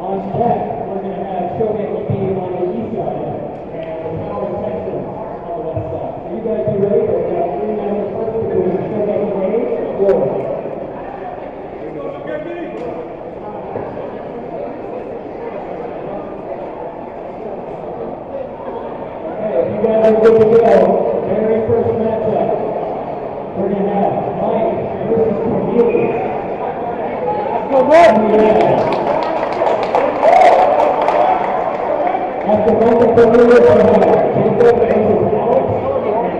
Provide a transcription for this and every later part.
On deck, we're going to have Showgate on the east side and the Power Texans on the west side. So you guys be ready? We've got 3 minutes first between Showgate and Wade. You guys are good to go. Very first matchup. We're going to have Mike versus Cornelius. Let's go, Mike! After Mike and Cornelius, we have Jacob versus Alex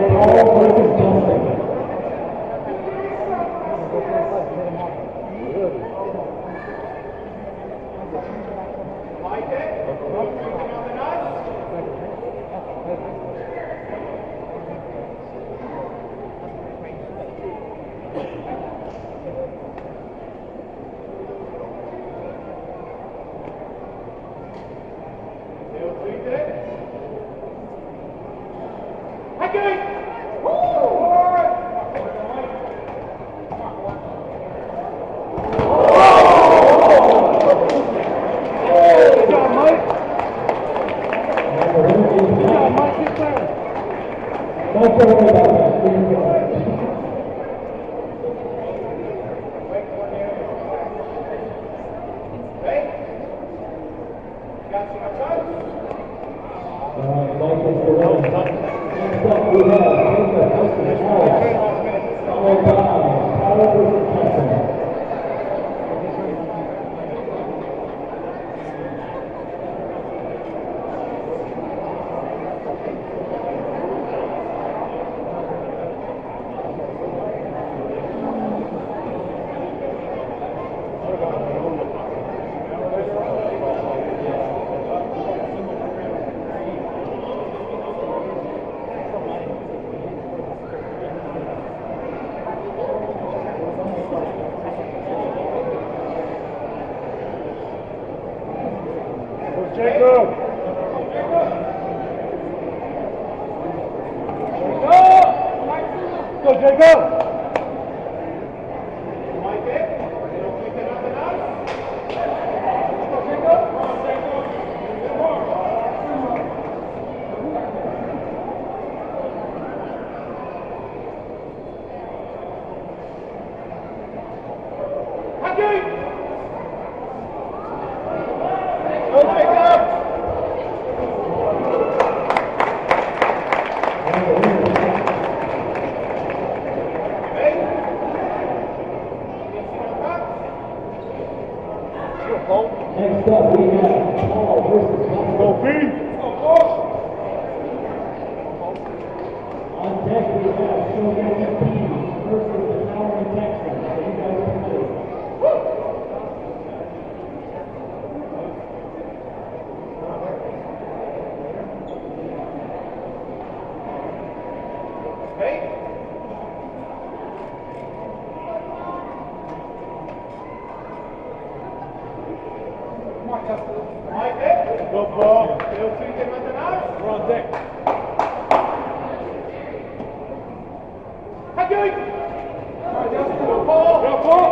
and Paul versus Justin. Don't worry about that. Jacob! Go, Jacob! Next up, we have Paul versus Justin. Go, Pete! On deck, we have Showgate versus the Power Texans. So you guys are ready. Go, Paul! We're on deck. Go, Paul! Go, Paul!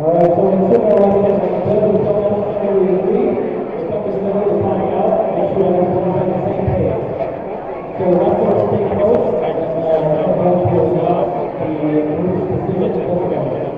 All right, so we're sitting there right now. Judges don't necessarily agree. If something's going to find out, make sure everyone's on the same page. So wrestlers take notes, and everyone will know the group's decision to go together.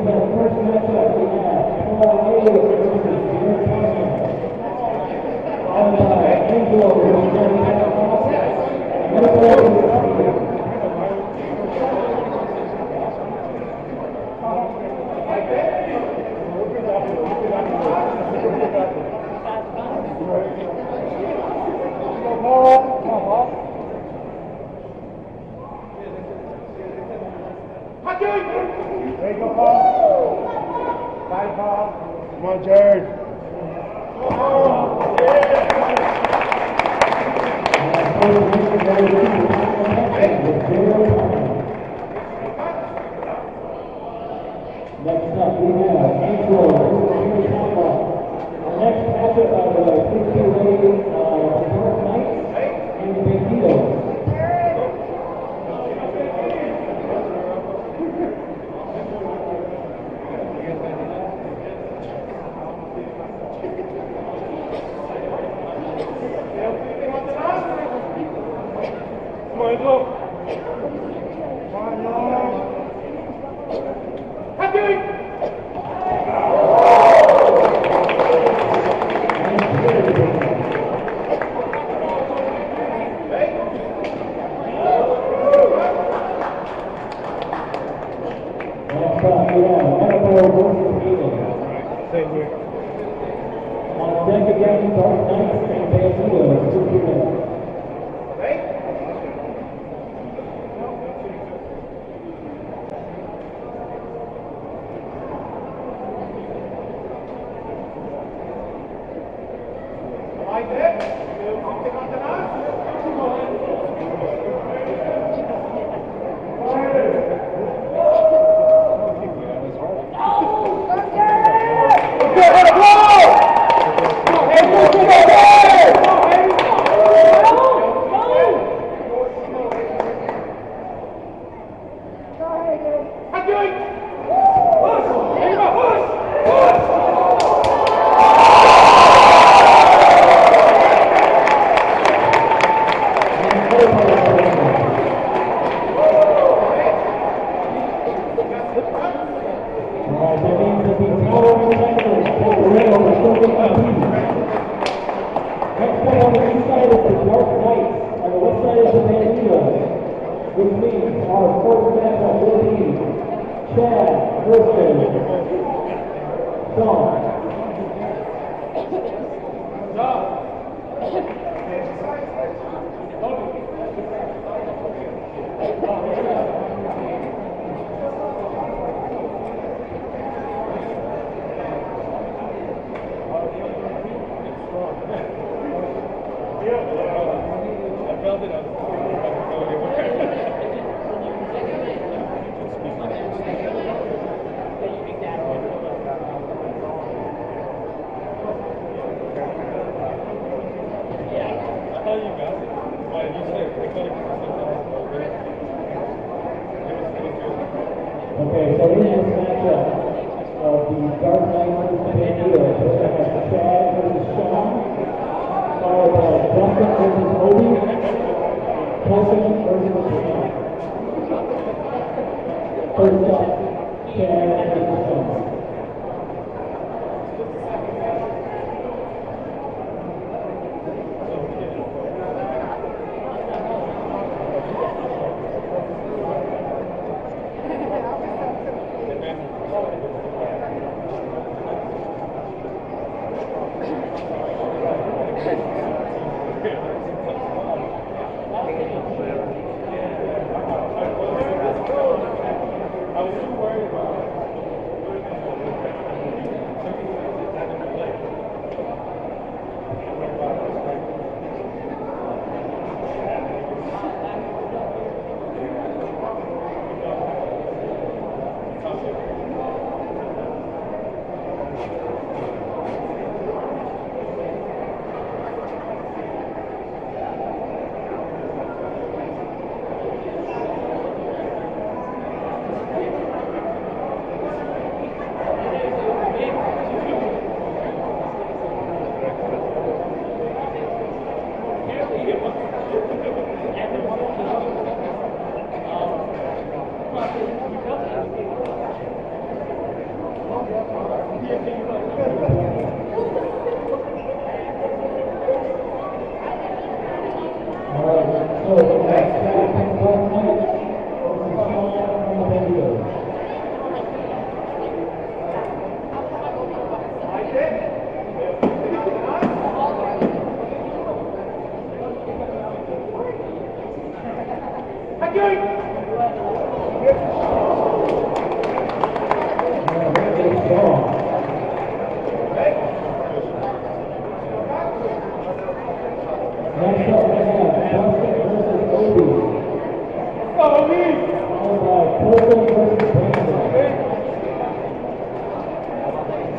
means our first matchup we have Paul A versus Jared Thompson. Followed by Angelo versus Jared Thompson. And Michael versus Peter. There you go, Paul. Bye, Paul. Come on, Jared. Next up, we have Angelo versus Peter Thompson. Our next matchup of the 3-2-way Dark Knights and the Banditos. Come on, go. Come on, y'all. Happy! Next up, we have Medical versus Eden. Same here. On deck again, Dark Knights and Banditos. 2-2-1. Which means our first matchup will be Chad versus Sean.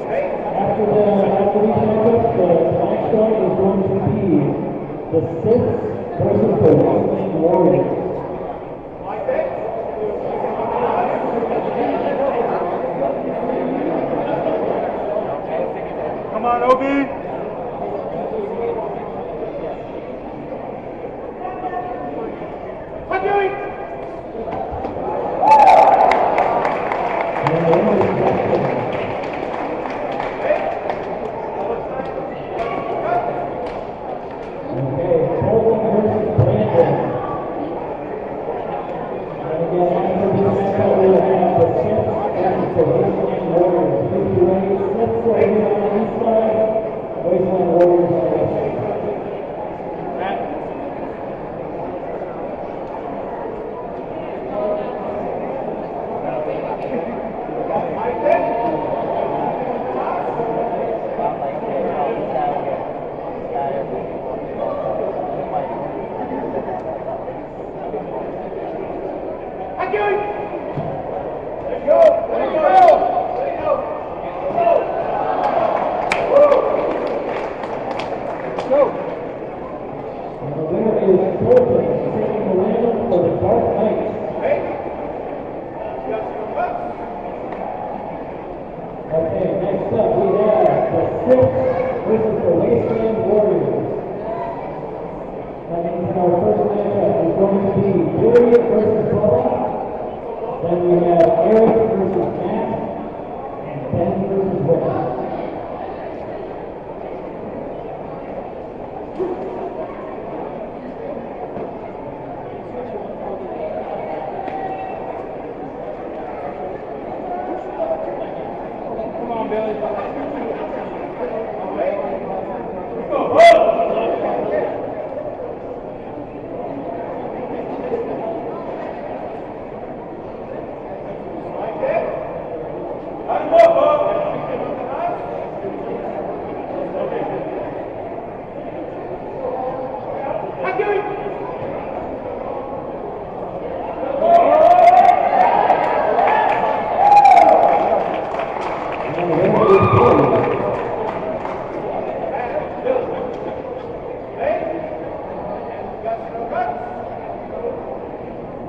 After these matchups, the next start is going to be the Six versus the Wasteland Warriors. Come on, Obi.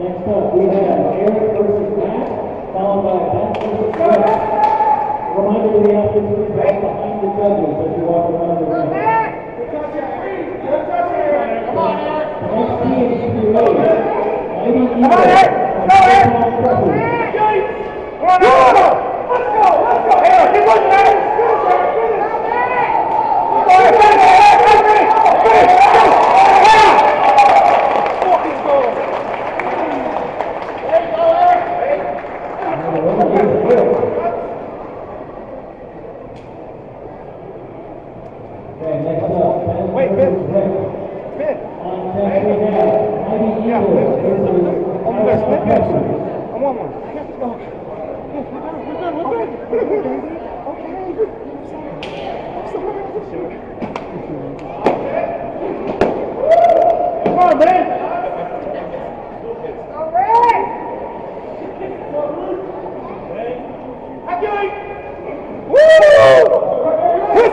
Next up, we have Eric versus Matt, followed by Ben versus Chris. Reminder to the athletes, please walk behind the judges as you walk around the ring. Come on, Eric. The next team should be ready. Lady Eagle. Come on, Eric. Go, Eric. Come on, Eric. Let's go. Eric, keep looking, Eric. Go, Eric. Finish.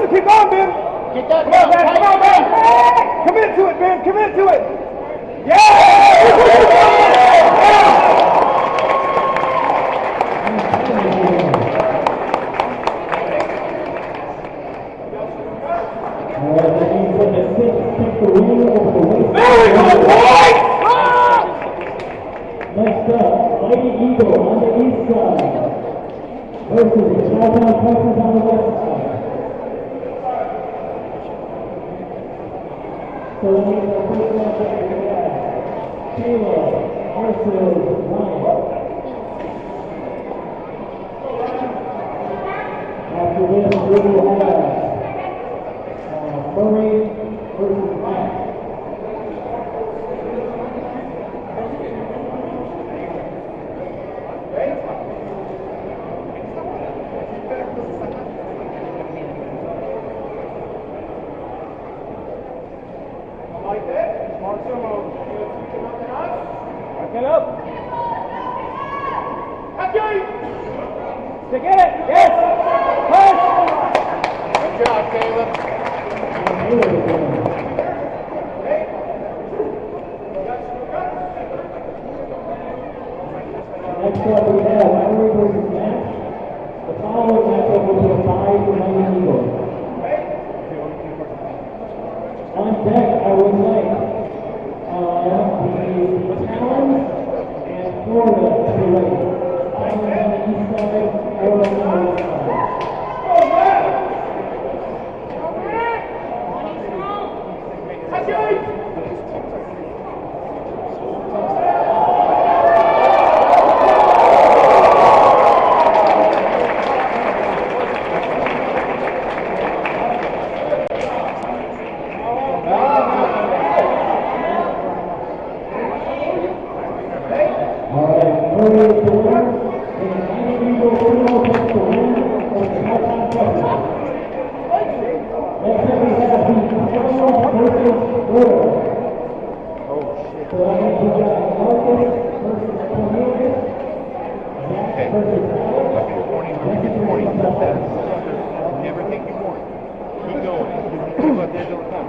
Keep on, Ben. Get that Come on, Ben. Come on, Ben. Commit to it, Ben. Commit to it. Yeah! There we go, boys! Next up, Lady Eagle on the east side versus the Chi-Town Texans on the west side. So we need the first matchup we have Kayla versus Ryan. After this, we will have Murray versus Matt. Get up. Stick in it. Yes. Push. job, Caleb. Next up, we have Henry versus Matt. The following matchup will be a 5-9 Eagle. On deck, I would like the Talons and Florida to be ready. Talons on the east side, Florida on the west side. Never think you won. Keep going. But there's no time.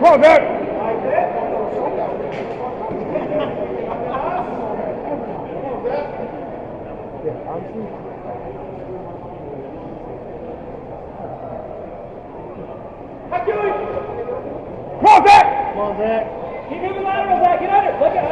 Come on, back! Come on, Zach! Come on, Zach. Keep moving lateral, Zach. Get under. Look at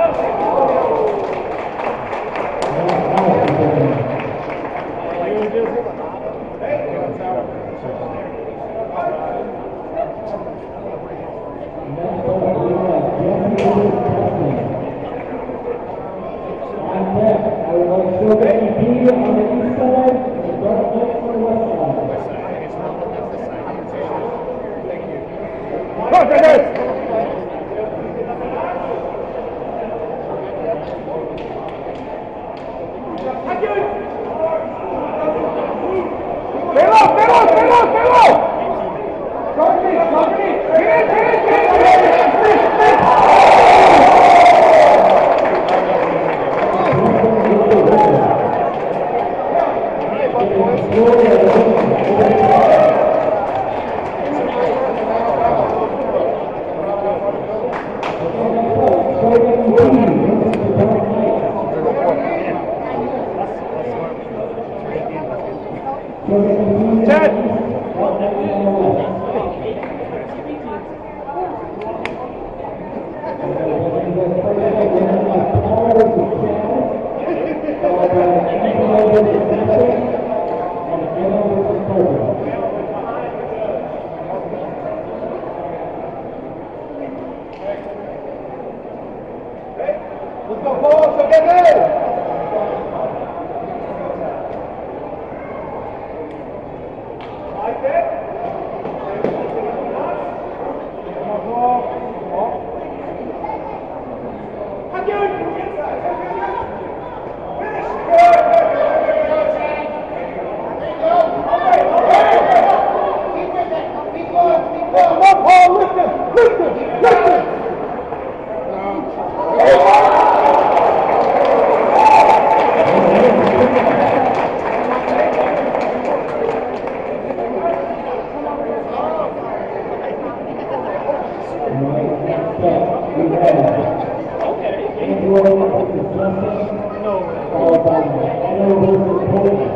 versus Justin, followed by Edo versus Cody.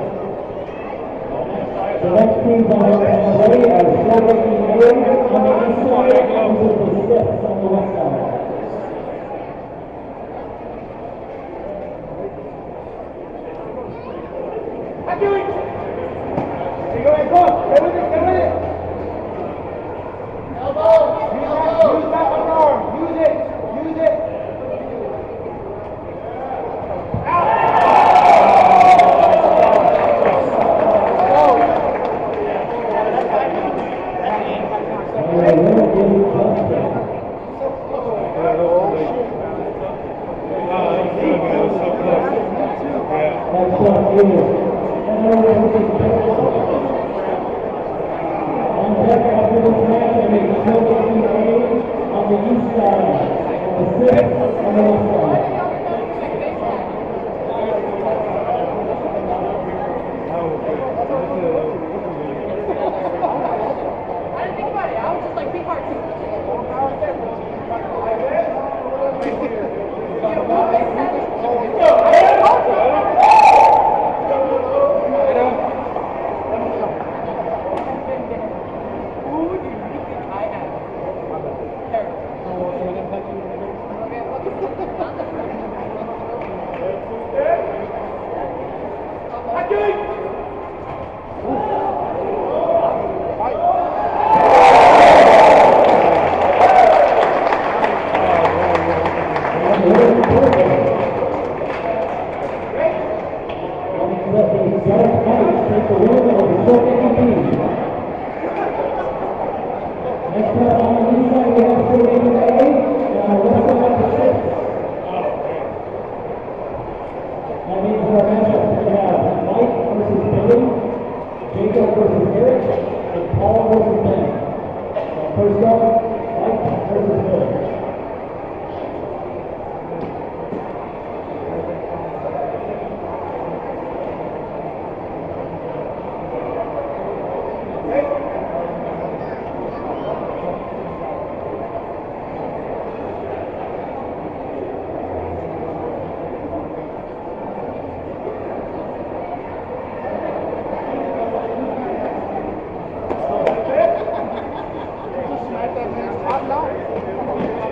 The next teams on the way are Showmaking A on the east side versus the Stiffs on the west side.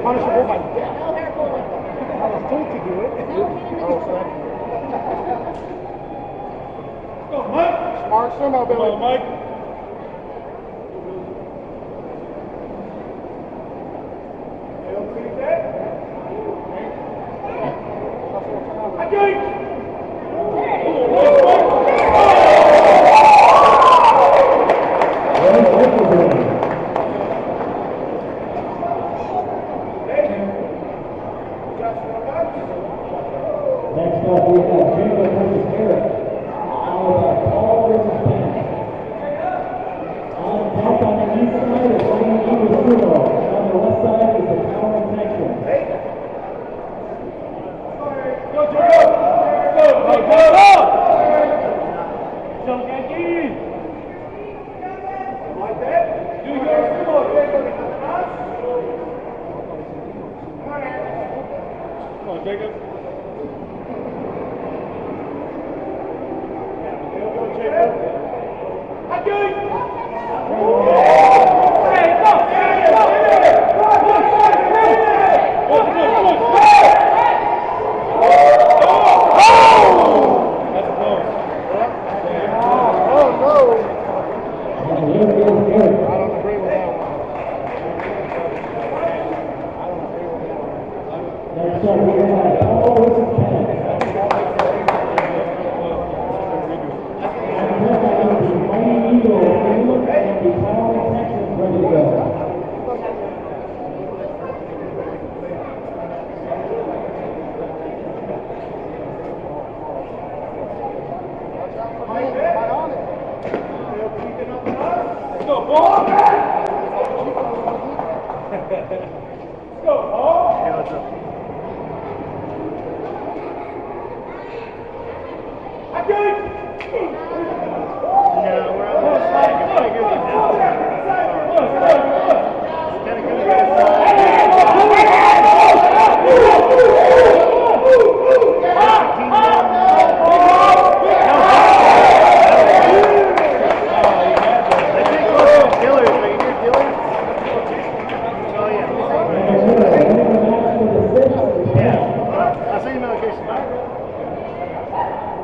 Punishable by death. I was told to do it. Go, Mike. Smart swimmer, Billy. Go, Mike. Next up, we have Jacob versus Eric. Followed by Paul versus Ben. On top on the east side is Ryan Sumo. And on the west side is the Power Connection. Go, Jacob! Go, go, go! Like that? Do your sumo. Come on, Jacob.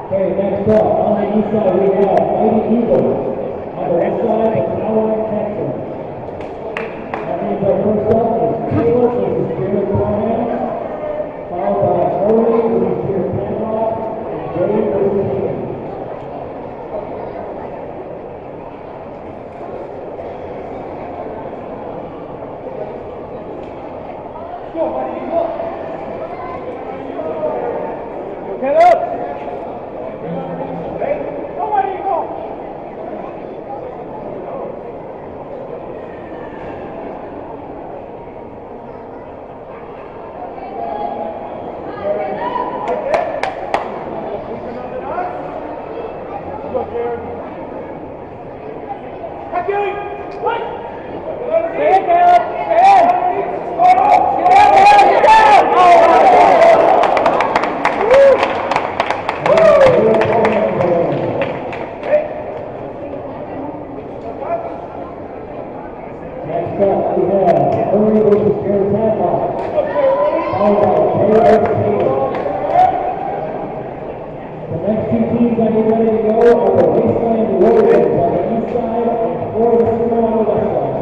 Okay, next up, on the east side, we have Mighty Eagle. On the west side, the Power and Texas. That means our first up is Taylor versus Jared Parham, followed by Early versus Jared Panlock, and Jay versus Hayden. Go, Mighty Eagle. Get up. Hey, go, Mighty Eagle. Next up, we have Early versus Jared Panlock, followed by Jay versus Hayden. The next two teams that are ready to go are the Wasteland Warriors on the east side and Florida Sumo on the west side.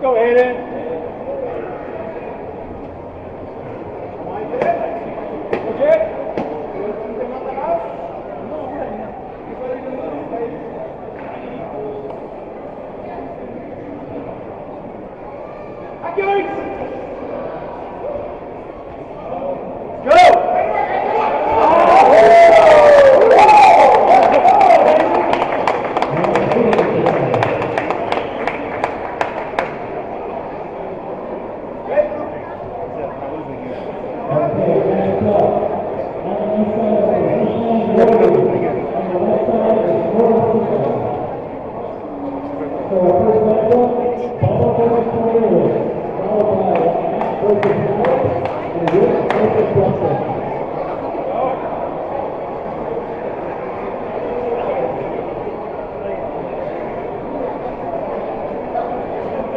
Go, Hayden.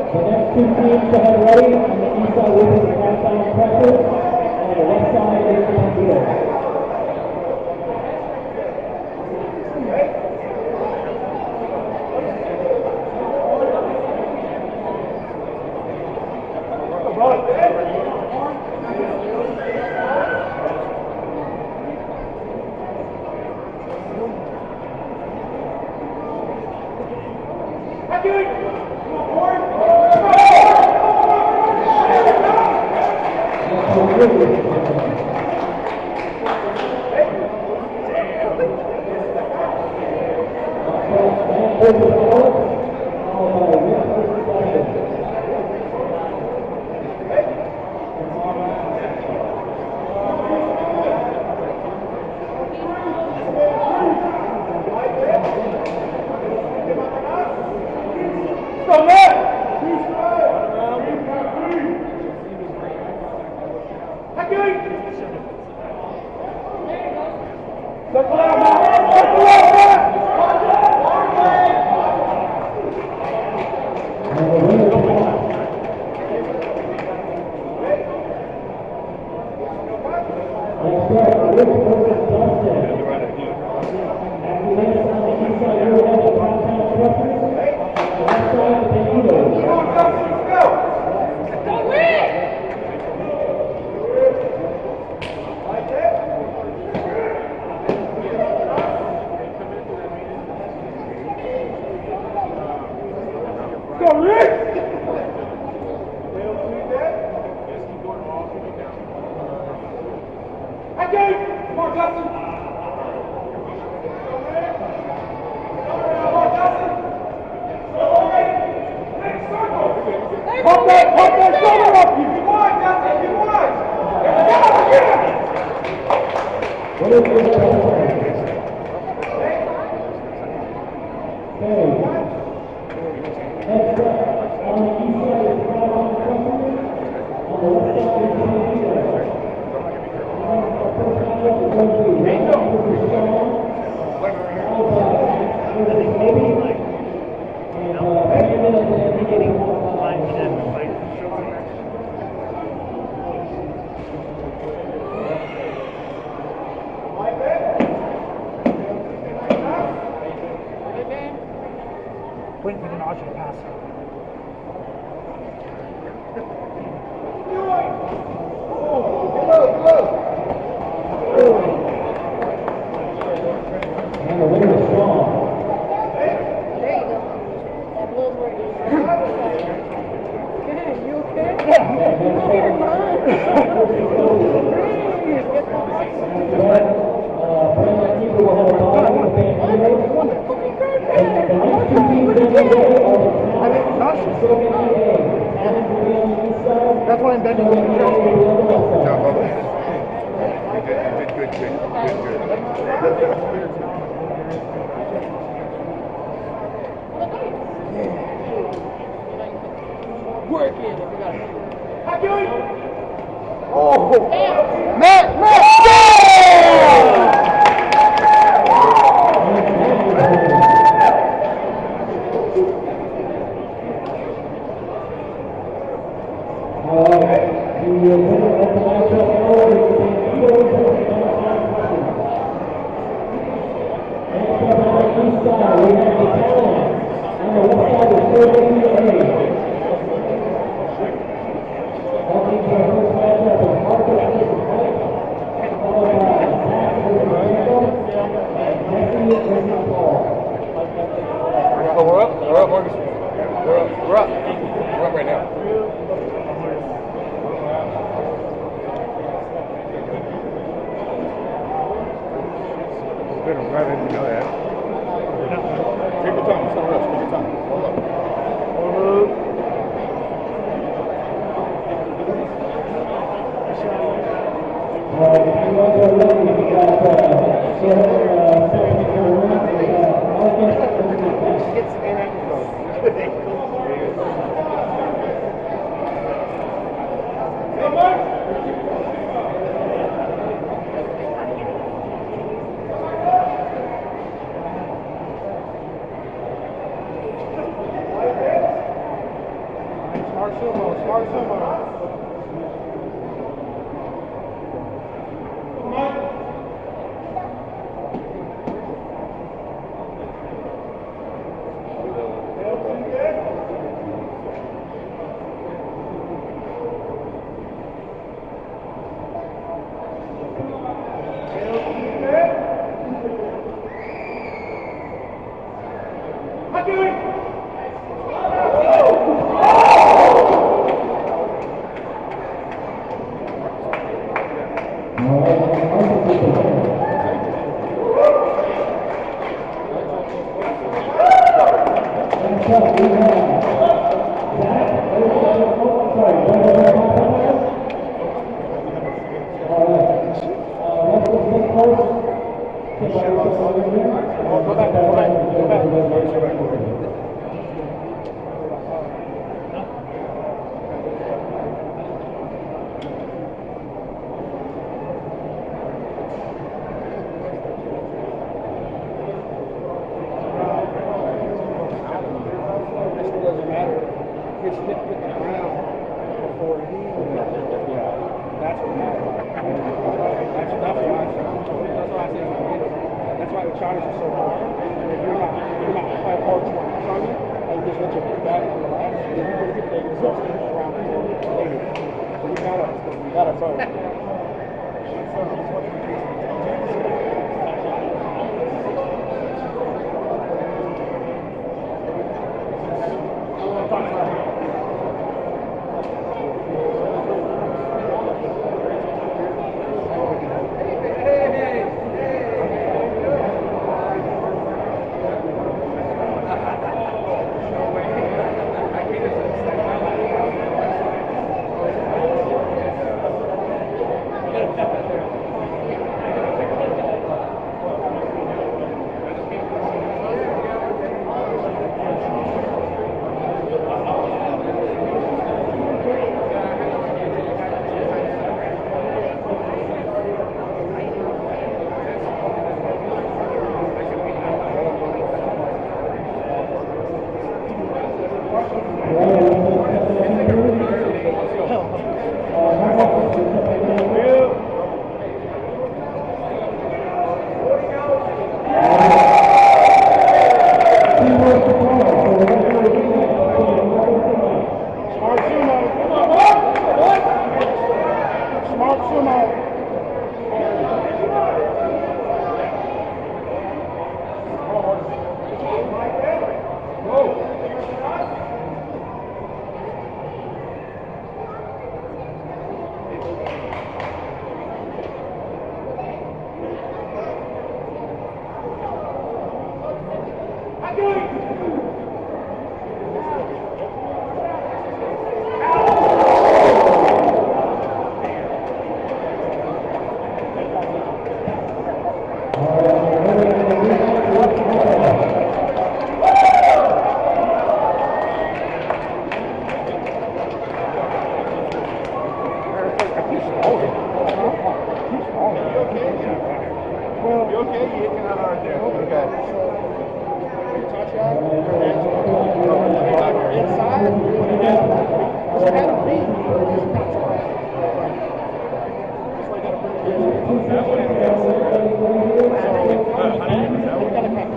The next two teams to head ready, on the east side will be the Cast Pressure, and the west side is the Bandito. Come on, Justin. Pump that shoulder up. Keep wide, Justin. Keep wide. What is your okay. Next up, on the east side is 5 pound crushers. On the west side is 20 kilos. Our first matchup is going to be Rachel versus Sean, followed by Max versus Kobe, and Brandon is going to be getting 5 minutes. Waiting for the notch to pass. And the winner is Sean. There you go. That blows where it is. Good, you okay? Brandon Keeper will have a ball with the band heroes. The next two teams in the day are the Talent and Silicon EA. Talent will be on the east side. That's why I'm bending Silicon EA will be on the west Good job, side. Bubba. Good. Work it if you got it. Oh! Bam! Matt! The winner of the matchup is the Eagles versus the Talent. Next up on the east side, we have the Talent. On the west side is Silicon EA. Welcome to our first matchup is Marcus versus Mike, followed by Zach versus Randall, and Jesse versus Paul. Oh, we're up, Marcus. We're up right now. I'm glad I didn't know that. Take your time, it's not rush, take your time. Hold up. If you guys are ready, we got Sarah, second in the room, we got Marcus versus Matt. Smart sumo. not hard there. Okay. Touch out. Inside. She had a beat. Just got scratched. That's why I got to bring it in. We got to kind of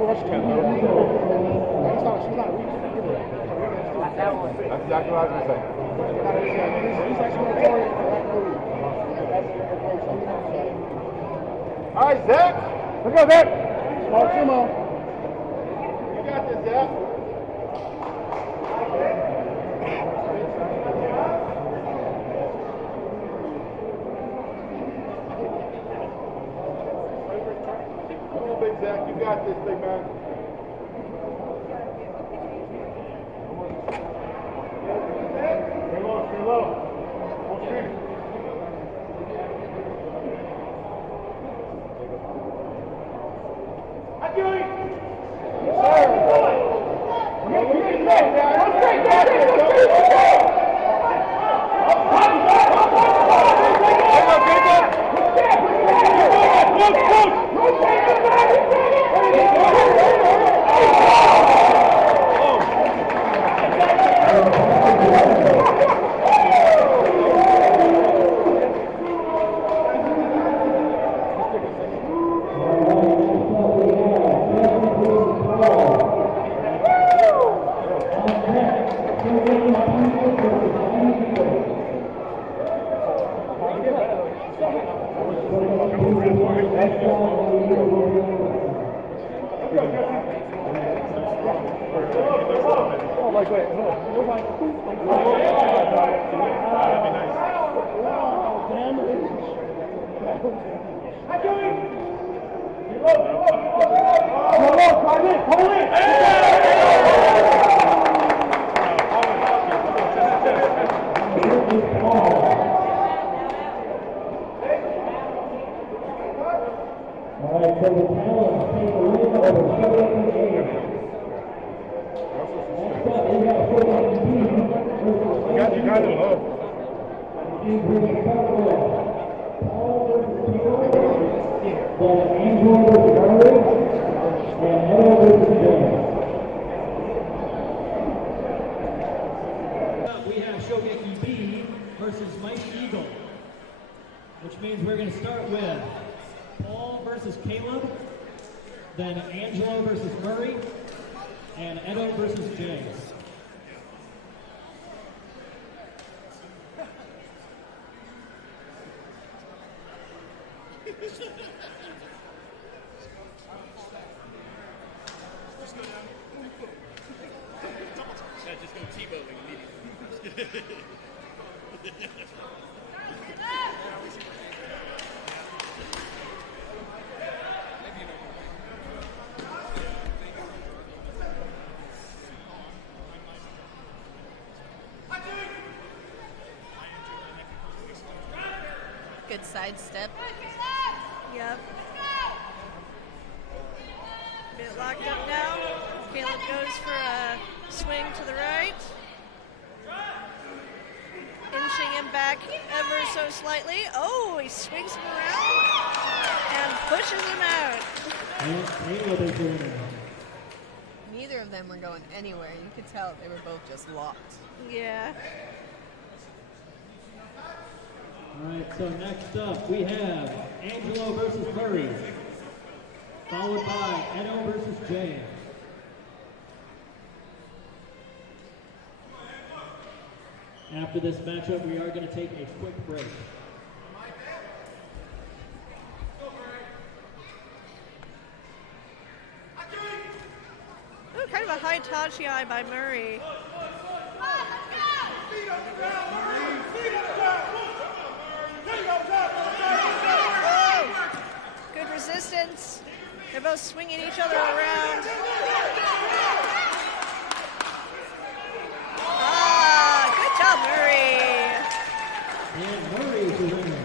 push to her. She's not weak. That's exactly what I was going to say. He's explanatory for that move. All right, Zach. Let's go, Zach. Smart sumo. You got this, Zach. Come on, big Zach. You got this, big man. Stay low. Full street. Good side step. Yep. Bit locked up now. Caleb goes for a swing to the right. Inching him back ever so slightly. Oh, he swings him around and pushes him out. Neither of them were going anywhere. You could tell they were both just locked. Yeah. All right, so next up we have Angelo versus Murray, followed by Edo versus James. After this matchup, we are going to take a quick break. Ooh, kind of a high tachi by Murray. Oh, good resistance. They're both swinging each other around. Ah, good job, Murray. And Murray's the winner.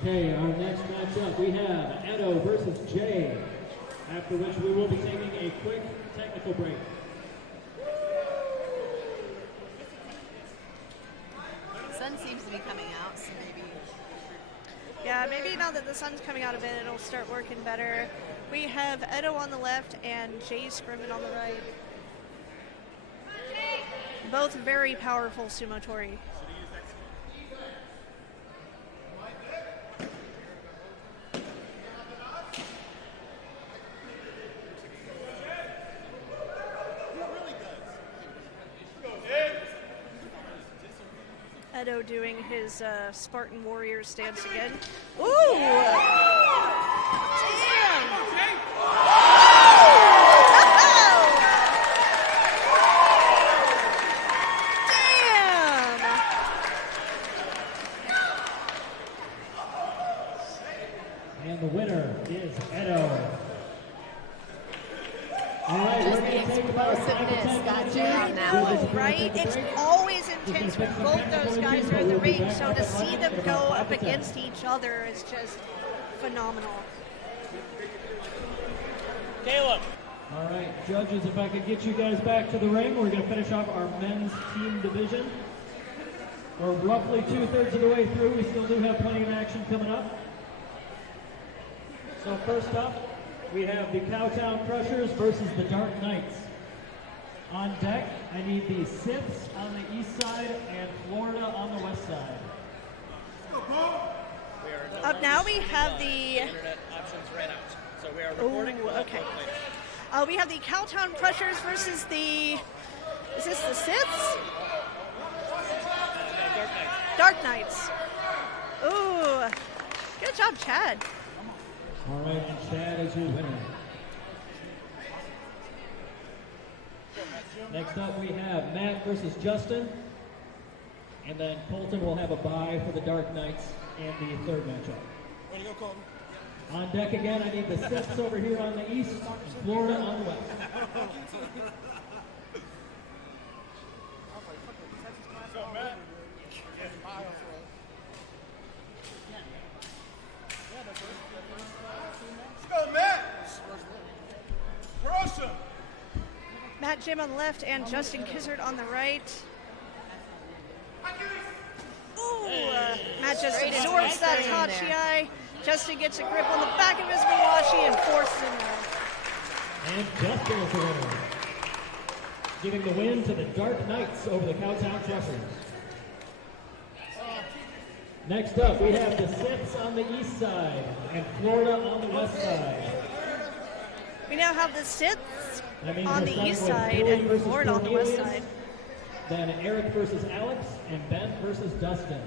Okay, our next matchup, we have Edo versus Jay, after which we will be taking a quick technical break. seems to be coming out, so maybe. Yeah, maybe now that the sun's coming out a bit, it'll start working better. We have Edo on the left and Jay Scrimmin on the right. Both very powerful sumotori. Edo doing his Spartan Warrior stance again. Ooh! Damn! Damn! And the winner is Edo. All right, Just we're the going to take about 5 to 10 explosiveness got minutes Jay here. on that We'll one. just Right? take a It's break. always intense when both those guys are in the ring, so to see them go up against each other is just phenomenal. Caleb. All right, judges, if I could get you guys back to the ring, we're going to finish off our men's team division. We're roughly 2/3 of the way through. We still do have plenty of action coming up. So first up, we have the Cowtown Crushers versus the Dark Knights. On deck, I need the Siths on the east side and Florida on the west side. Up now we have the... Internet options ran out, so we are recording. Ooh, okay. We have the Cowtown Crushers versus the... Is this the Siths? Dark Knights. Ooh. Good job, Chad. All right, and Chad is your winner. Next up, we have Matt versus Justin. And then Colton will have a bye for the Dark Knights in the third matchup. Way to go, Colton. On deck again, I need the Siths over here on the east and Florida on the west. So, Matt. Let's go, Matt. Crush him. Matt Jim on the left and Justin Kizzard on the right. Ooh, Matt just Straight in, absorbs right that there. Tachi. Justin gets a grip on the back of his Mawashi and forces him out. And Justin is the winner, giving the win to the Dark Knights over the Cowtown Crushers. Next up, we have the Siths on the east side and Florida on the west side. We now have the Siths That means on we're the starting east with side Billy and versus Florida on the west Cornelius, side. Then Eric versus Alex and Ben versus Dustin.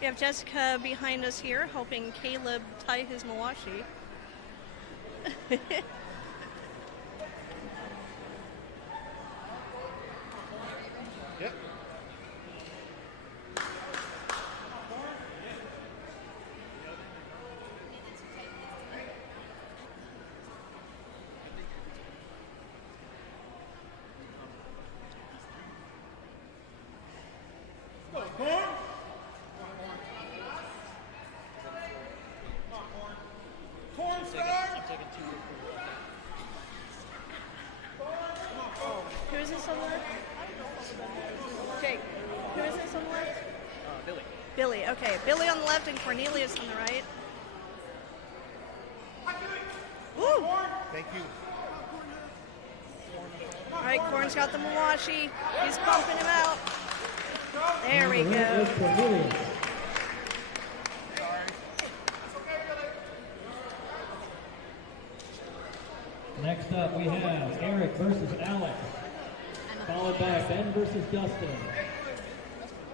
We have Jessica behind us here helping Caleb tie his Mawashi. Yep. Go, Corn. Corn star. Who is this on the left? Jake. Who is this on the left? Billy. Billy, okay. Billy on the left and Cornelius on the right. Woo! Thank you. All right, Corn's got the Mawashi. He's pumping him out. There we And the winner go. is Cornelius. Next up, we have Eric versus Alex, followed by Ben versus Dustin.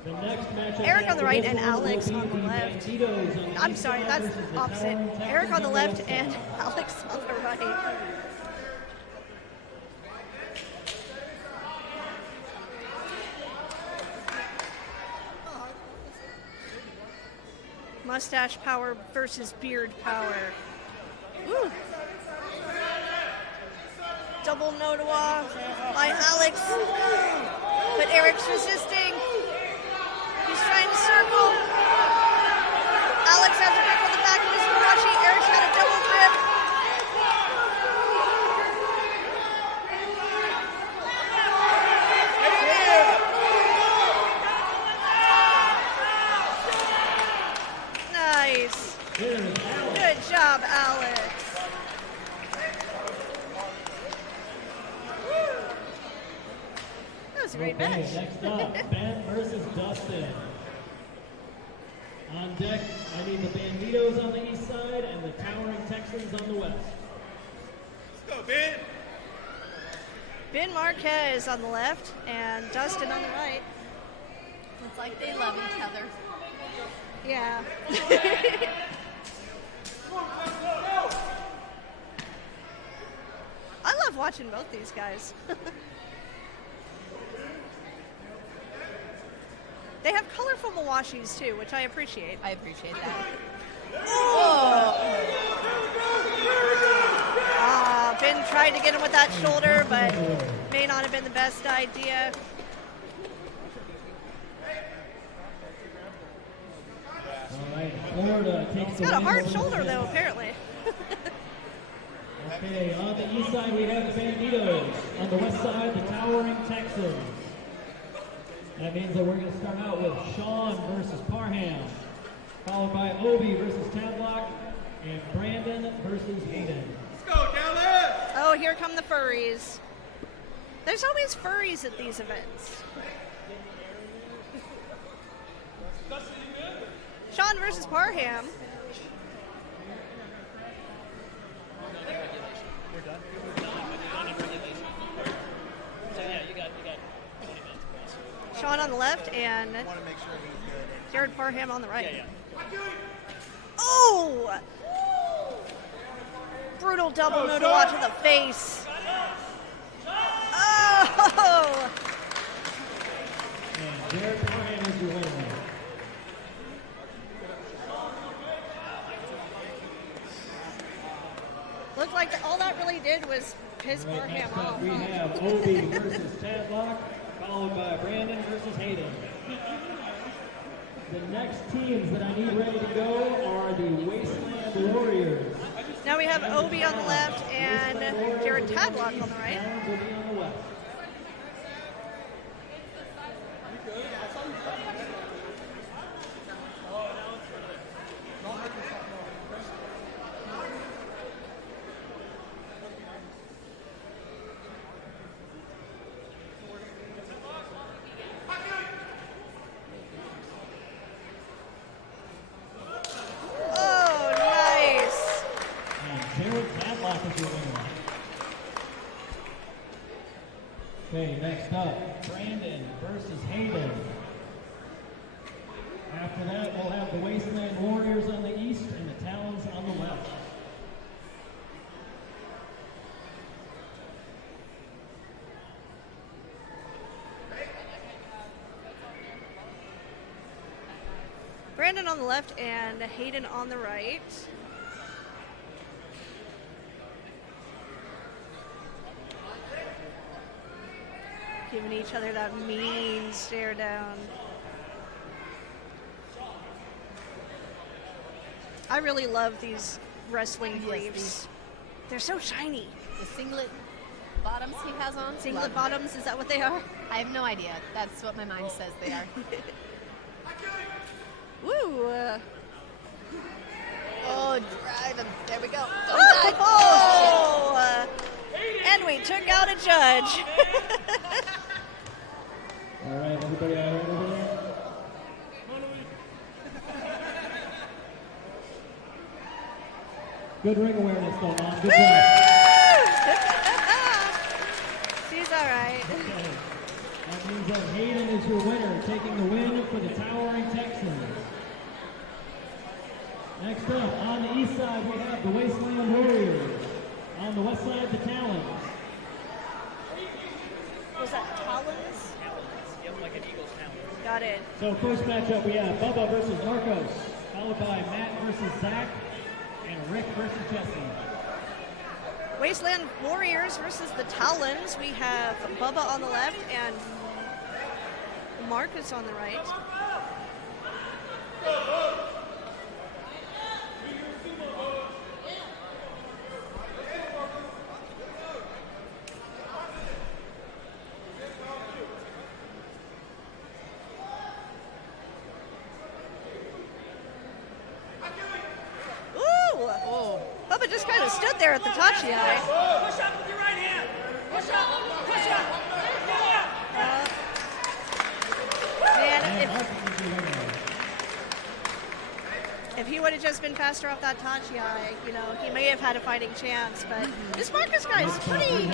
The next matchup. Eric on the right after and this one will Alex be on the left. Banditos on the I'm east sorry, side that's versus the opposite. Towering Texans Eric on the left west and side. Alex on the right. Mustache power versus beard power. Woo! Double Notawa by Alex. But Eric's resisting. He's trying to circle. Alex has a grip on the back of his Mawashi. Eric's got a double grip. job, Alex. That was a great match. Next up, Ben versus Dustin. On deck, I need the Banditos on the east side and the Towering Texans on the west. Let's go, Ben. Ben Marquez on the left and Dustin on the right. It's like they love each other. Yeah. I love watching both these guys. They have colorful Mawashis too, which I appreciate. I appreciate that. Ben tried to get him with that shoulder, but may not have been the best idea. All right, Florida takes He's got a hard shoulder though, apparently. Okay, on the east side we have the Banditos. On the west side, the Towering Texans. That means that we're going to start out with Sean versus Parham, followed by Obi versus Tadlock, and Brandon versus Hayden. Let's go, Dallas. Oh, here come the furries. There's always furries at these events. Sean versus Parham. Sean on the left and Jared Parham on the right. Oh! Brutal double no to watch to the face. Oh! And Jared Parham is your winner. Looked like all that really did was piss All right, Parham next off. up we have Obi versus Tadlock, followed by Brandon versus Hayden. The next teams that I need ready to go are the Wasteland Warriors. Now we have Obi on the left and Jared Tadlock on the right. Towns will be on the west. Oh, nice. And Jared Tadlock is your winner. Okay, next up, Brandon versus Hayden. After that, we'll have the Wasteland Warriors on the east and the Talons on the left. Brandon on the left and Hayden on the right. Giving each other that mean stare down. I really love these wrestling Yes, briefs. these- They're so shiny. The singlet bottoms he has on. Singlet love them. bottoms, is that what they are? I have no idea. That's what my mind says they are. Woo! Oh, driving. There we go. Oh! And we took out a judge. All right, everybody all right over there? Good ring awareness though, Mom. Good job. She's all right. Okay. That means that Hayden is your winner, taking the win for the Towering Texans. Next up, on the east side, we have the Wasteland Warriors. On the west side, the Talons. Was that Talons? Yep, like an eagle's talons. Got it. So first matchup, we have Bubba versus Marcos, followed by Matt versus Zach, and Rick versus Jesse. Wasteland Warriors versus the Talons. We have Bubba on the left and Marcus on the right. Ooh! Oh. just kind of stood there at the Tachi eye. Push up with your right hand. Push up. Push up. Man, if he would have just been faster off that Tachi eye, you know, he may have had a fighting chance. But this Marcus guy is pretty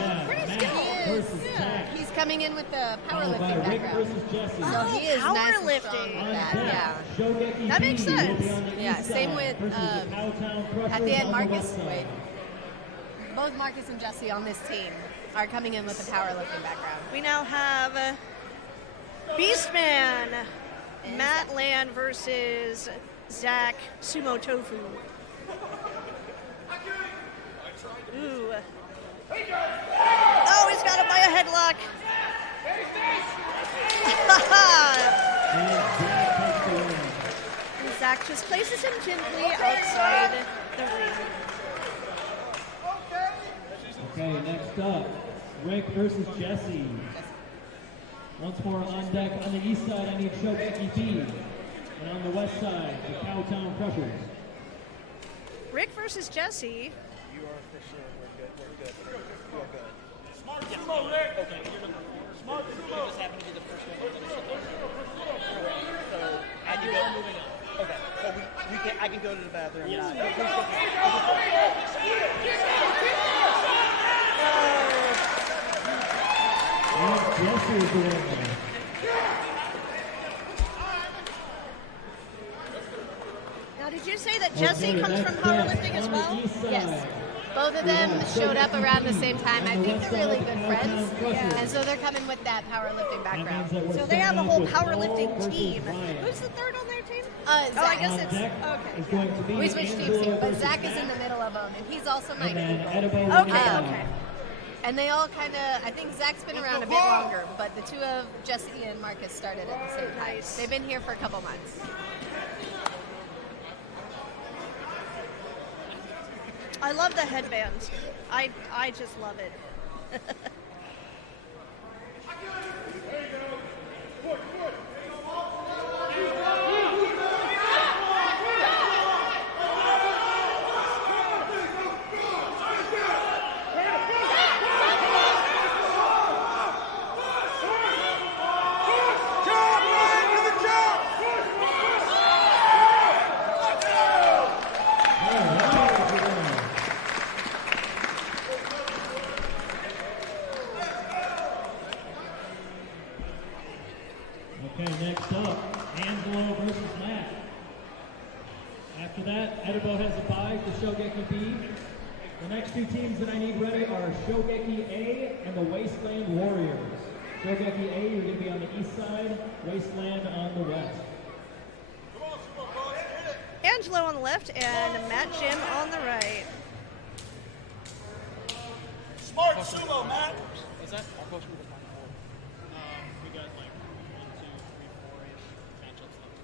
skilled. Yeah. He's coming in with the powerlifting background. So he is nice and strong with that. Yeah. That makes sense. Yeah, same with at the end, both Marcus and Jesse on this team are coming in with a powerlifting background. We now have Beastman, Matt Land versus Zach Sumo Tofu. Ooh. Oh, he's got him by a headlock. And Zach just places him gently outside the ring. Okay, next up, Rick versus Jesse. Once more on deck, on the east side, I need Shogeki B. And on the west side, the Cowtown Crushers. Rick versus Jesse. You are for sure. We're good. We're good. Smart sumo, Rick. Okay, you're looking for smart sumo. You just happen to be the first one to finish it. So I can go moving on. Okay, so we can. I can go to the bathroom. And Jesse is the winner. Now, did you say that Jesse comes from powerlifting as well? Yes. Both of them showed up around the same time. I think they're really good friends. And so they're coming with that powerlifting background. So they have a whole powerlifting team. Who's the third on their team? Zach. Oh, I guess it's okay. We switched teams here, but Zach is in the middle of them, and he's also my equal. Okay. And they all kind of, I think Zach's been around a bit longer, but the two of Jesse and Marcus started at the same time. Nice. They've been here for a couple months. I love the headbands. I just love it. Okay, next up, Angelo versus Matt. After that, Edibo has a bye for Shogeki B. The next two teams that I need ready are Shogeki A and the Wasteland Warriors. Shogeki A, you're going to be on the east side, Wasteland on the west. Angelo on the left and Matt Jim on the right. Smart sumo, Matt. What's that? I'll go through the final four. We got like 1, 2, 3, 4-ish matchups left.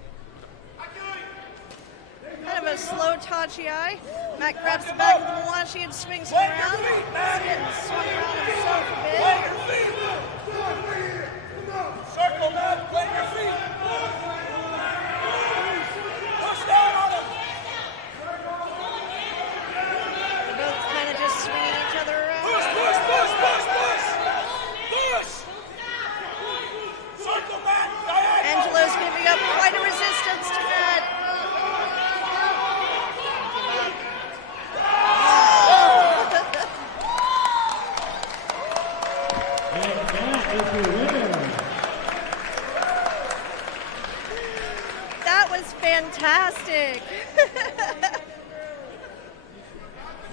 Kind of a slow Tachi eye. Matt grabs the back of the Mawashi and swings him around. He's getting swung around himself a bit. Circle, Matt. Plant your feet. Push down on him. They're both kind of just swinging each other around. Push, push, push, push, push. Push. Circle, Matt. Diagonal. Angelo's giving up quite a resistance to Matt. And that is your winner. That was fantastic.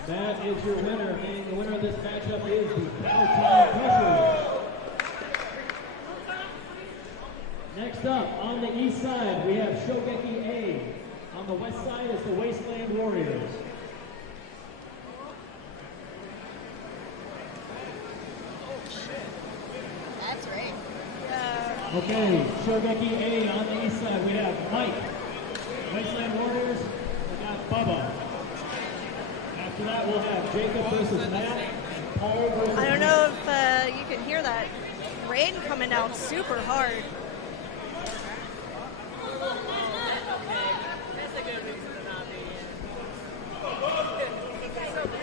That is your winner, and the winner of this matchup is the Cowtown Crushers. Next up, on the east side, we have Shogeki A. On the west side is the Wasteland Warriors. That's right. Okay, Shogeki A on the east side, we have Mike. Wasteland Warriors, we got Bubba. After that, we'll have Jacob versus Matt, and Paul versus I don't know if you can hear that rain coming down super hard. That's a good reason to not be in.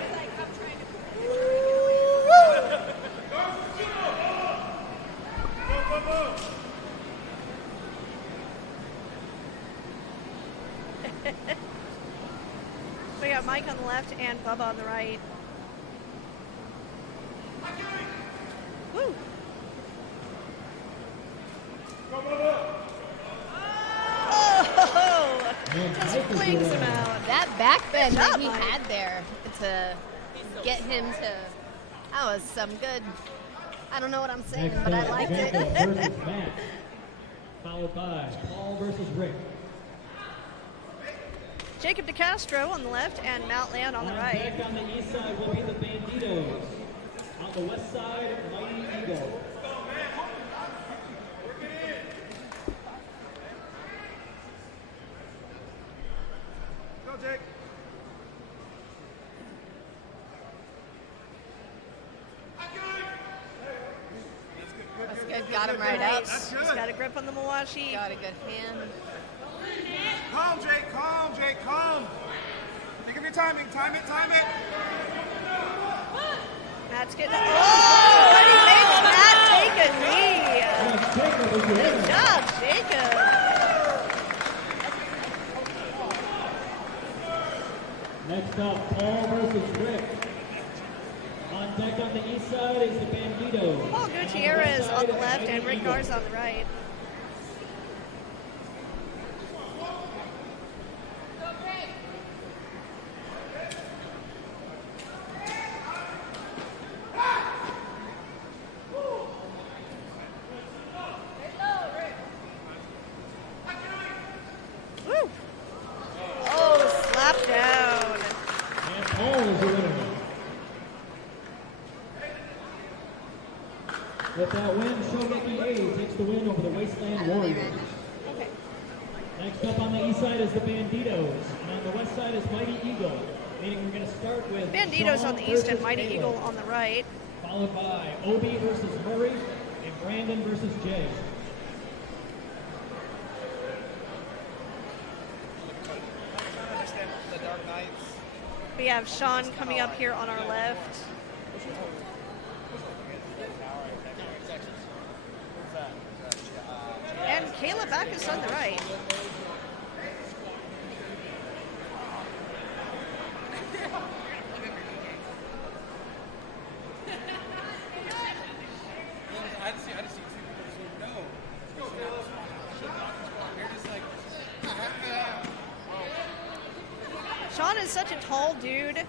Mike on the left and Bubba on the right. Woo! Oh! Just flings him out. That back bend Good job, that he Mike. had there to get him to, that was some good, I don't know what I'm saying, but I liked it. Jacob versus Matt, followed by Paul versus Rick. Jacob DeCastro on the left and Matt Land on the right. Back on the east side will be the Banditos. On the west side, Mighty Eagle. Go, Jake. That's good, got him right up. That's He's good. got a grip on the Mawashi. Got a good hand. Calm, Jake. Calm, Jake. Calm. Think of your timing. Time it. Time it. Matt's getting it. Oh, and he makes Matt take a knee. And Jacob is the Good winner. job, Jacob. Next up, Paul versus Rick. On deck on the east side is the Banditos. Paul Gutierrez on the left and Rick Garza on the right. Woo! Oh, slap down. And Paul is the winner. With that win, Shogeki A takes the win over the Wasteland Warriors. Okay. Next up on the east side is the Banditos, and on the west side is Mighty Eagle. Meaning we're going to start with Banditos Sean on the east and versus Mighty Taylor, Eagle on the right. followed by Obi versus Murray and Brandon versus Jay. The Dark Knights. We have Sean coming up here on our left. And Kayla Backus on the right. I just see people no. They're just like, Sean is such a tall dude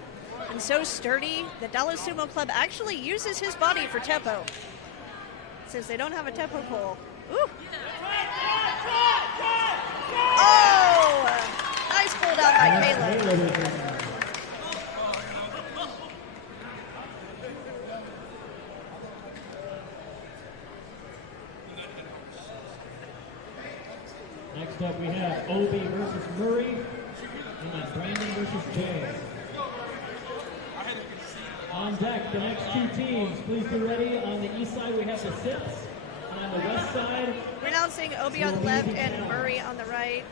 and so sturdy that Dallas Sumo Club actually uses his body for tempo, since they don't have a tempo pole. Ooh. Oh! Nice pull down by Caleb. Next up we have Obi versus Murray, and then Brandon versus Jay. On deck, the next two teams, please be ready. On the east side we have the Sips, and on the west side, We're announcing Obi on the left and Murray on the right.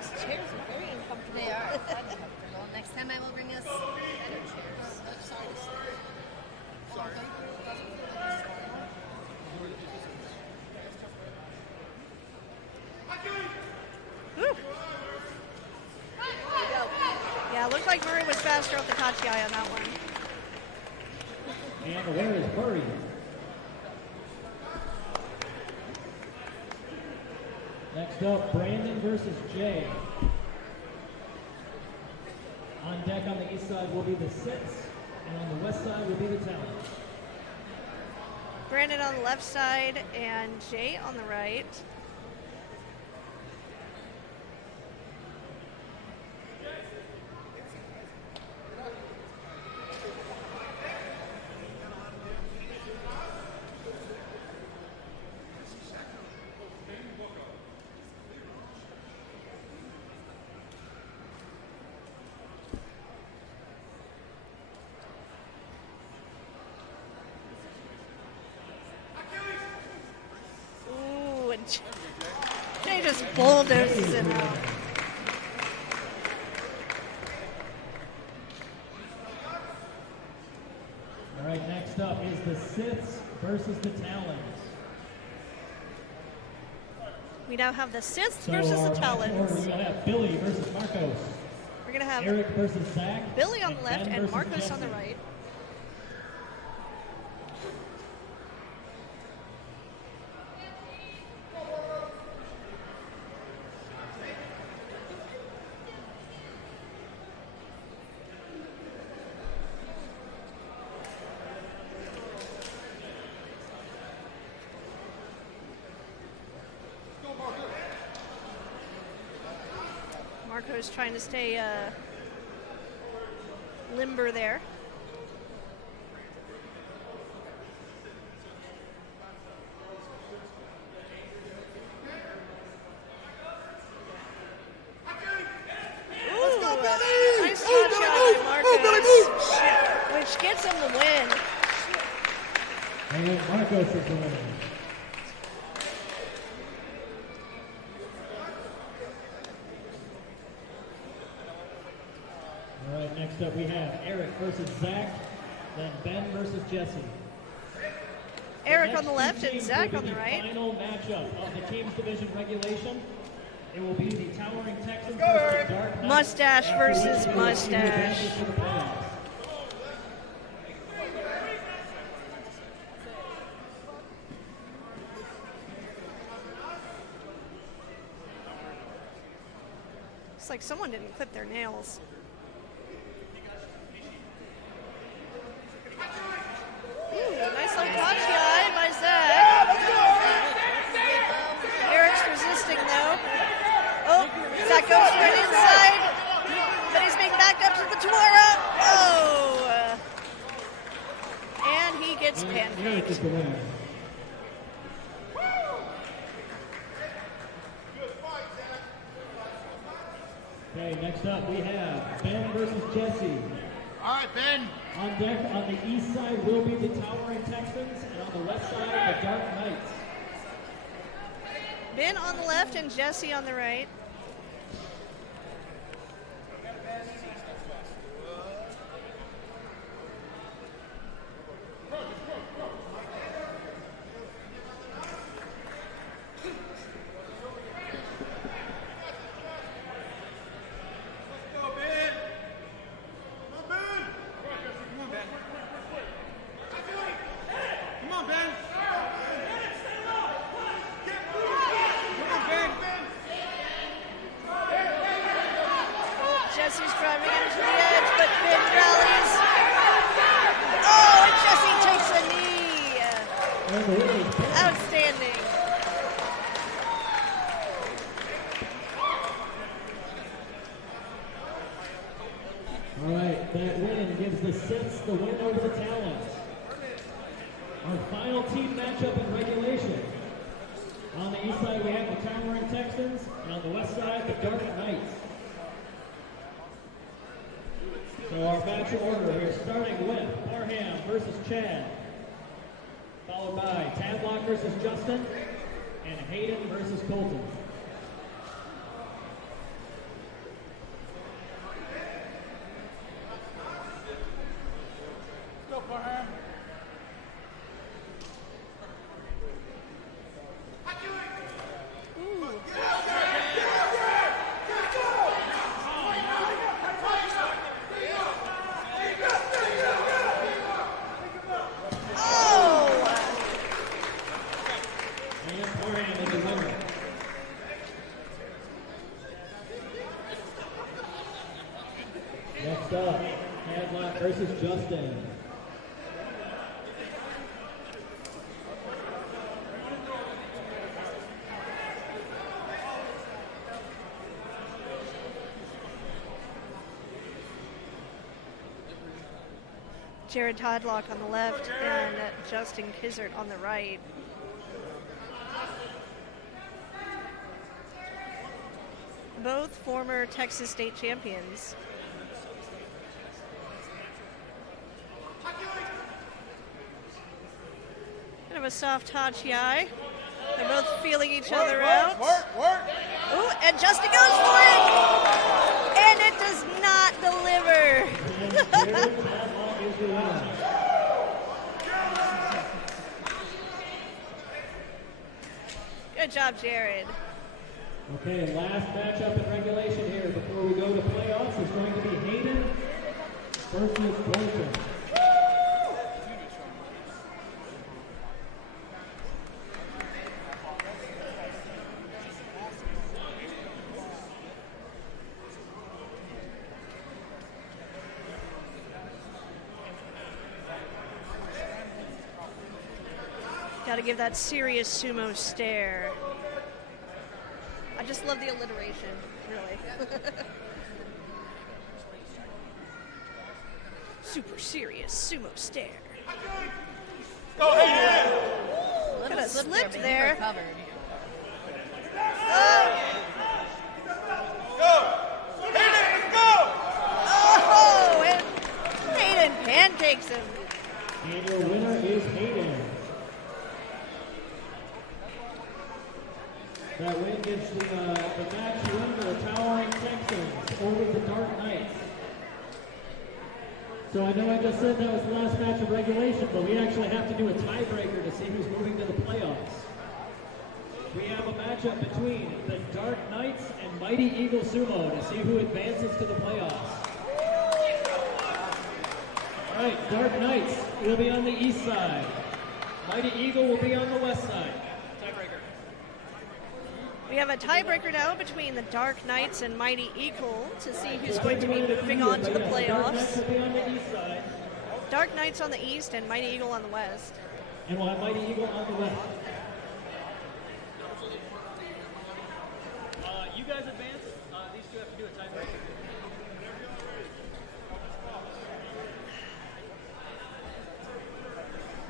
These chairs are very uncomfortable. They are uncomfortable. Next time I will bring us better chairs. Woo. Yeah, looked like Murray was faster off the Kachiai on that one. and where is Murray? Next up, Brandon versus Jay. On deck on the east side will be the Six, and on the west side will be the Talons. Brandon on the left side and Jay on the right. Ooh, and Jay just bulldozes him out. All right, next up is the Siths versus the Talons. We now have the Siths So versus the our match order, Talons. we're gonna have Billy versus Marcos, We're gonna have Eric versus Zach, Billy on the left Ben and versus Marcos on the Jesse. right. Marco's trying to stay limber there. Ooh, nice shot by Marcos, which gets him the win. And Marcos is the winner. All right, next up we have Eric versus Zach, then Ben versus Jesse. Eric on the Next left two and teams Zach will on be the right. Final matchup of the teams division regulation. It will be the Towering Texans go, versus Eric. the Dark Knights. Mustache After which versus we will see who mustache. advances to the playoffs. It's like someone didn't clip their nails. Ooh, nice little Tachi by Zach. Eric's resisting though. Oh, Zach goes for an inside, but he's being backed up to the Tamora. Oh! And he gets And Eric pancaked. is the winner. Okay, next up we have Ben versus Jesse. All right, Ben. On deck on the east side will be the Towering Texans, and on the west side, the Dark Knights. Ben on the left and Jesse on the right. Jesse's driving into the edge, but Ben rallies. Oh, and Jesse takes a knee. And the winner is Ben. Outstanding. All right, that win gives the Siths the win over the Talons. Our final team matchup in regulation. On the east side, we have the Towering Texans, and on the west side, the Dark Knights. So our match order here, starting with Parham versus Chad, followed by Tadlock versus Justin, and Hayden versus Colton. Go for him. Oh! And Parham is the winner. Next up, Tadlock versus Justin. Jared Todlock on the left and Justin Kizzard on the right. Both former Texas State champions. Kind of a soft Tachi. They're both feeling each other out. Work. Ooh, and Justin goes for it! And it does not deliver. And Jared Tadlock is the winner. Good job, Jared. Okay, last matchup in regulation here before we go to playoffs is going to be Hayden versus Bolton. Got to give that serious sumo stare. I just love the alliteration, really. Super serious sumo stare. Go ahead. Could have slipped but he there. recovered. Go. Hit it. Let's go. Oh, and Hayden pancakes him. And your winner is Hayden. That win gives the match win to the Towering Texans over the Dark Knights. So I know I just said that was the last match of regulation, but we actually have to do a tiebreaker to see who's moving to the playoffs. We have a matchup between the Dark Knights and Mighty Eagle Sumo to see who advances to the playoffs. All right, Dark Knights will be on the east side. Mighty Eagle will be on the west side. We have a tiebreaker now between the Dark Knights and Mighty Eagle to see who's going to be moving on to the playoffs. Dark Knights on the east and Mighty Eagle on the west. And we'll have Mighty Eagle on the west. You guys advance. These two have to do a tiebreaker.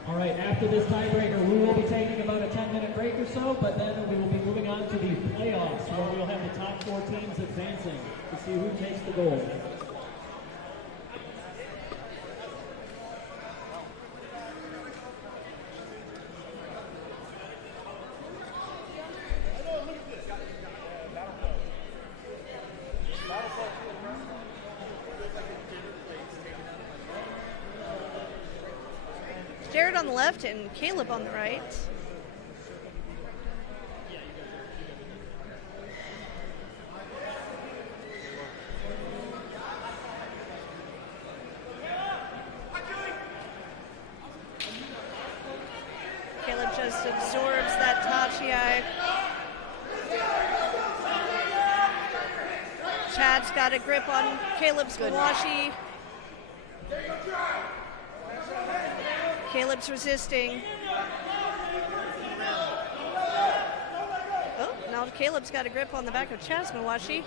All right, after this tiebreaker, we will be taking about a 10-minute break or so, but then we will be moving on to the playoffs, where we'll have the top 4 teams advancing to see who takes the gold. Jared on the left and Caleb on the right. Caleb just absorbs that Tachi. Chad's got a grip on Caleb's Kawashi. Caleb's resisting. Oh, now Caleb's got a grip on the back of Chad's Mawashi.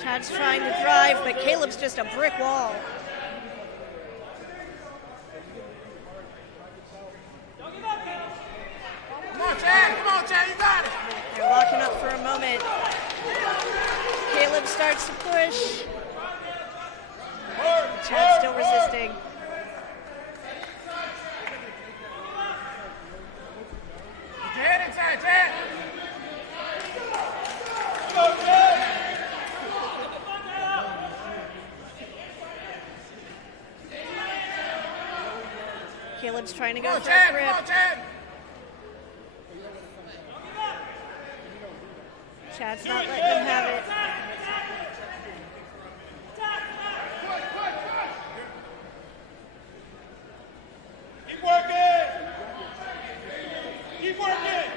Chad's trying to drive, but Caleb's just a brick wall. Come on, Chad. Come on, Chad. You got it. They're locking up for a moment. Caleb starts to push. Chad's still resisting. Chad inside, Chad. Go, Chad. Caleb's trying to go Come on, for a Chad. grip. Come on, Chad. Chad's not letting him have it. Keep working. Keep working.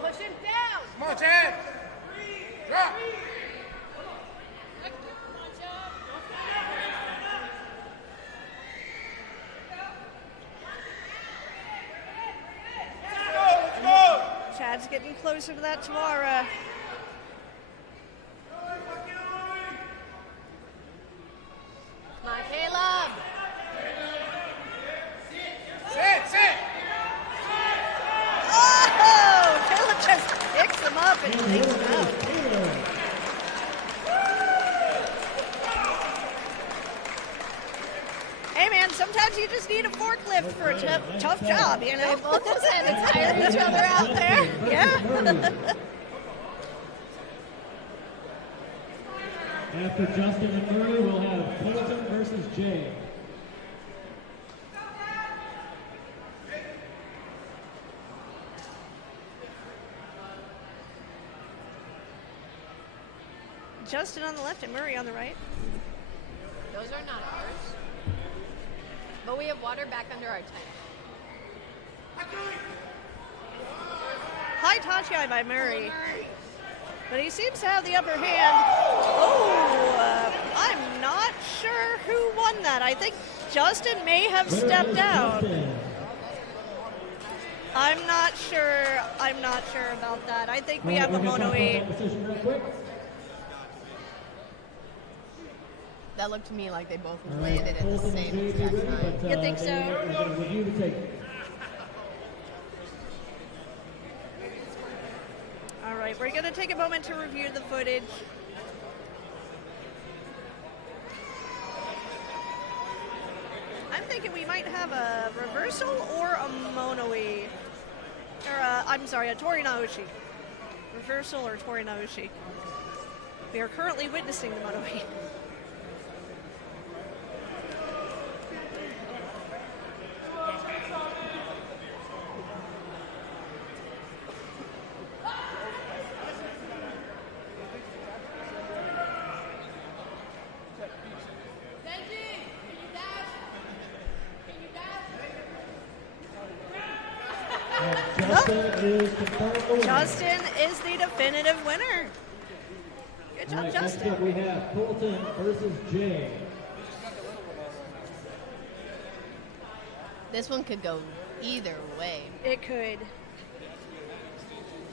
Push him down. Come on, Chad. Drop. Let's go. Chad's getting closer to that Tawara. Come on, Caleb. Sit. Oh! Caleb just picks him up and takes him out. Hey man, sometimes you just need a forklift for a tough job, you know? They both just had to tire each other out there. Yeah. After Justin and Murray, we'll have Pendleton versus Jay. Justin on the left and Murray on the right. Those are not ours. But we have water back under our tent. High Tachi by Murray. But he seems to have the upper hand. Oh, I'm not sure who won that. I think Justin may have stepped out. I'm not sure about that. I think we have a Mono 8. That looked to me like they both landed at the same exact time. You think so? All right, we're going to take a moment to review the footage. I'm thinking we might have a reversal or a Mono-e. Or I'm sorry, a Tori Naoshi. Reversal or Tori Naoshi. We are currently witnessing the Mono-e. Justin is the definitive winner. Good job, Justin. Next up we have Colton versus Jay. This one could go either way. It could.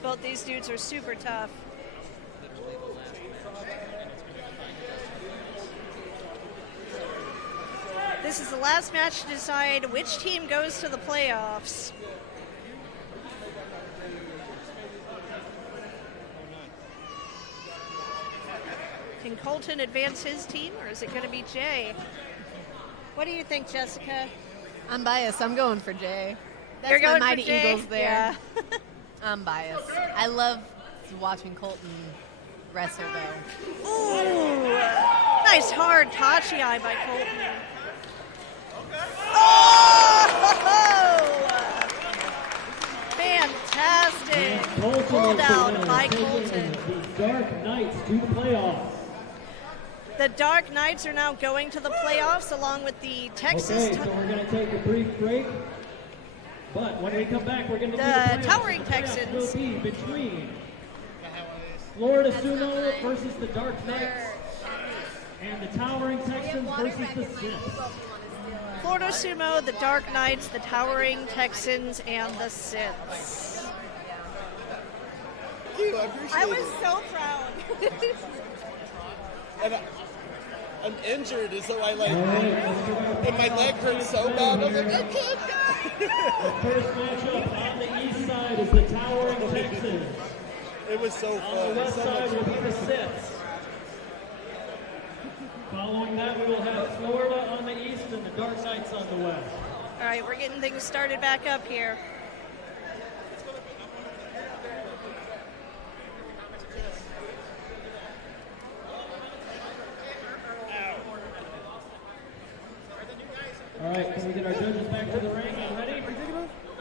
Both these dudes are super tough. This is the last match to decide which team goes to the playoffs. Can Colton advance his team, or is it going to be Jay? What do you think, Jessica? I'm biased. I'm going for Jay. That's You're going my Mighty for Jay? Eagles there. Yeah. I'm biased. I love watching Colton wrestle, though. Ooh, nice hard Tachi eye by Colton. Oh! Fantastic. Pulled out by Colton. The Dark Knights to the playoffs. The Dark Knights are now going to the playoffs along with the Texas. Okay, so we're going to take a brief break. But when we come back, we're going to do The the Towering The playoffs Texans. will be between Florida Sumo versus the Dark Knights and the Towering Texans versus the Siths. Florida Sumo, the Dark Knights, the Towering Texans, and the Siths. Thank you, I appreciate I was it. so proud. And I'm injured, and so I and my leg hurts so bad. I was like, I can't The first matchup on the east side is the Towering Texans. It was so fun. On the west so side will much be fun. the Siths. Following that, we will have Florida on the east and the Dark Knights on the west. All right, we're getting things started back up here. All right, can we get our judges back to the ring? You ready?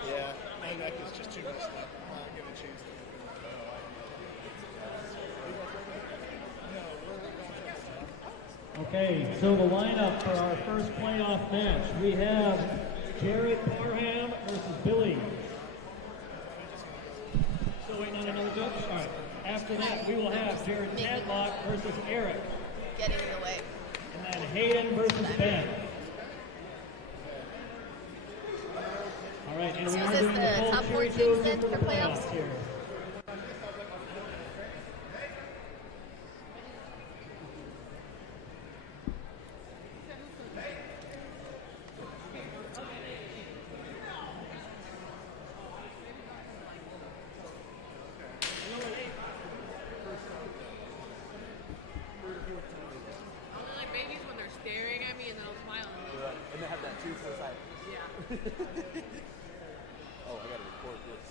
Yeah, my neck is just too messed up. I'm not going to change Okay, so the lineup for our first playoff match, we have Jared Parham versus Billy. Still waiting on another judge? All right. After that, we will have Jared Tadlock versus Eric. Getting in the way. And then Hayden versus Ben. All right, and we So are is this doing the full top four cherry teams chosen then for the for playoffs? here. Like babies when they're staring at me and then I'll smile. And they have that too for the side. Yeah. Oh, I got to record this.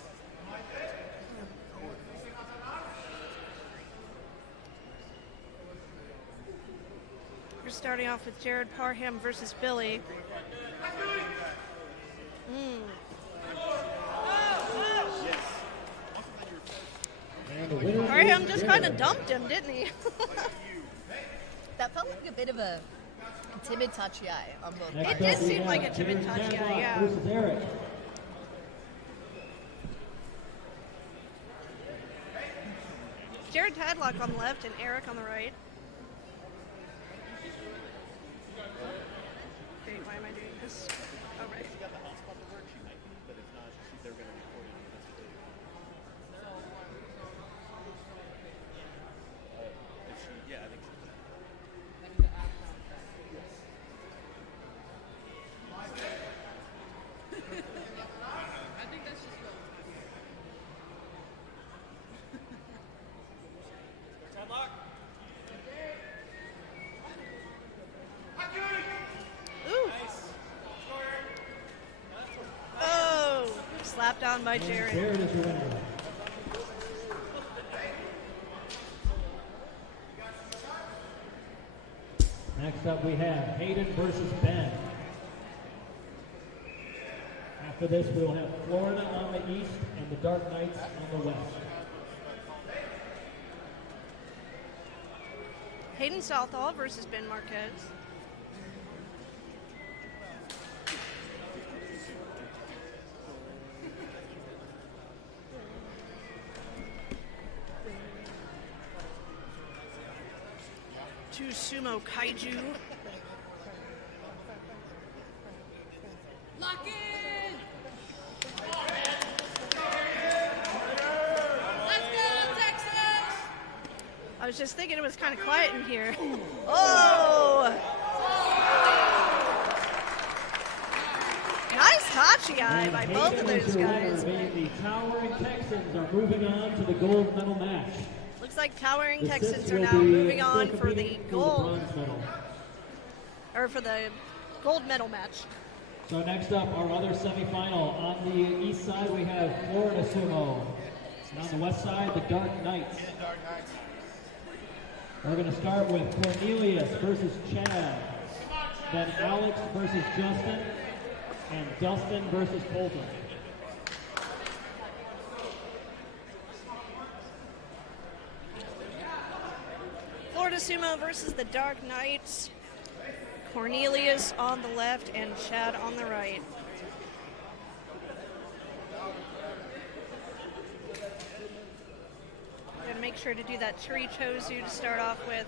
We're starting off with Jared Parham versus Billy. And the winner Parham is just Jared. kind of dumped him, didn't he? felt like a bit of a timid touchy eye on both. Next It up, did we seem have like a timid Jared touchy eye, Tadlock yeah. versus Eric. Jared Tadlock on the left and Eric on the right. Wait, why am I doing this? Oh, right. She got the hotspot to work, she might be, but if not, they're going to record it. If she, yeah, I think so. I think that's just real. Ooh. Oh, slapped down by Jared. Jared is your winner. Next up, we have Hayden versus Ben. After this, we will have Florida on the east and the Dark Knights on the west. Hayden Southall versus Ben Marquez. Two sumo kaiju. Lock in! Let's go, Texas! I was just thinking it was kind of quiet in here. Oh! Nice Tachi eye by both of those guys. The Towering Texans are moving on to the gold medal match. Looks like Towering The Texans Six are will now be moving still on for the competing for gold, bronze medal. or for the gold medal match. So next up, our other semifinal. On the east side, we have Florida Sumo. And on the west side, the Dark Knights. We're going to start with Cornelius versus Chad. Then Alex versus Justin. And Dustin versus Colton. Florida Sumo versus the Dark Knights. Cornelius on the left and Chad on the right. Gotta make sure to do that Tree Chozu to start off with.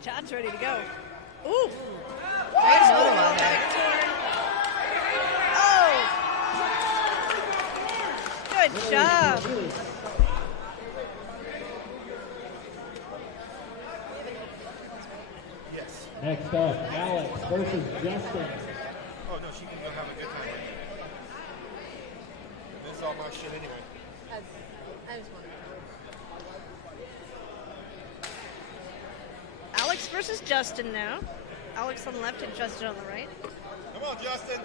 Chad's ready to go. Ooh! Great solo on that. Oh! Good job. Yes. Next up, Alex versus Justin. Oh, no, she can go have a good time. This is all my shit anyway. I just wanted Alex versus Justin now. Alex on the left and Justin on the right. Come on, Justin.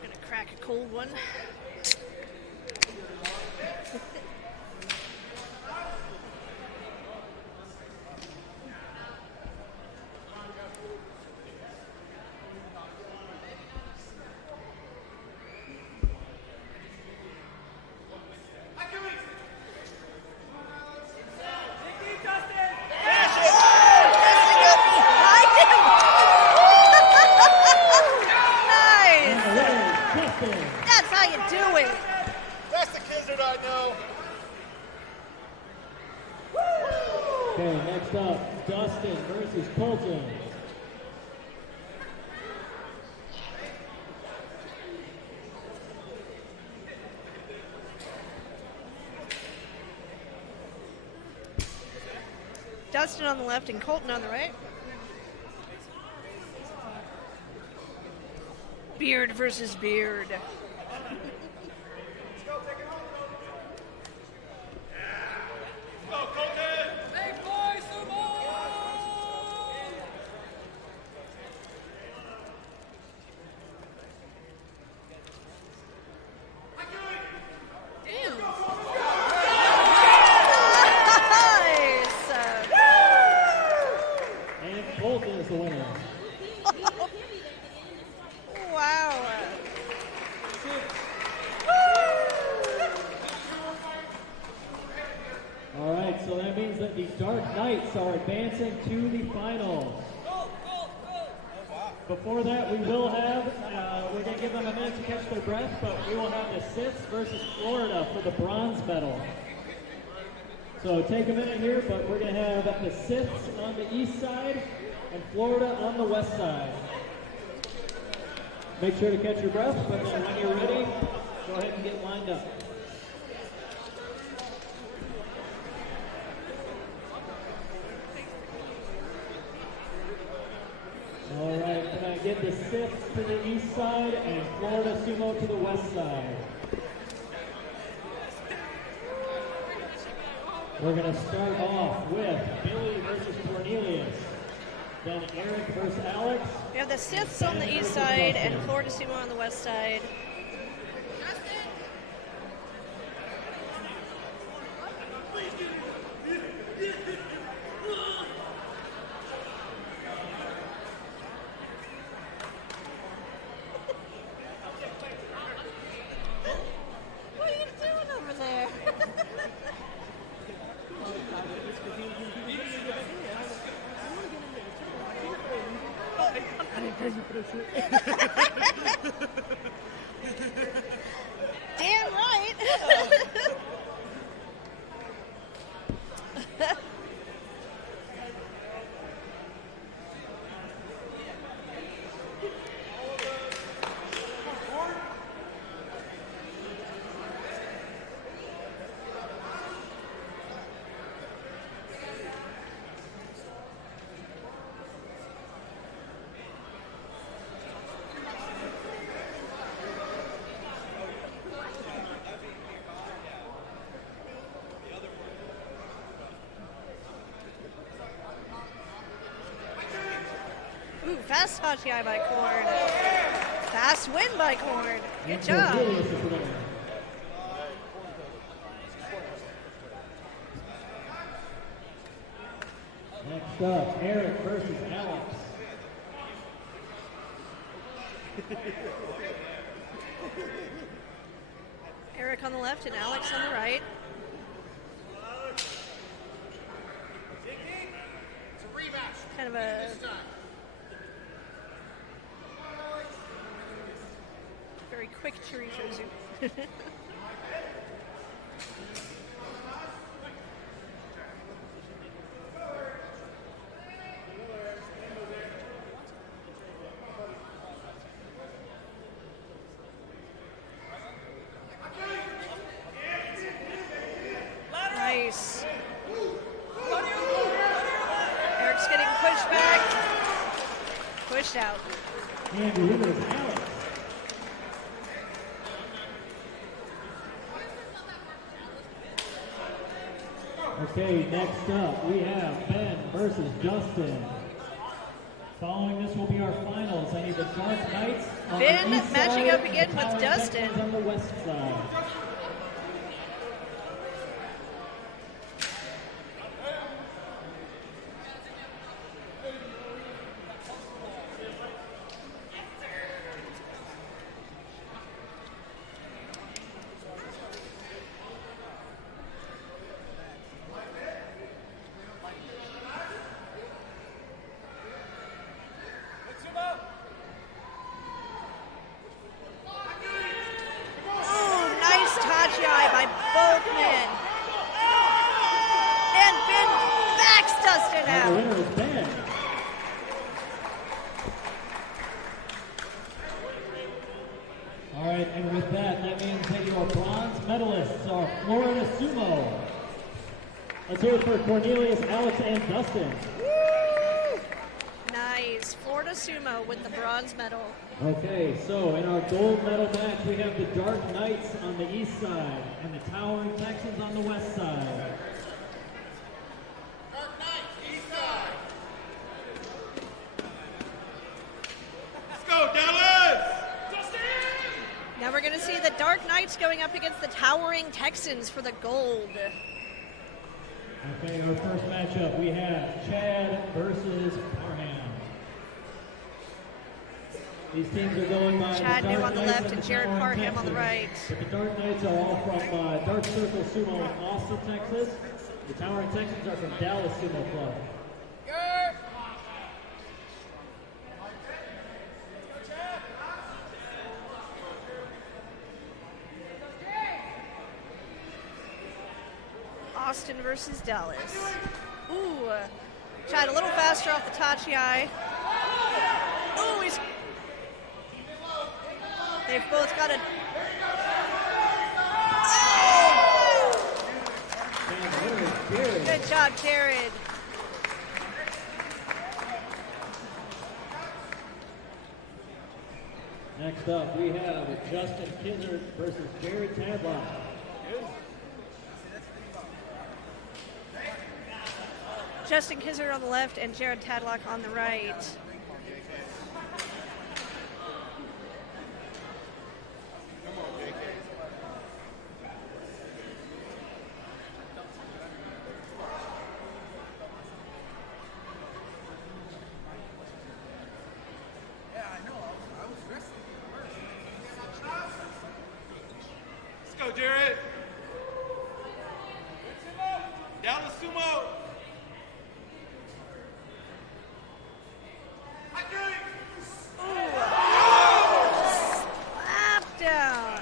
Gonna crack a cold one. That's how you do it. That's the Kizzard I know. Okay, next up, Dustin versus Colton. Dustin on the left and Colton on the right. Beard versus beard. Big boy sumo! Damn! Dark Knights are advancing to the finals. Before that, we will have, we're going to give them a minute to catch their breath, but we will have the Siths versus Florida for the bronze medal. So take a minute here, but we're going to have the Siths on the east side and Florida on the west side. Make sure to catch your breath, but then when you're ready, go ahead and get lined up. All right, can I get the Siths to the east side and Florida Sumo to the west side? We're going to start off with Billy versus Cornelius, then Eric versus Alex. We have the Siths on the east side and Florida Sumo on the west side. What are you doing over there? Damn right. Ooh, fast touchy eye by Corn. Fast win by Corn. Good job. Next up, Eric versus Alex. Eric on the left and Alex on the right. Kind of a very quick Chiricho. Nice. Eric's getting pushed back. Pushed out. And the winner is Alex. Okay, next up we have Ben versus Justin. Following this will be our finals. I need the Dark Knights on Ben the east matching side up again and the with Tower Dustin. Texans on the west side. Ooh, nice touchy eye by both men. And Ben backs Dustin And the out. winner is Ben. All right, and with that means that your bronze medalists are Florida Sumo. Let's hear it for Cornelius, Alex, and Dustin. Woo! Nice. Florida Sumo with the bronze medal. Okay, so in our gold medal match, we have the Dark Knights on the east side and the Towering Texans on the west side. Dark Knights, east side. Let's go, Dallas! Now we're going to see the Dark Knights going up against the Towering Texans for the gold. Okay, our first matchup, we have Chad versus Parham. These teams are going by Chad the New Dark on the Knights left and the Jared Towering Parham on the Texans. right. But the Dark Knights are all from Dark Circle Sumo in Austin, Texas. The Towering Texans are from Dallas Sumo Club. Austin versus Dallas. Ooh, tried a little faster off the Tachi. Ooh, they've both got a. Good job, Jared. Next up, we have Justin Kizzard versus Jared Tadlock. Justin Kizzard on the left and Jared Tadlock on the right. Let's go, Jared. Dallas Sumo. Slap down.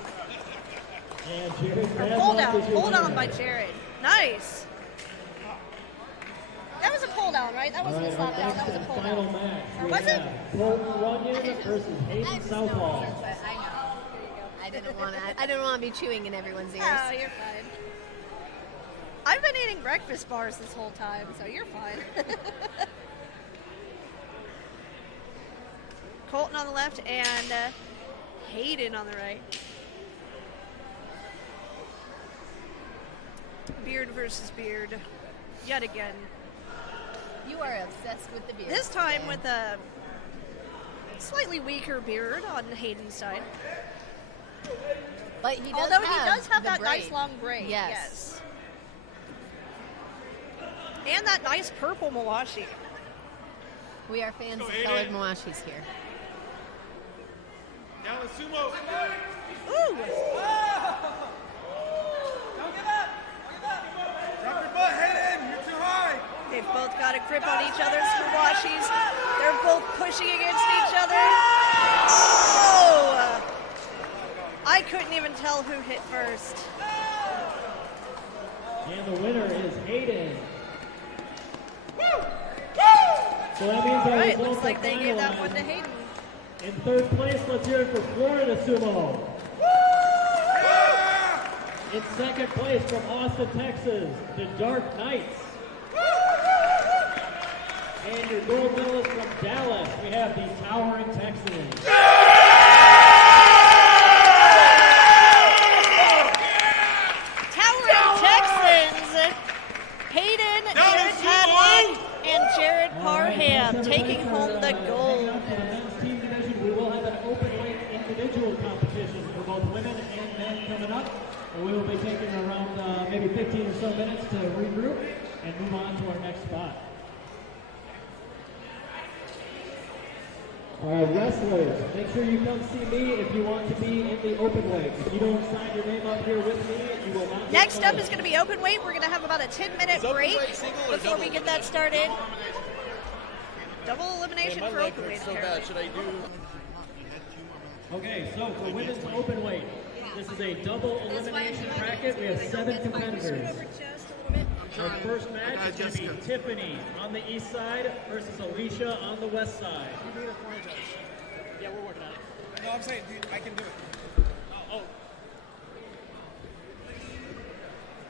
And Jared Or pull down by Jared. Nice. That was a pull down, right? That wasn't a slap down. That was a pull Final down. match. Or We was it? have Colton Runyon versus Hayden Southall. I didn't want to be chewing in everyone's ears. Oh, you're fine. I've been eating breakfast bars this whole time, so you're fine. Colton on the left and Hayden on the right. Beard versus beard, yet again. You are obsessed with the beard. This time with a slightly weaker beard on Hayden's side. But he does Although have he does have the that braid. nice long braid. Yes. And that nice purple Mawashi. We are fans of colored Mawashis here. Dallas Sumo. Ooh! Drop your butt, Hayden. You're too high. They've both got a grip on each other's Mawashis. They're both pushing against each other. Oh! I couldn't even tell who hit first. And the winner is Hayden. So that means All our right, results looks like are they gave that one finalized. to Hayden. In third place, let's hear it for Florida Sumo. In second place from Austin, Texas, the Dark Knights. And your gold medalist from Dallas, we have the Towering Texans. Towering Texans, Hayden, Jared Tadlock, and Jared Parham taking home the gold. For the men's team division, we will have an open weight individual competition for both women and men coming up. And we will be taking around maybe 15 or so minutes to regroup and move on to our next spot. All right, wrestlers, make sure you come see me if you want to be in the open weight. If you don't sign your name up here with me, you will not get Next up called. is going to be open weight. We're going to have about a 10-minute Is open break weight single or before we double? get that started. Double Man, elimination my for leg open weight. hurts so apparently. bad. Should I do? Okay, so for women's open weight, this is a double elimination bracket. We have 7 competitors. Our first match is going to be Tiffany on the east side versus Alicia on the west side. Yeah, we're working on it. No, I'm saying, dude, I can do it.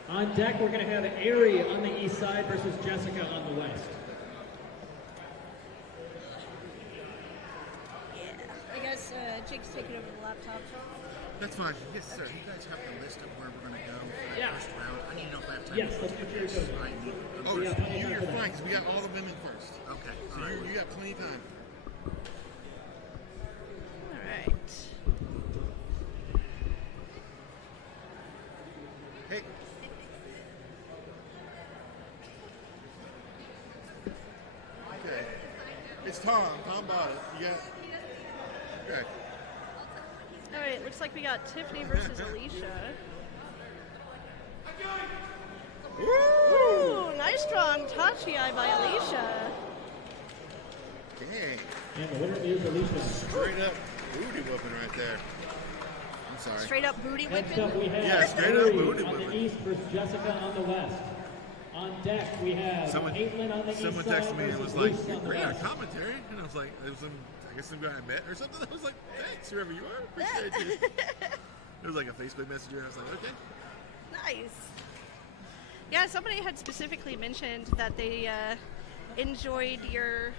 On deck, we're going to have Ari on the east side versus Jessica on the west. I guess Jake's taking over the laptop. That's fine. Yes, sir. You guys have the list of where we're going to go for the Yeah. first round. I need to know if I have time. Yes, that's what you're doing. I need, Oh, Yeah, plenty of time you're for that. fine, because we got all the women first. okay. So All right. you got plenty of time. All right. Hey, okay. It's Tom. Tom bought it. You got okay. All right, looks like we got Tiffany versus Alicia. Woo! nice strong Tachi-eye by Alicia. Dang. And the winner is Alicia. Straight up booty whooping right there. I'm sorry. Straight up booty Next whipping. up we have Yeah, straight up Mary booty on the whipping. east versus Jessica on the west. On deck we have Caitlin on the east Someone side texted me and versus was like, Luce "You're on the great on west. commentary," and I was like, "It was some, I guess some guy I met or something." I was like, "Thanks, whoever you are, appreciate you." It was like a Facebook messenger. I was like, "Okay." Nice. Yeah, somebody had specifically mentioned that they enjoyed your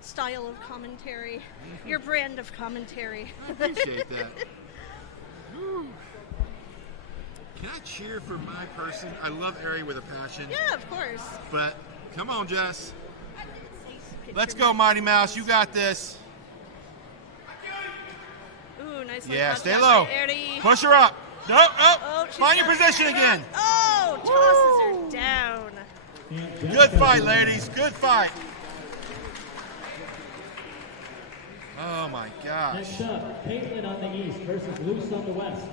style of commentary, your brand of commentary. I appreciate that. Whew. Can I cheer for my person? I love Ari with a passion. Yeah, of course. But come on, Jess. Let's go, Mighty Mouse. You got this. Ooh, nice. Yeah, little stay touch low. by Ari. Push her up. No, oh, Oh, she's find your got position her again. up. Oh, tosses her down. Good fight, ladies. Good fight. Oh my gosh. Next up, Caitlin on the east versus Luce on the west.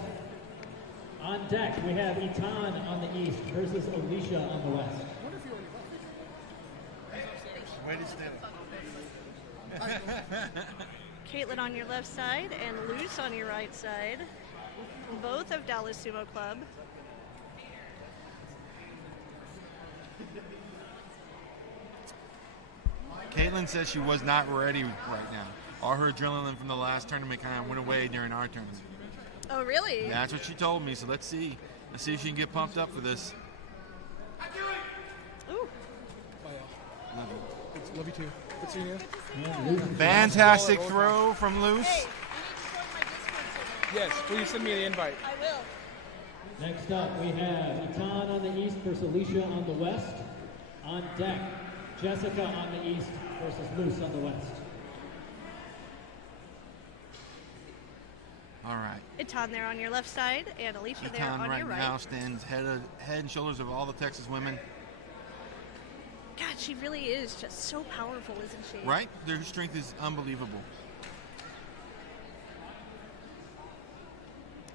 On deck we have Etan on the east versus Alicia on the west. Way to stand. Caitlin on your left side and Luce on your right side. Both of Dallas Sumo Club. Caitlin says she was not ready right now. All her adrenaline from the last tournament kind of went away during our tournament. Oh, really? Yeah, that's what she told me. So let's see. Let's see if she can get pumped up for this. Ooh. Love you too. Good seeing you. Fantastic throw from Luce. Hey, Yes, please send me the invite. I will. Next up we have Etan on the east versus Alicia on the west. On deck, Jessica on the east versus Luce on the west. All right. Etan there on your left side and Alicia there Etan on right your now right. stands head and shoulders of all the Texas women. God, she really is just so powerful, isn't she? Right? Their strength is unbelievable.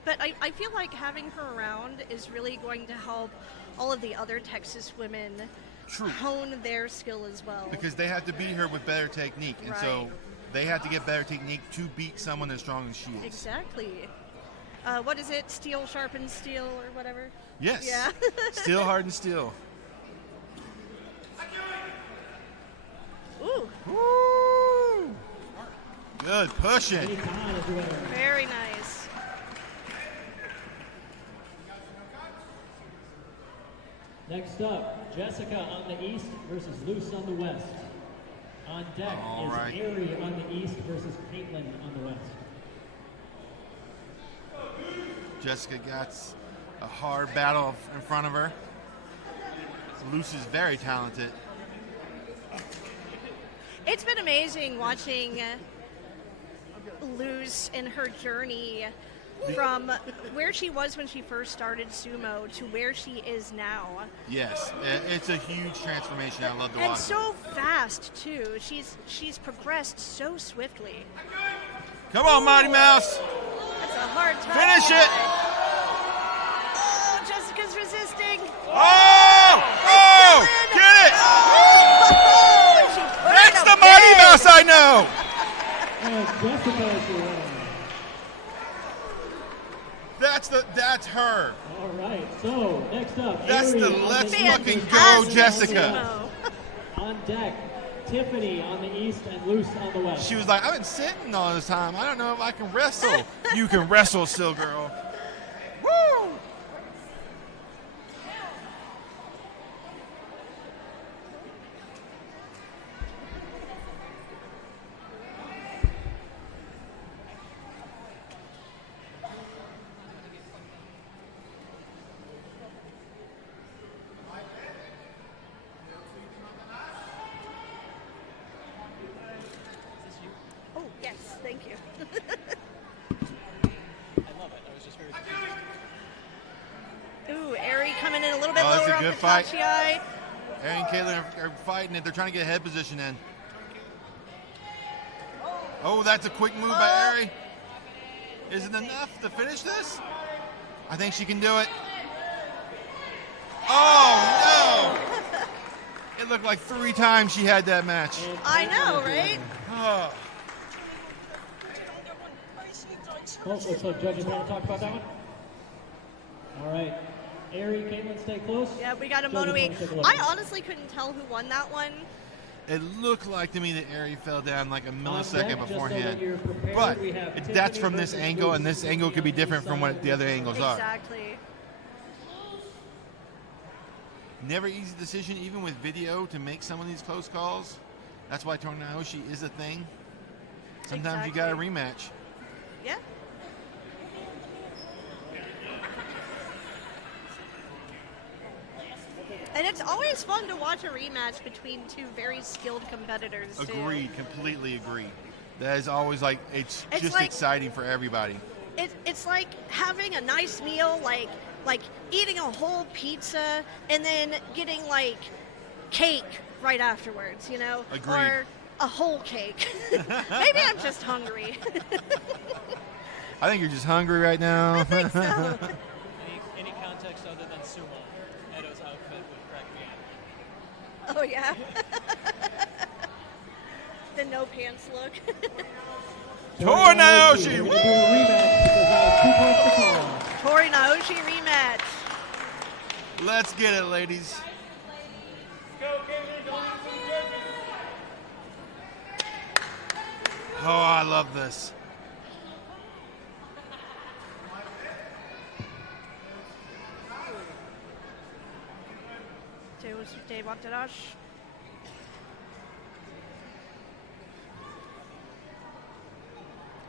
But I feel like having her around is really going to help all of the other Texas women True. hone their skill as well. Because they have to beat her with better technique. And so Right. they have to get better technique to beat someone as strong as she is. Exactly. What is it? Steel sharpens steel or whatever? Yes. Yeah. Steel hardened steel. Ooh, Woo! Good pushing. Etan is the winner. very nice. Next up, Jessica on the east versus Luce on the west. On deck All is right. Ari on the east versus Caitlin on the west. Jessica got a hard battle in front of her. Luce is very talented. It's been amazing watching Luce in her journey from where she was when she first started sumo to where she is now. Yes, it's a huge transformation. I love to And watch. so fast too. She's progressed so swiftly. Come on, Mighty Mouse. That's a hard time. Finish it. Oh, Jessica's resisting. Oh! Oh! Get it! Oh, and she put That's in the a Mighty big. Mouse I know. And Jessica is the winner. That's her. All right, so next up, That's Ari the on let's the fucking east go, versus Jessica. Sumo. On deck, Tiffany on the east and Luce on the west. She was like, I've been sitting all this time. I don't know if I can wrestle. You can wrestle still, girl. Woo! Oh, yes, thank you. I love it. I was just very Ooh, Ari coming in a little bit Oh, that's lower a off good the fight. Tachi-eye. Harry and Caitlin are fighting it. They're trying to get head position in. Oh, that's a quick move by Ari. Is it enough to finish this? I think she can do it. Oh, no! It looked like 3 times she had that match. I know, right? Oh. Well, looks like judges want to talk about that one. All right. Ari, Caitlin, stay close. Yeah, we got a Judges Mono E. wanna take a look. I honestly couldn't tell who won that one. It looked like to me that Ari fell down like a deck, millisecond just so beforehand. that you're prepared, But we have that's Tiffany from this versus angle, Luce. and this angle could be different from what the other angles are. Exactly. Never easy decision, even with video, to make some of these close calls. That's why Torinahoshi is a thing. Sometimes you got a rematch. Yeah. And it's always fun to watch a rematch between two very skilled competitors, too. Agreed, completely agree. That is always like, it's just like- exciting for everybody. It's like having a nice meal, like eating a whole pizza and then getting like cake right afterwards, you know? Agreed. Or a whole cake. Maybe I'm just hungry. I think you're just hungry right now. I think so. Any context other than sumo, Edo's outfit would crack me up. Oh, yeah. The no pants look. Torinahoshi! We're gonna do a rematch because that was 2 points to call. Tori Naoshi rematch. Let's get it, ladies. Oh, I love this. Dave Watanash.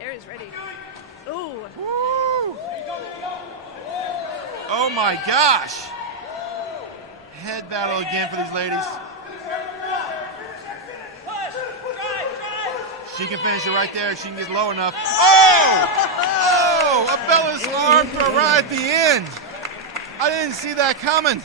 Aries ready. Ooh. Woo! Oh my gosh. Head battle again for these ladies. She can finish it right there. She can get low enough. Oh! Oh! A Bella's arm throw right at the end. I didn't see that coming.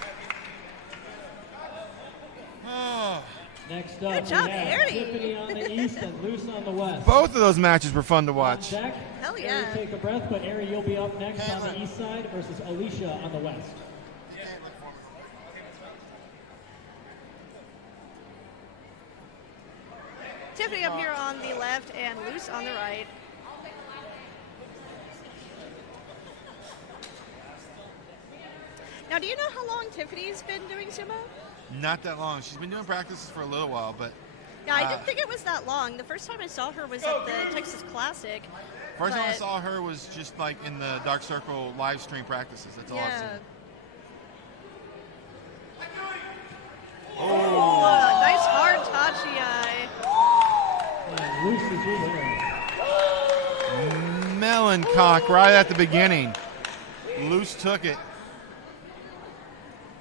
Oh. Next up, Good job, we have Ari. Tiffany on the east and Luce on the west. Both of those matches were fun to watch. On deck, Hell Ari, yeah. take a breath, but Ari, you'll be up next on the east side versus Alicia on the west. Tiffany up here on the left and Luce on the right. Now, do you know how long Tiffany's been doing sumo? Not that long. She's been doing practices for a little while, but Yeah, I didn't think it was that long. The first time I saw her was at the Texas Classic. first time I but- saw her was just like in the Dark Circle live stream practices. That's all I've Yeah. seen. Oh, nice hard tachi-eye. And Luce is your winner. Melon cock right at the beginning. Luce took it.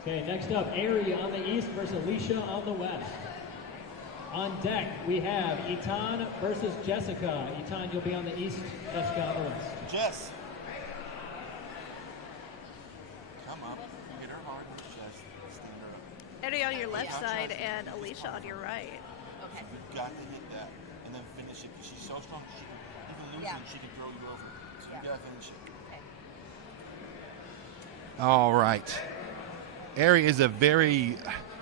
Okay, next up, Ari on the east versus Alicia on the west. On deck, we have Etan versus Jessica. Etan, you'll be on the east, Jessica on the west. Jess. Come up. Get her hard in the chest. Stand her up. Eddie on your left side and Alicia on your right. Okay. You've got to hit that and then finish it because she's so strong. Even losing, she can throw you over. So you got to finish it. Okay. All right. Ari is a very,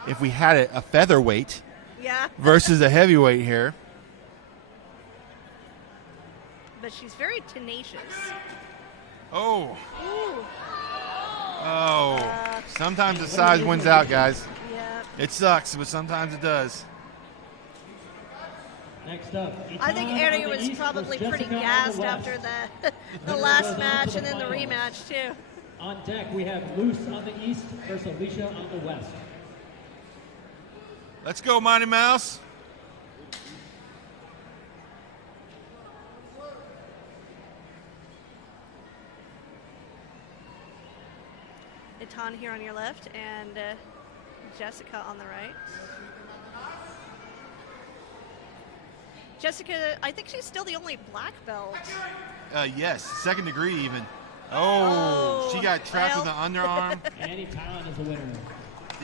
if we had it, a featherweight Yeah, versus a heavyweight here. but she's very tenacious. Oh. Ooh. Oh. Sometimes the size wins out, guys. Yeah. It sucks, but sometimes it does. Next up, I think Etan Ari on the was east probably versus pretty Jessica on gassed the west. after the last match and then the rematch, too. On deck, we have Luce on the east versus Alicia on the west. Let's go, Mighty Mouse. Etan here on your left and Jessica on the right. Jessica, I think she's still the only black belt. Yes, second degree even. Oh, she got trapped with well. an underarm. And Etan is the winner.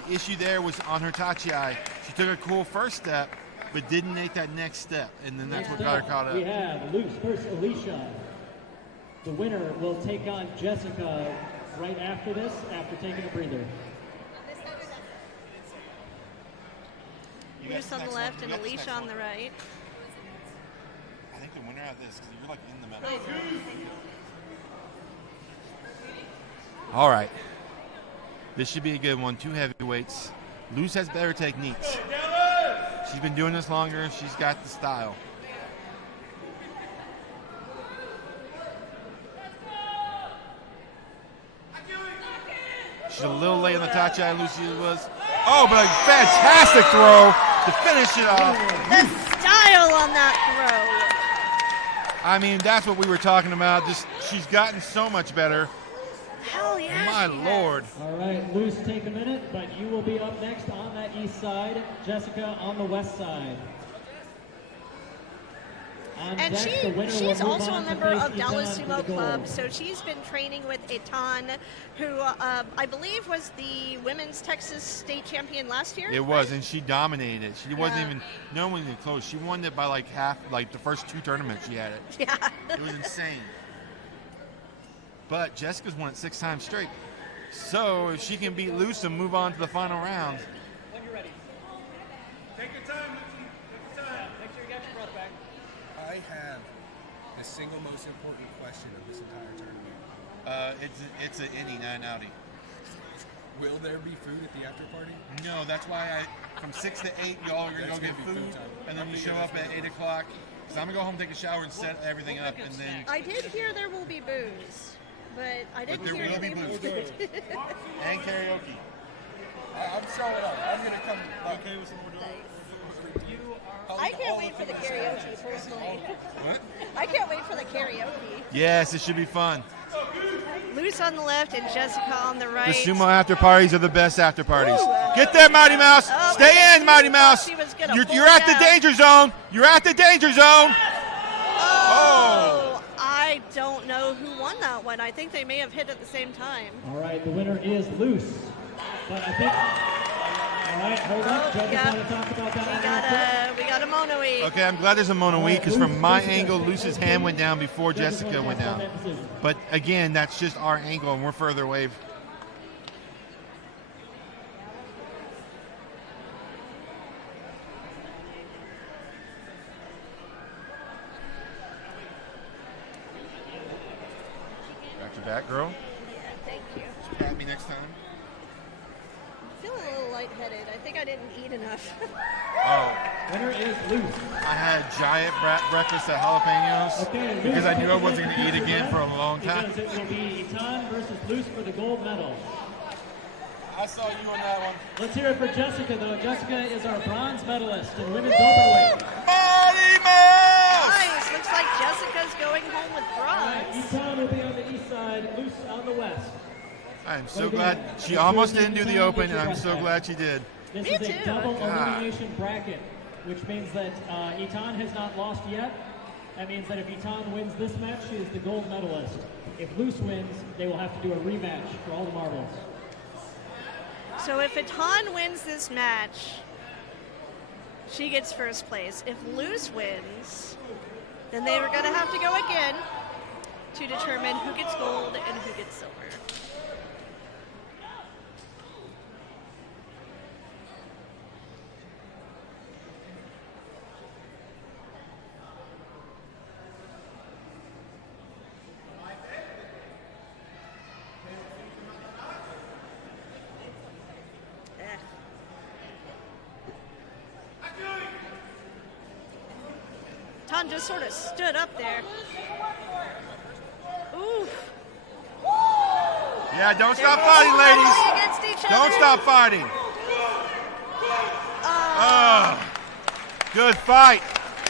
The issue there was on her tachi-eye. She took a cool first step, but didn't make that next step, and then that's what got her caught We up. have Luce versus Alicia. The winner will take on Jessica right after this, after taking a breather. Loose on the left and Alicia on the right. I think the winner out of this, because you're like in the middle. All right. This should be a good one. 2 heavyweights. Luce has better techniques. She's been doing this longer. She's got the style. She's a little late on the tachi, Lucy was. Oh, but a fantastic throw to finish it off. The style on that throw. I mean, that's what we were talking about. Just she's gotten so much better. Hell yeah. My Lord. All right, Luce, take a minute, but you will be up next on that east side. Jessica on the west side. And she's also a member of Dallas Sumo Club, so she's been training with Etan, who I believe was the women's Texas state champion last year. It was, and she dominated it. She wasn't even knowing it close. She won it by like half, like the first 2 tournaments she had it. Yeah. It was insane. But Jessica's won it 6 times straight. So if she can beat Luce and move on to the final round. When you're ready. Take your time, Lucy. Take your time. Make sure you got your breath back. I have the single most important question of this entire tournament. It's an innie, not an outie. Will there be food at the after party? No, that's why from 6 to 8, y'all are going to go get food, and then you show up at 8 o'clock. So I'm going to go home, take a shower, and set everything up, and then... I did hear there will be booze, but I didn't hear there will be anything booze. And karaoke. I'm showing up. I'm going to come. Okay with some more I can't wait for the karaoke, personally. What? I can't wait for the karaoke. Yes, it should be fun. Luce on the left and Jessica on the right. The sumo after parties are the best after parties. Ooh. Get there, Mighty Mouse. Oh, Stay in, Mighty Mouse. She was gonna You're pull at the down. danger zone. You're at the danger zone. Oh, I don't know who won that one. I think they may have hit at the same time. All right, the winner is Luce. But I think. All right, hold up. Judges want to talk about that. We got a Mono-E. Okay, I'm glad there's a Mono-E because from my angle, Luce's hand went down before Jessica went down. But again, that's just our angle, and we're further away. Got your back, girl. Yeah, thank you. Just pat me next time. I'm feeling a little lightheaded. I think I didn't eat enough. Oh. Winner is Luce. I had giant breakfast at Jalapenos because I knew I wasn't going to eat again for a long time. Because it will be Etan versus Luce for the gold medal. I saw you on that one. Let's hear it for Jessica, though. Jessica is our bronze medalist in women's openweight. Mighty Mouse! Nice. Looks like Jessica's going home with bronze. Etan will be on the east side, Luce on the west. I'm so glad she almost didn't do the open, and I'm so glad she did. This Me is a too. double God. elimination bracket, which means that Etan has not lost yet. That means that if Etan wins this match, she is the gold medalist. If Luce wins, they will have to do a rematch for all the marbles. So if Etan wins this match, she gets first place. If Luce wins, then they were going to have to go again to determine who gets gold and who gets silver. Ton just sort of stood up there. Oof. Yeah, don't stop fighting, ladies. Against each Don't other. stop fighting. Oh, good fight.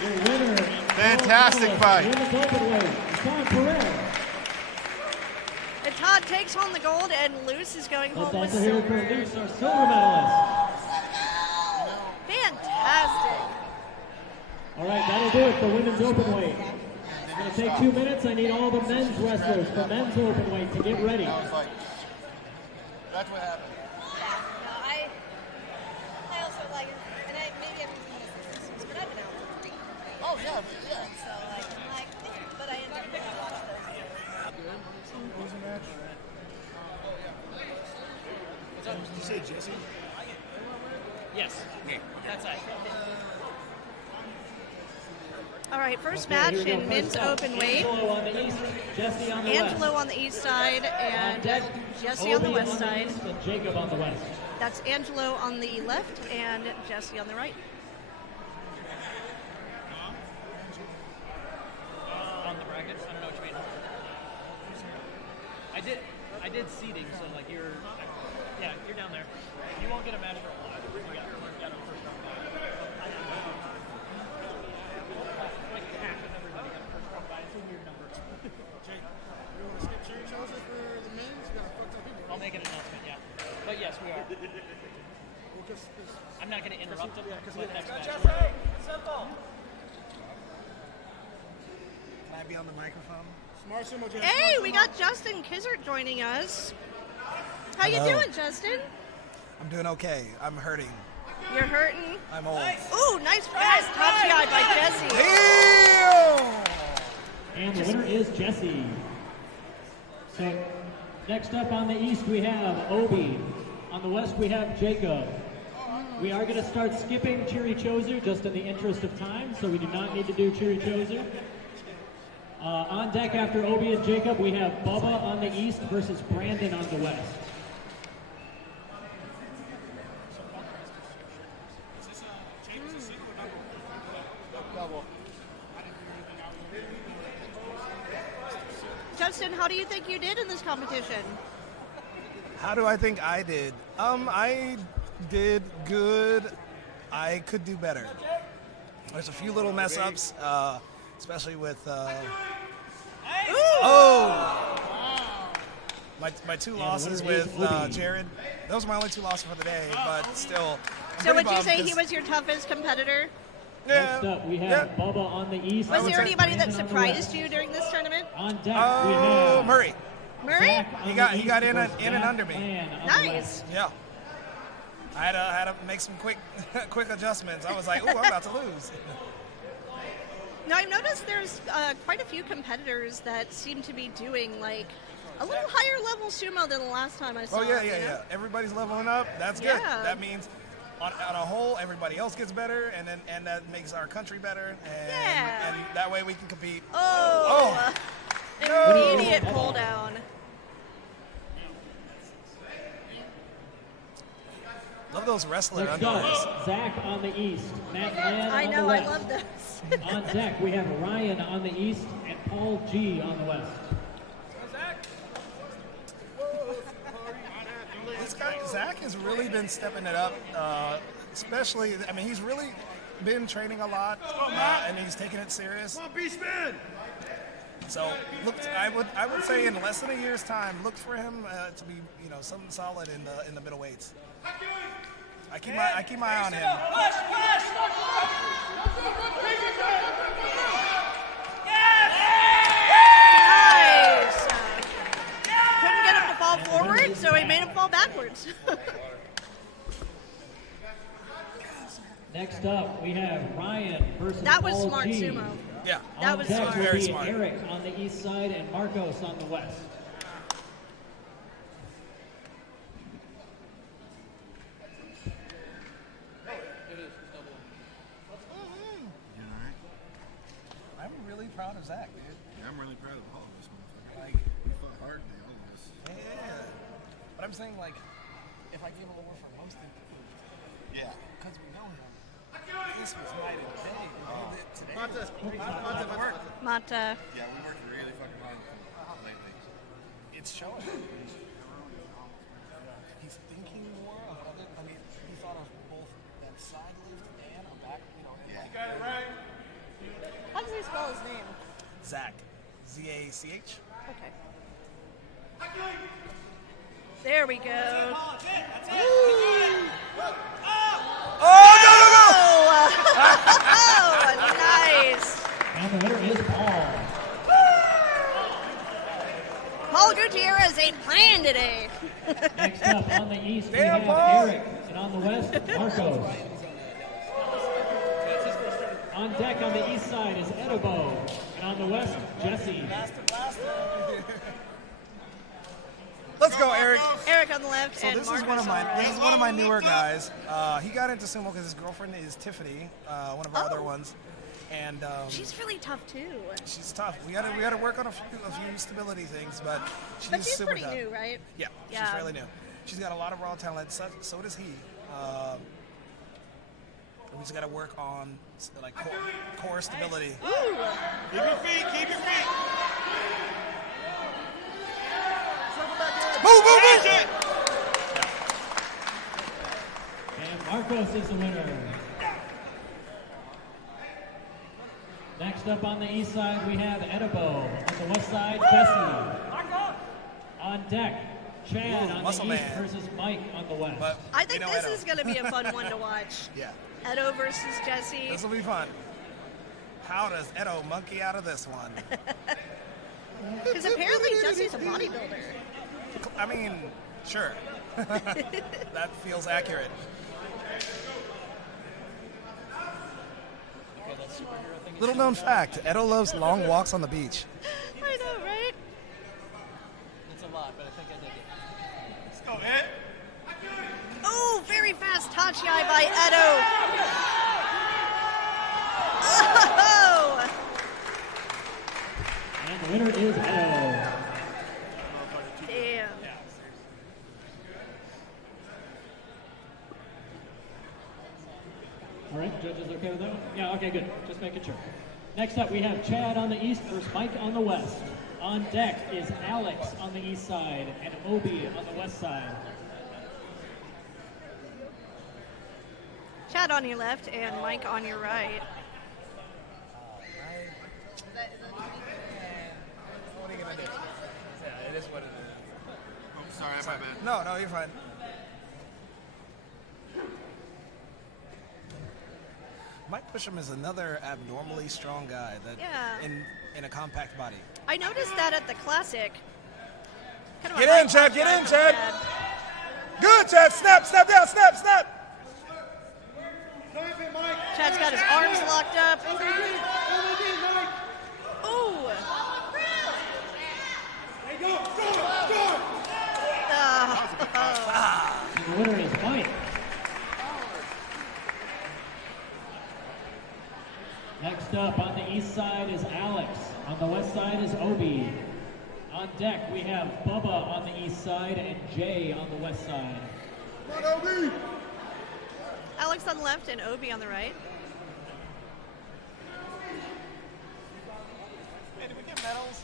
Your winner, Fantastic fight. women's openweight, Etan Perez. Etan takes home the gold, and Luce is going Let's home with also hear it silver. for Luce, our silver medalist. Fantastic. All right, that'll do it for women's openweight. It's going to take 2 minutes. I need all the men's wrestlers for men's openweight to get ready. That's what happened. I also like, and maybe I'm but I've been out for 3. Oh, yeah. So I'm like, but I ended up going to watch Did you say Jesse? Yes. That's it. All right, first match in men's open weight. Angelo on the east, Jesse on the Angelo west. on the east side and Jesse on the Obi west side. east and Jacob on the west. That's Angelo on the left and Jesse on the right. On the brackets? I don't know what you mean. I did seating, so like you're down there. You won't get a match for a while. You got a first round bye. Like half of everybody got a first round bye. It's a weird number. Jake, you want to skip Cherry Chelsea for the men's? You got to fuck up people. I'll make an announcement, yeah. But yes, we are. Well, I'm not going to interrupt them with the next match. Simple. Can I be on the microphone? Smart Sumo Jam. Hey, we got Justin Kizert joining us. How you Hello. doing, Justin? I'm doing okay. I'm hurting. You're hurting? I'm old. Ooh, nice press. Top GI by Jesse. And the winner is Jesse. So next up on the east we have Obi. On the west we have Jacob. We are going to start skipping Cheery Choser just in the interest of time, so we do not need to do Cheery Choser. On deck after Obi and Jacob, we have Bubba on the east versus Brandon on the west. Justin, how do you think you did in this competition? How do I think I did? I did good. I could do better. There's a few little mess ups, especially with. My two losses with Jared. Those are my only two losses for the day, but still. So would you say he was your toughest competitor? Yeah. Next up, we have Bubba on the east. Was there anybody that Brandon on the surprised west. you during this tournament? On deck, we have Murray. Murray? Zach He on got the he got east in versus and Zach under me. Mann on the Nice. west. Yeah. I had to make some quick adjustments. I was like, "Ooh, I'm about to lose." Now, I've noticed there's quite a few competitors that seem to be doing like a little higher level sumo than the last time I saw. Oh yeah, you know? Everybody's leveling up. That's good. Yeah. That means on a whole, everybody else gets better, and that makes our country better, and that way we can compete. Oh. No. Immediate pull down. Love those wrestler Next underwears. up, Zach on the east, Matt Land I on know, the I west. love this. On deck, we have Ryan on the east and Paul G on the west. This guy Zach has really been stepping it up, especially. I mean, he's really been training a lot, and he's taking it serious. Come on, Beast Man. So, look, I would say in less than a year's time, look for him to be, something solid in the middleweights. I keep my eye on him. Nice. Couldn't get him to fall forward, so he made him fall backwards. Next up, we have Ryan versus That was Paul smart G. sumo. Yeah. That On was deck smart. will Very be smart. Eric on the east side and Marcos on the west. I'm really proud of Zach, dude. Yeah, I'm really proud of all of us. Like, We fought hard, they all of us. yeah. But I'm saying, like, if I gave him a war for most of Yeah. because we know him, this was night and day. Today Mata. work. Mata. Yeah, we worked really fucking hard lately. It's showing. He's thinking more of other. I mean, he thought of both that side lift and a back. Yeah. Got it right. How does he spell his name? Zach, Z-A-C-H. Okay. There we go. Oh, nice. And the winner is Paul. Paul Gutierrez ain't playing today. Next up on the east, we Damn, have Paul. Eric. And on the west, Marcos. On deck on the east side is Edibo. And on the west, Jesse. Let's Let's go, Eric. Eric on the left, So and this Marcos is one of on the right. one of my newer guys. He got into sumo because his girlfriend is Tiffany, one of our other ones, and She's really tough too. she's tough. We had to work on a few stability things, but she's, But she's super pretty tough. new, right? Yeah, she's Yeah. fairly new. She's got a lot of raw talent. So does he. We just got to work on like core stability. Ooh. Keep your feet, keep your feet. Move, move, move! And Marcos is the winner. Next up on the east side, we have Edibo. On the west side, Jesse. On deck, Chad on the east versus Mike on the west. But I think this Edo. is going to be a fun one to watch. Yeah. Edo versus Jesse. This will be fun. How does Edo monkey out of this one? Because apparently Jesse's a bodybuilder. I mean, sure. That feels accurate. Little known fact, Edo loves long walks on the beach. I know, right? It's a lot, but I think I did it. Let's go, Ed. Oh, very fast Tachi-ai by Edo. Oh! And the winner is Edo. Damn. All right, judges okay with that one? Yeah, okay, good. Just making sure. Next up, we have Chad on the east versus Mike on the west. On deck is Alex on the east side and Obi on the west side. Chad on your left and Mike on your right. What are you gonna do? Yeah, it is what it is. Oh, sorry, my bad. No, you're fine. Mike Busham is another abnormally strong guy that Yeah. in a compact body. I noticed that at the Classic. Kind of Get a in, Chad, get high in, from Chad. Good, Chad. Snap, snap down, snap, snap. Chad's got his arms locked up. Ooh. The winner is Mike. Next up on the east side is Alex. On the west side is Obi. On deck, we have Bubba on the east side and Jay on the west side. Alex on the left and Obi on the right. Hey, did we get medals?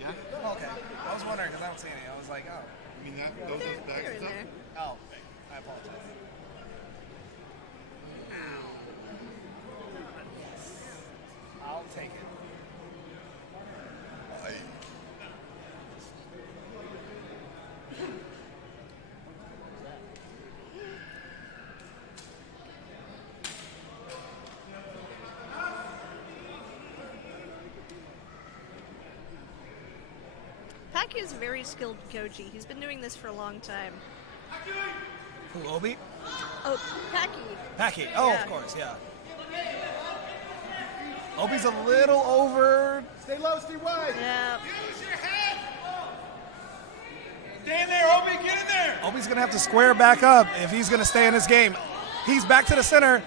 Yeah. Okay. I was wondering because I don't see any. I was like, oh. I mean, those bags They're and in stuff. there. Oh, I apologize. I'll take it. Packy is a very skilled goji. He's been doing this for a long time. Who, Obi? Oh, Packy. Packy. Oh, Yeah. of course, yeah. Obi's a little over. Stay low, stay wide. Yeah. Stay in there, Obi, get in there. Obi's going to have to square back up if he's going to stay in this game. He's back to the center.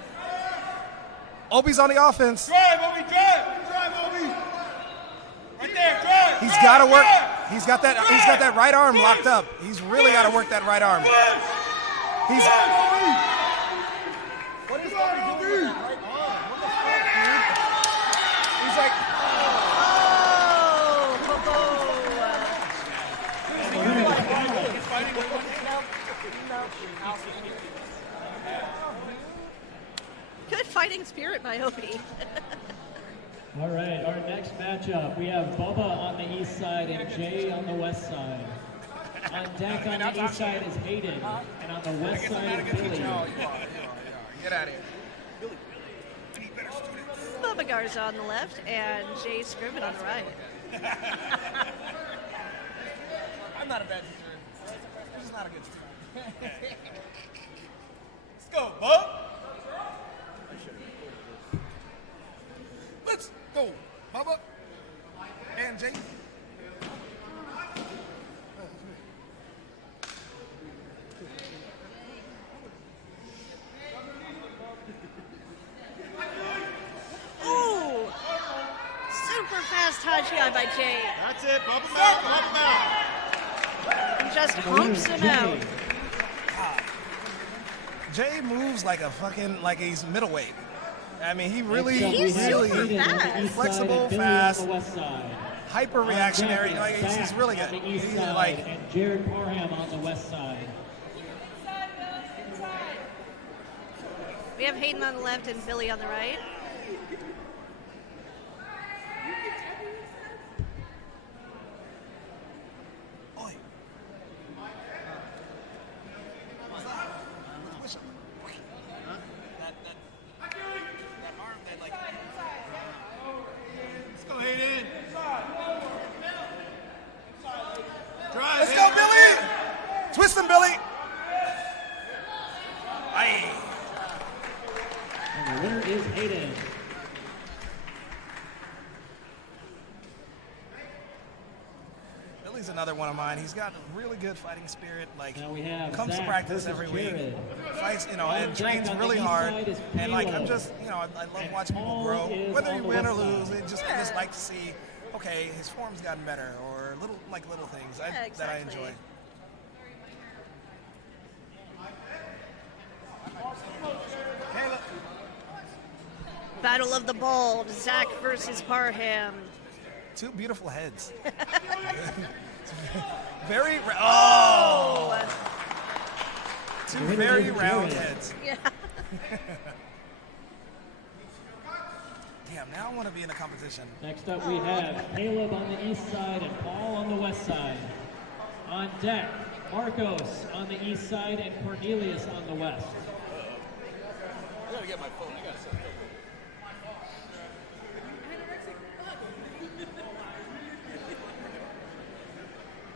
Obi's on the offense. Drive, Obi, drive. Drive, Obi. Right there, drive. He's drive, got to work. drive. He's got that right arm locked up. He's really got to work that right arm. He's What is Obi doing with that right arm? What the fuck, dude? he's like Good fighting spirit by Obi. All right, our next matchup, we have Bubba on the east side and Jay on the west side. On deck on the east side is Hayden, and on the west side is Billy. Get out of here. Bubba Garza on the left and Jay Scriven on the right. I'm not a bad teacher. I'm just not a good teacher. Let's go, Bub. Let's go, Bubba. And Jay. Tachi by Jay. That's it. Bump him out. Bump him out. And just humps him out. Jay moves like a fucking, like he's middleweight. I mean, he really, He's really super fast. flexible, fast, hyper reactionary. Like he's really good. On the east He's side, like, and Jared Parham on the west side. We have Hayden on the left and Billy on the right. let's go, Billy! Twist him, Billy! Aye. And the winner is Hayden. Billy's another one of mine. He's got really good fighting spirit. Like, Now we have comes to Zach practice versus every week, Jared. fights, you know, On and deck trains on the really east hard. side is And like, I'm Caleb. just, you know, I love watching people Paul grow, is whether on you the win or west lose. side. I just like to see, okay, his form's gotten better, or little things Yeah, that I exactly. enjoy. Caleb. Battle of the Bald, Zach versus Parham. Two beautiful heads. Very, oh! Two very round heads. Yeah. Damn, now I want to be in a competition. Next up, we have Caleb on the east side and Paul on the west side. On deck, Marcos on the east side and Cornelius on the west. I gotta get my phone. I gotta set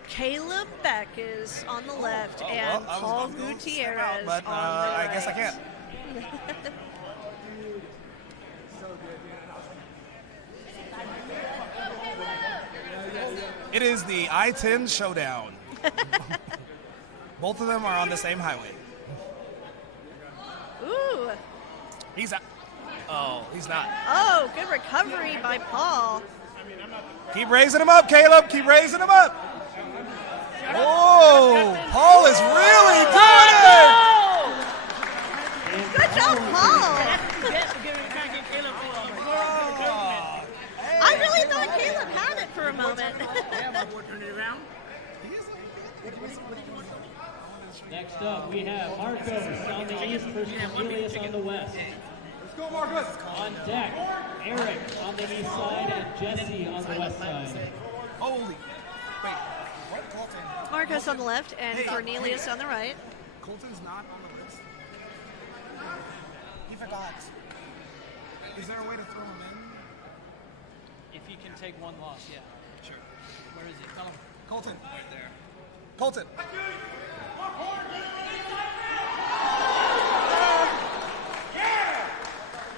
Caleb Beck is on the left and well, I was Paul about to go step Gutierrez out, but, on the right. I guess I can't. It is the I-10 showdown. Both of them are on the same highway. Ooh. He's out. Oh, he's not. Oh, good recovery by Paul. Keep raising him up, Caleb. Keep raising him up. Oh, Paul is really doing it. Good job, Paul. I really thought Caleb had it for a moment. Next up, we have Marcos on the east versus Cornelius on the west. Let's go, Marcus. On deck, Eric on the east side and Jesse on the west side. Holy. Wait, what? Colton? Marcos on the left and Cornelius on the right. Colton's not on the list. He forgot. Is there a way to throw him in? If he can take one loss, yeah. Sure. Where is he? Tell him. Colton. Right there. Colton.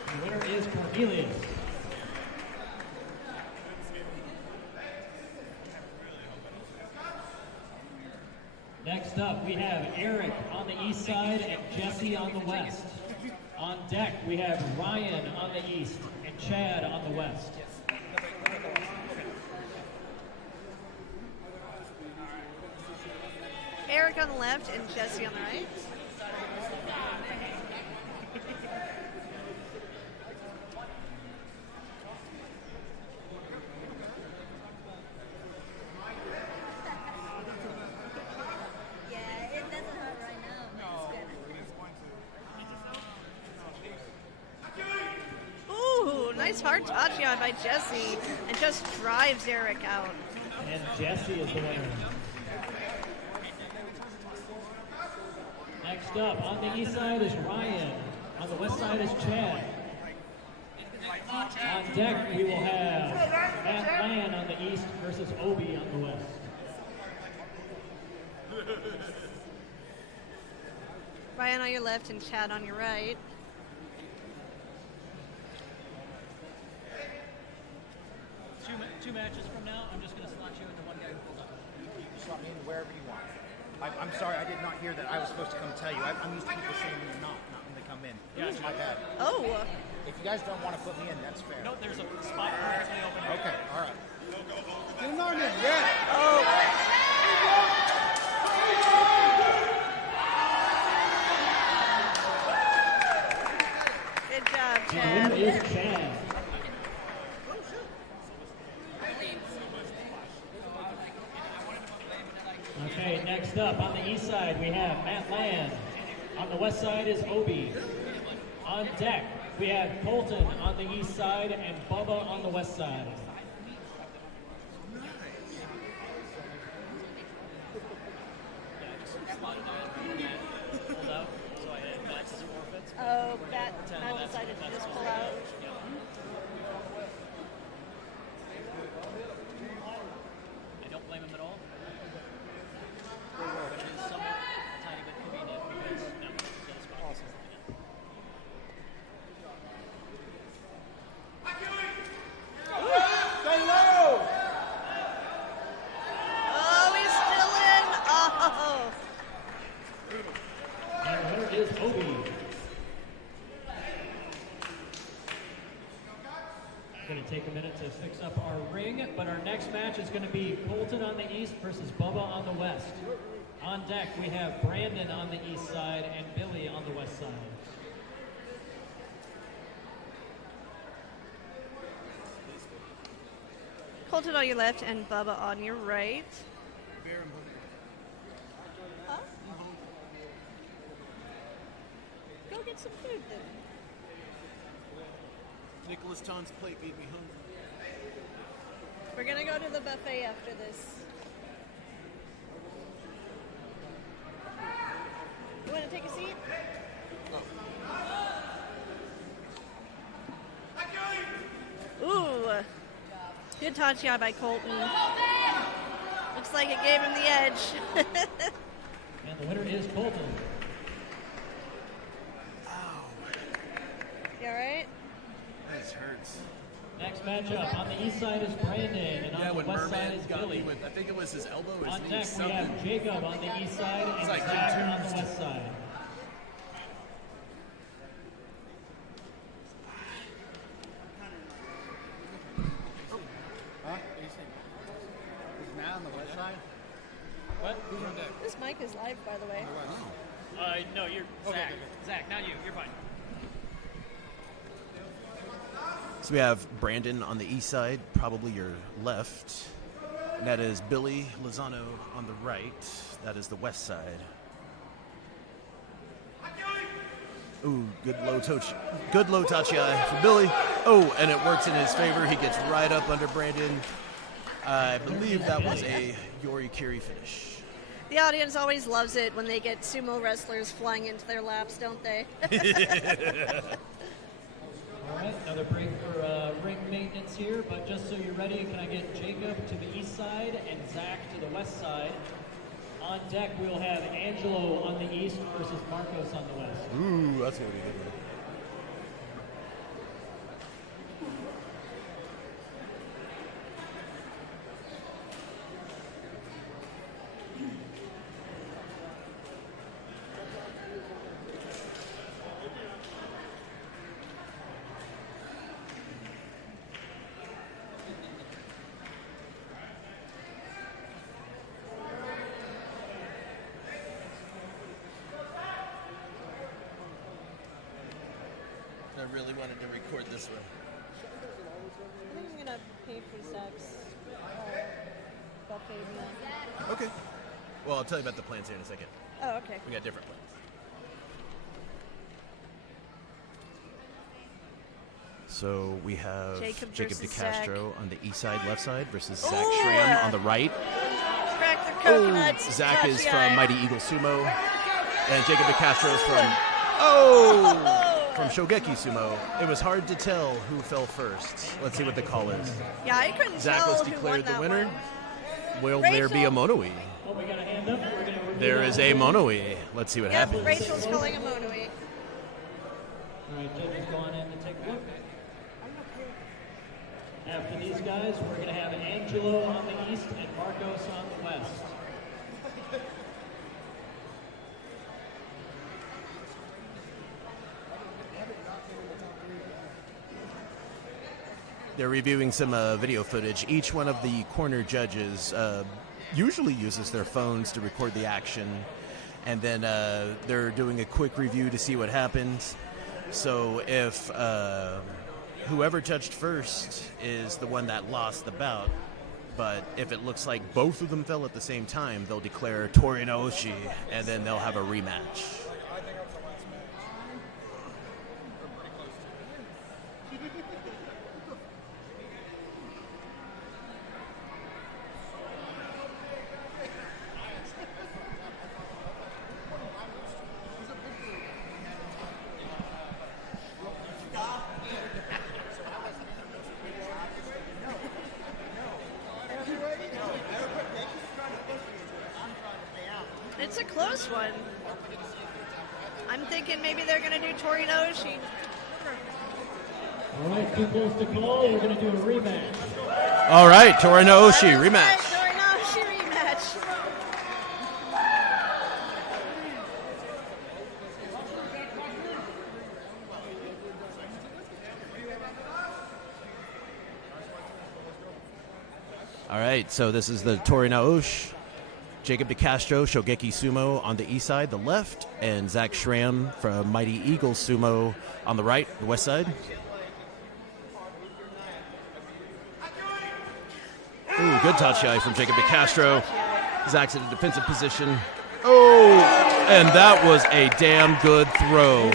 The winner is Cornelius. Next up, we have Eric on the east side and Jesse on the west. On deck, we have Ryan on the east and Chad on the west. Eric on the left and Jesse on the right. Ooh, nice hard touch on by Jesse and just drives Eric out. And Jesse is the winner. Next up, on the east side is Ryan. On the west side is Chad. On deck, we will have Matt Land on the east versus Obi on the west. Ryan on your left and Chad on your right. Two matches from now, I'm just going to slot you into one guy who pulls up. You slot me in wherever you want. I'm sorry, I did not hear that I was supposed to come tell you. I'm used to people saying when they're not when they come in. Yeah, It's my bad. Oh, If you guys don't want to put me in, that's fair. No, there's a spot perfectly open. Okay, all right. You're not in yet. Good job, The Chad. winner is Chad. Okay, next up on the east side we have Matt Land. On the west side is Obi. On deck we have Colton on the east side and Bubba on the west side. Oh, Matt decided to just pull out. I don't blame him at all. But it is somewhat a tiny bit convenient because no, that's awesome. Stay low. Oh, he's still in. Oh. And the winner is Obi. Going to take a minute to fix up our ring, but our next match is going to be Colton on the east versus Bubba on the west. On deck, we have Brandon on the east side and Billy on the west side. Colton on your left and Bubba on your right. Huh? Go get some food then. Nicholas Ton's plate made me hungry. We're gonna go to the buffet after this. You wanna take a seat? Ooh. Good tachi by Colton. Looks like it gave him the edge. And the winner is Colton. You alright? This hurts. Next matchup, on the east side is Brandon, and on the west side is Billy. I think it was his elbow or his On knee. deck, we have Jacob on the east side and like Zach on contused. the west side. Huh? Is Matt on the west side? What? Who's on deck? This mic is live, by the way. No, you're Zach. Zach, not you. You're fine. So we have Brandon on the east side, probably your left. And that is Billy Lozano on the right. That is the west side. Ooh, good low tachi for Billy. Oh, and it works in his favor. He gets right up under Brandon. I believe that was a Yorikiri finish. The audience always loves it when they get sumo wrestlers flying into their laps, don't they? All right, another break for ring maintenance here, but just so you're ready, can I get Jacob to the east side and Zach to the west side? On deck, we'll have Angelo on the east versus Marcos on the west. Ooh, that's going to be a good one. I really wanted to record this one. I think I'm gonna pay for Zach's buffet meal. Okay. Well, I'll tell you about the plans here in a second. Oh, okay. We got different plans. So we have Jacob Jacob versus DeCastro on the east side, left side, versus Zach Ooh, Schramm on the right. Crack the coconuts. Zach is Tachi. from Mighty Eagle Sumo, and Jacob DeCastro is from from Shogeki Sumo. It was hard to tell who fell first. Let's see what the call is. Yeah, I couldn't Zach tell was who won declared the that winner. one. Will there be a Monoi? Oh, we got a hand up. We're gonna review There that is a one. Monoi. Let's see what Yep, happens. Rachel's calling a Monoi. All right, Jacob's going in to take a look. After these guys, we're going to have Angelo on the east and Marcos on the west. They're reviewing some video footage. Each one of the corner judges usually uses their phones to record the action, and then they're doing a quick review to see what happens. So if whoever judged first is the one that lost the bout, but if it looks like both of them fell at the same time, they'll declare Tori Naoshi, and then they'll have a rematch. It's a close one. I'm thinking maybe they're going to do Tori Naoshi. All right, too close to call. We're going to do a rematch. All right, Tori Naoshi rematch. Tori Naoshi rematch. All right, so this is the Tori Naoshi, Jacob DeCastro, Shogeki Sumo on the east side, the left, and Zach Schramm from Mighty Eagle Sumo on the right, the west side. Ooh, good tachi from Jacob DeCastro. Zach's in a defensive position. Oh, and that was a damn good throw.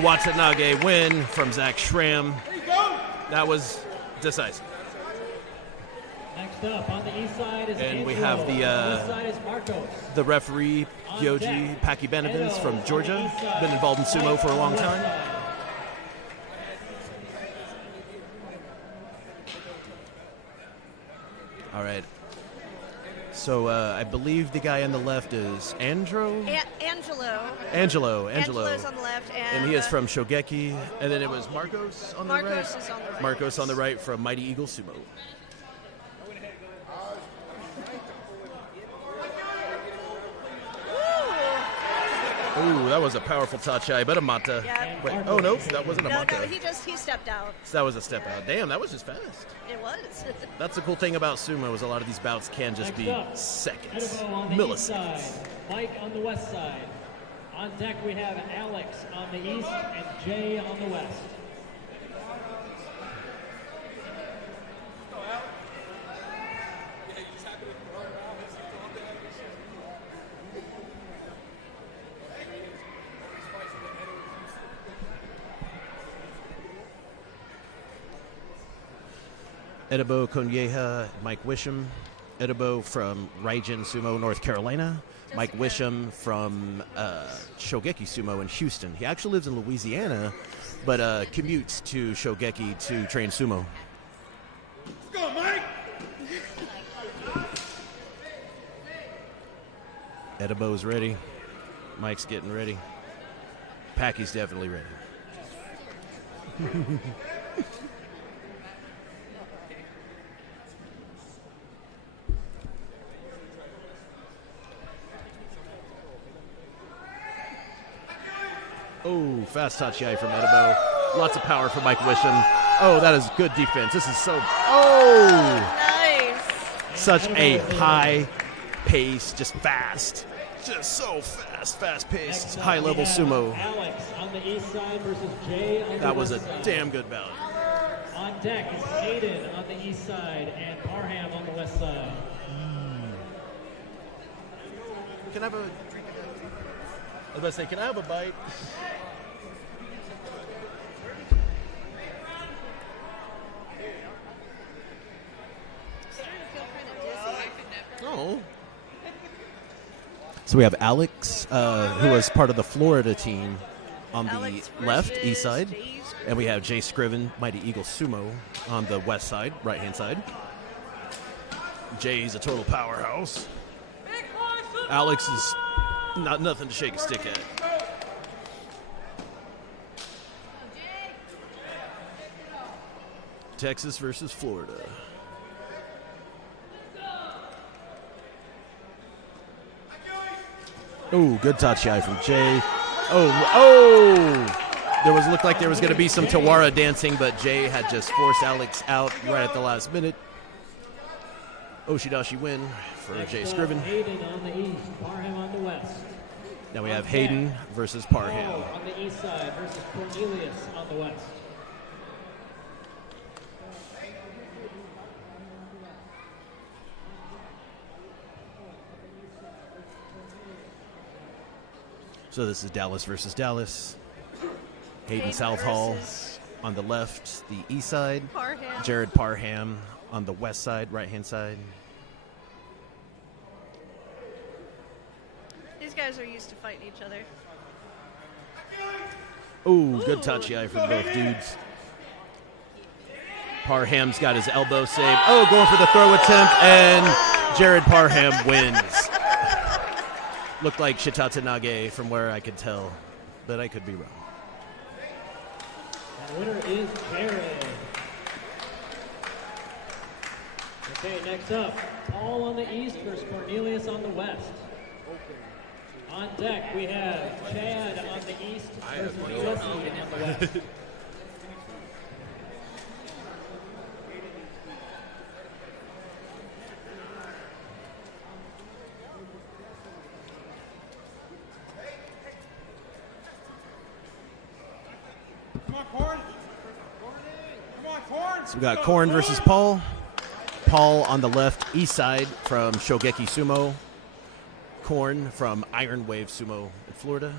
Watsunage win from Zach Schramm. That was decisive. Next up on the east side is And we Angelo. have On the west side is Marcos. the referee, Gyoji Pakibenevins from Georgia. Been involved in sumo for a long time. All right. So I believe the guy on the left is Angelo. Angelo's on the left. And he is from Shogeki. And then it was Marcos on the right. Marcos is on the right. Marcos on the right from Mighty Eagle Sumo. Ooh, that was a powerful tachi, but a mata. Yeah. Wait, oh no, that wasn't a mata. No, he stepped out. So that was a step out. Damn, that was just fast. It was. That's the cool thing about sumo is a lot of these bouts can just be seconds, milliseconds. Mike on the west side. On deck we have Alex on the east and Jay on the west. Edibo Konyeha, Mike Wisham. Edibo from Raijin Sumo, North Carolina. Mike Wisham from Shogeki Sumo in Houston. He actually lives in Louisiana, but commutes to Shogeki to train sumo. Let's go, Mike! Edibo's ready. Mike's getting ready. Packy's definitely ready. Oh, fast tachi from Edibo. Lots of power from Mike Wisham. Oh, that is good defense. This is so... Oh! Nice. Such a high pace, just fast. Just so fast, fast-paced, high-level sumo. Alex on the east side versus Jay on the That was a west side. damn good bout. On deck is Aiden on the east side and Parham on the west side. Can I have a drink? I was about to say, can I have a bite? Oh. So we have Alex, who was part of the Florida team on the left, east side. And we have Jay Scriven, Mighty Eagle Sumo, on the west side, right-hand side. Jay's a total powerhouse. Alex is nothing to shake a stick at. Texas versus Florida. Oh, good tachi from Jay. Oh, Looked like there was going to be some Tawara dancing, but Jay had just forced Alex out right at the last minute. Oshidashi win for Jay Scriven. Hayden on the east, Parham on the west. Now we have Hayden versus Parham. On the east side versus Cornelius on the west. So this is Dallas versus Dallas. Hayden Southall on the left, the east side. Parham. Jared Parham on the west side, right-hand side. These guys are used to fighting each other. Ooh, good touchy eye from both dudes. Parham's got his elbow save. Oh, going for the throw attempt, and Jared Parham wins. Looked like Shitate Nage from where I could tell, but I could be wrong. The winner is Jared. Okay, next up, Paul on the east versus Cornelius on the west. On deck, we have Chad on the east versus Jesse on the west. So we got Korn versus Paul. Paul on the left, east side from Shogeki Sumo. Korn from Iron Wave Sumo in Florida.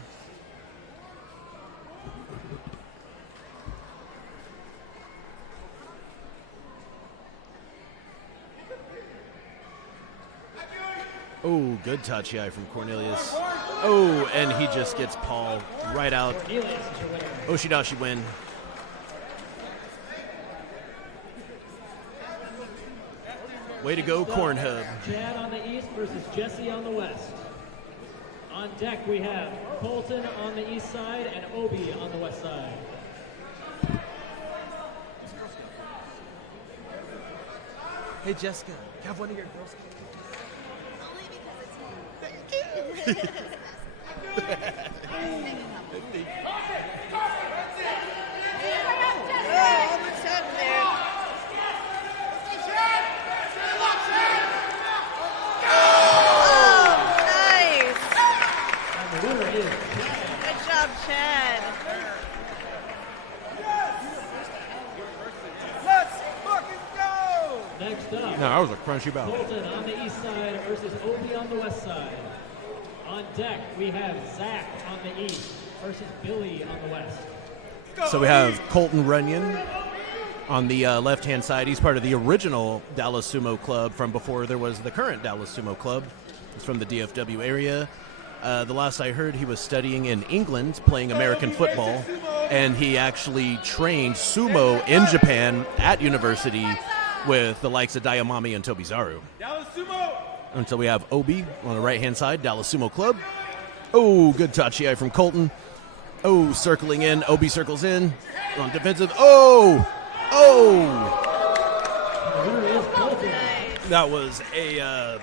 Oh, good touchy eye from Cornelius. Oh, and he just gets Paul right out. Oshidashi win. Way to go, Corn Hub. Chad on the east versus Jesse on the west. On deck, we have Colton on the east side and Obi on the west side. Hey, Jessica, have one of your girls. No, that was a crunchy bout. Colton on the east side versus Obi on the west side. On deck, we have Zach on the east versus Billy on the west. So we have Colton Runyon on the left-hand side. He's part of the original Dallas Sumo Club from before there was the current Dallas Sumo Club. He's from the DFW area. The last I heard, he was studying in England, playing American football, and he actually trained sumo in Japan at university with the likes of Dayamami and Tobizaru. Dallas Sumo! Until we have Obi on the right-hand side, Dallas Sumo Club. Oh, good tachi from Colton. Oh, circling in. Obi circles in. On defensive. Oh! Oh! That was a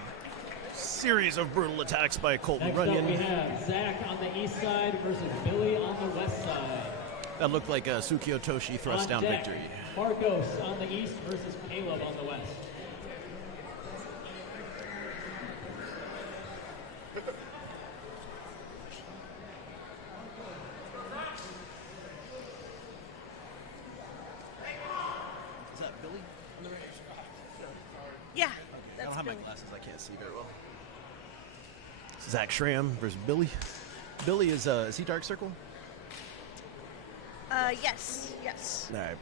series of brutal attacks by Colton Runyon. Next up, we have Zach on the east side versus Billy on the west side. That looked like a Tsukio Toshi thrust down deck, victory. Marcos on the east versus Caleb on the west. Is that Billy? Yeah, I that's don't have Billy. my glasses. I can't see very well. Zach Schramm versus Billy. Billy is he Dark Circle? Yes, yes. All right.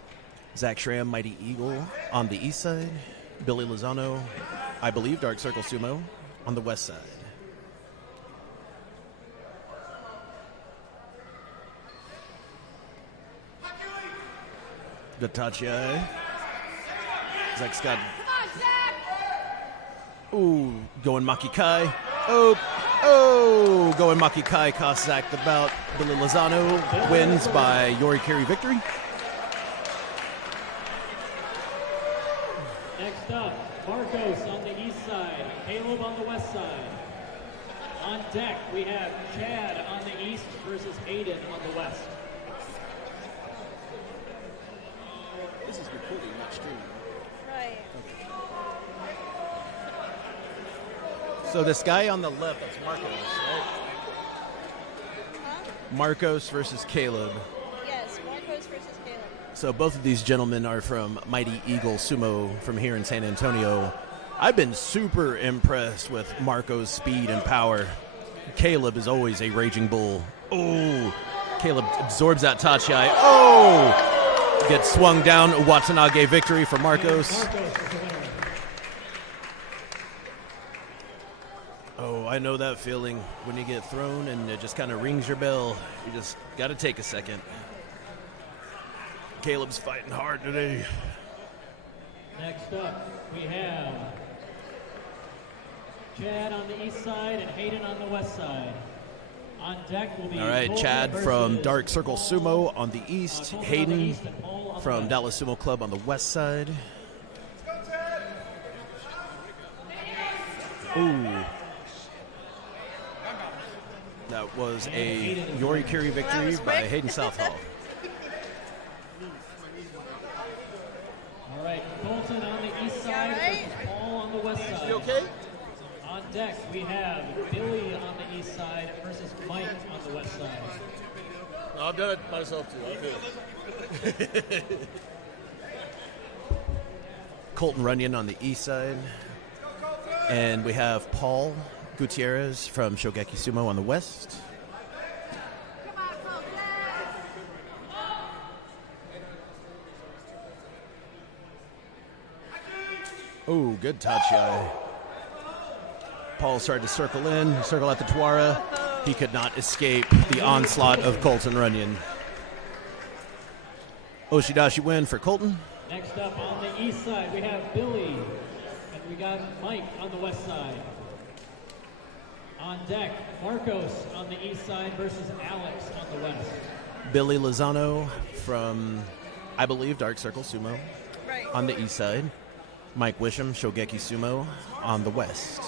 Zach Schramm, Mighty Eagle on the east side. Billy Lozano, I believe Dark Circle Sumo on the west side. Gatachi. Zach's got. Ooh, going Maki Kai. Oh, going Maki Kai costs Zach the bout. Billy Lozano wins by Yorikiri victory. Next up, Marcos on the east side, Caleb on the west side. On deck, we have Chad on the east versus Aiden on the west. This is recording, not streaming. Right. So this guy on the left, that's Marcos, right? Huh? Marcos versus Caleb. Yes, Marcos versus Caleb. So both of these gentlemen are from Mighty Eagle Sumo from here in San Antonio. I've been super impressed with Marco's speed and power. Caleb is always a raging bull. Oh, Caleb absorbs that Tachiai. Oh, gets swung down. Watanabe victory for Marcos. Oh, I know that feeling when you get thrown and it just kind of rings your bell. You just got to take a second. Caleb's fighting hard today. Next up, we have Chad on the east side and Hayden on the west side. On deck will be All right, Colton Chad from versus Dark Circle Sumo on the east. Colton on the Hayden east and Paul on the from west. Dallas Sumo Club on the west side. Ooh. That was a Yorikiri victory by Hayden Southall. All right, Colton on the east side versus Paul on the west side. You okay? On deck, we have Billy on the east side versus Mike on the west side. No, I've done it myself too. I feel it. Colton Runyon on the east side. And we have Paul Gutierrez from Shogeki Sumo on the west. Oh, good Tachiai. Paul started to circle in, circle at the Tuara. He could not escape the onslaught of Colton Runyon. Oshidashi win for Colton. Next up on the east side, we have Billy, and we got Mike on the west side. On deck, Marcos on the east side versus Alex on the west. Billy Lozano from, I believe, Dark Circle Sumo on the east side. Mike Wisham, Shogeki Sumo on the west.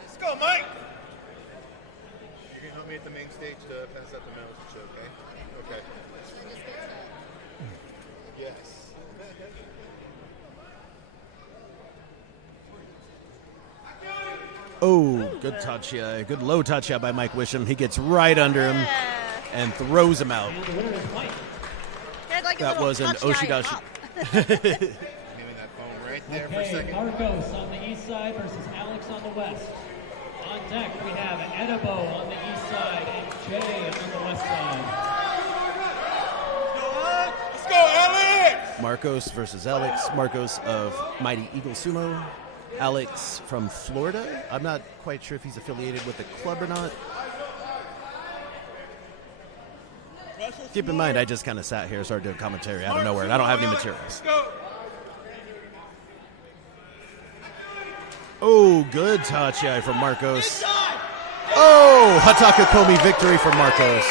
Let's go, Mike! You can help me at the main stage to pass out the medals and shit, okay? Okay. Yes. Oh, good Tachiai. Good low Tachiai by Mike Wisham. He gets right under him and throws him out. That was an Oshidashi. Give me that phone right there for a Okay, second. Marcos on the east side versus Alex on the west. On deck, we have Edibo on the east side and Jay on the west side. Let's go, Alex! Marcos versus Alex. Marcos of Mighty Eagle Sumo. Alex from Florida. I'm not quite sure if he's affiliated with the club or not. Keep in mind, I just kind of sat here, started doing commentary out of nowhere, and I don't have any materials. Oh, good Tachiai from Marcos. Oh, Hataka Komi victory for Marcos.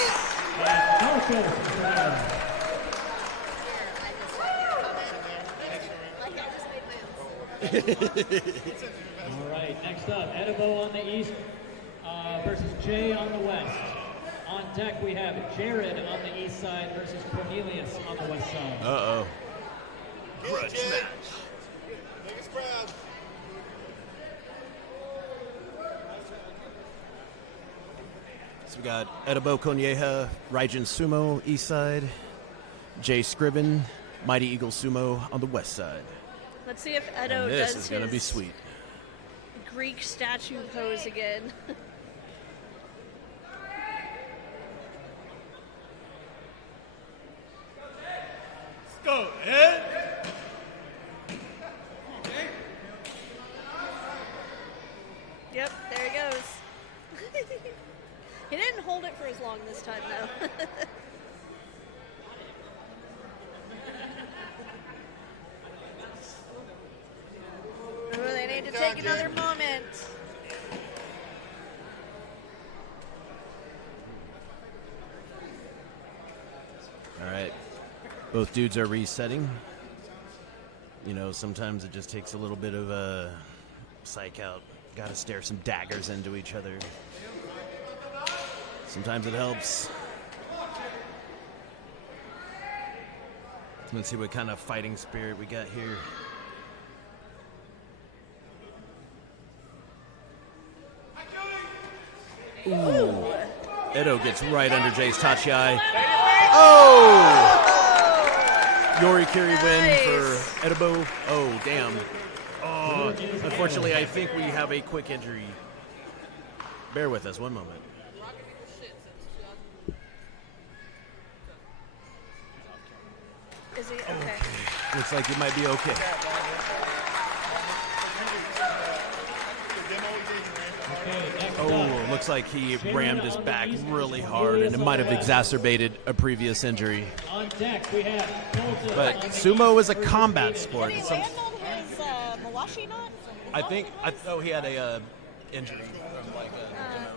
All right, next up, Edibo on the east versus Jay on the west. On deck, we have Jared on the east side versus Cornelius on the west side. Uh-oh. Grudge match. Make us proud. So we got Edibo Konyeha, Raijin Sumo, east side. Jay Scriven, Mighty Eagle Sumo on the west side. Let's see if And Edo this does is going to be his sweet. Greek statue pose again. Let's go, Ed! Yep, there he goes. He didn't hold it for as long this time, though. Oh, they need to take another moment. Both dudes are resetting. You know, sometimes it just takes a little bit of a psych out. Got to stare some daggers into each other. Sometimes it helps. Let's see what kind of fighting spirit we got here. Ooh. Edo gets right under Jace Tachiai. Oh! Yorikiri win for Edibo. Oh, damn. Oh, unfortunately, I think we have a quick injury. Bear with us one moment. Is he okay? Looks like you might be okay. Oh, looks like he rammed his back really hard, and it might have exacerbated a previous injury. On deck, we have But sumo is a combat sport. Did he land on his Mawashi knot? I think he had a injury from like a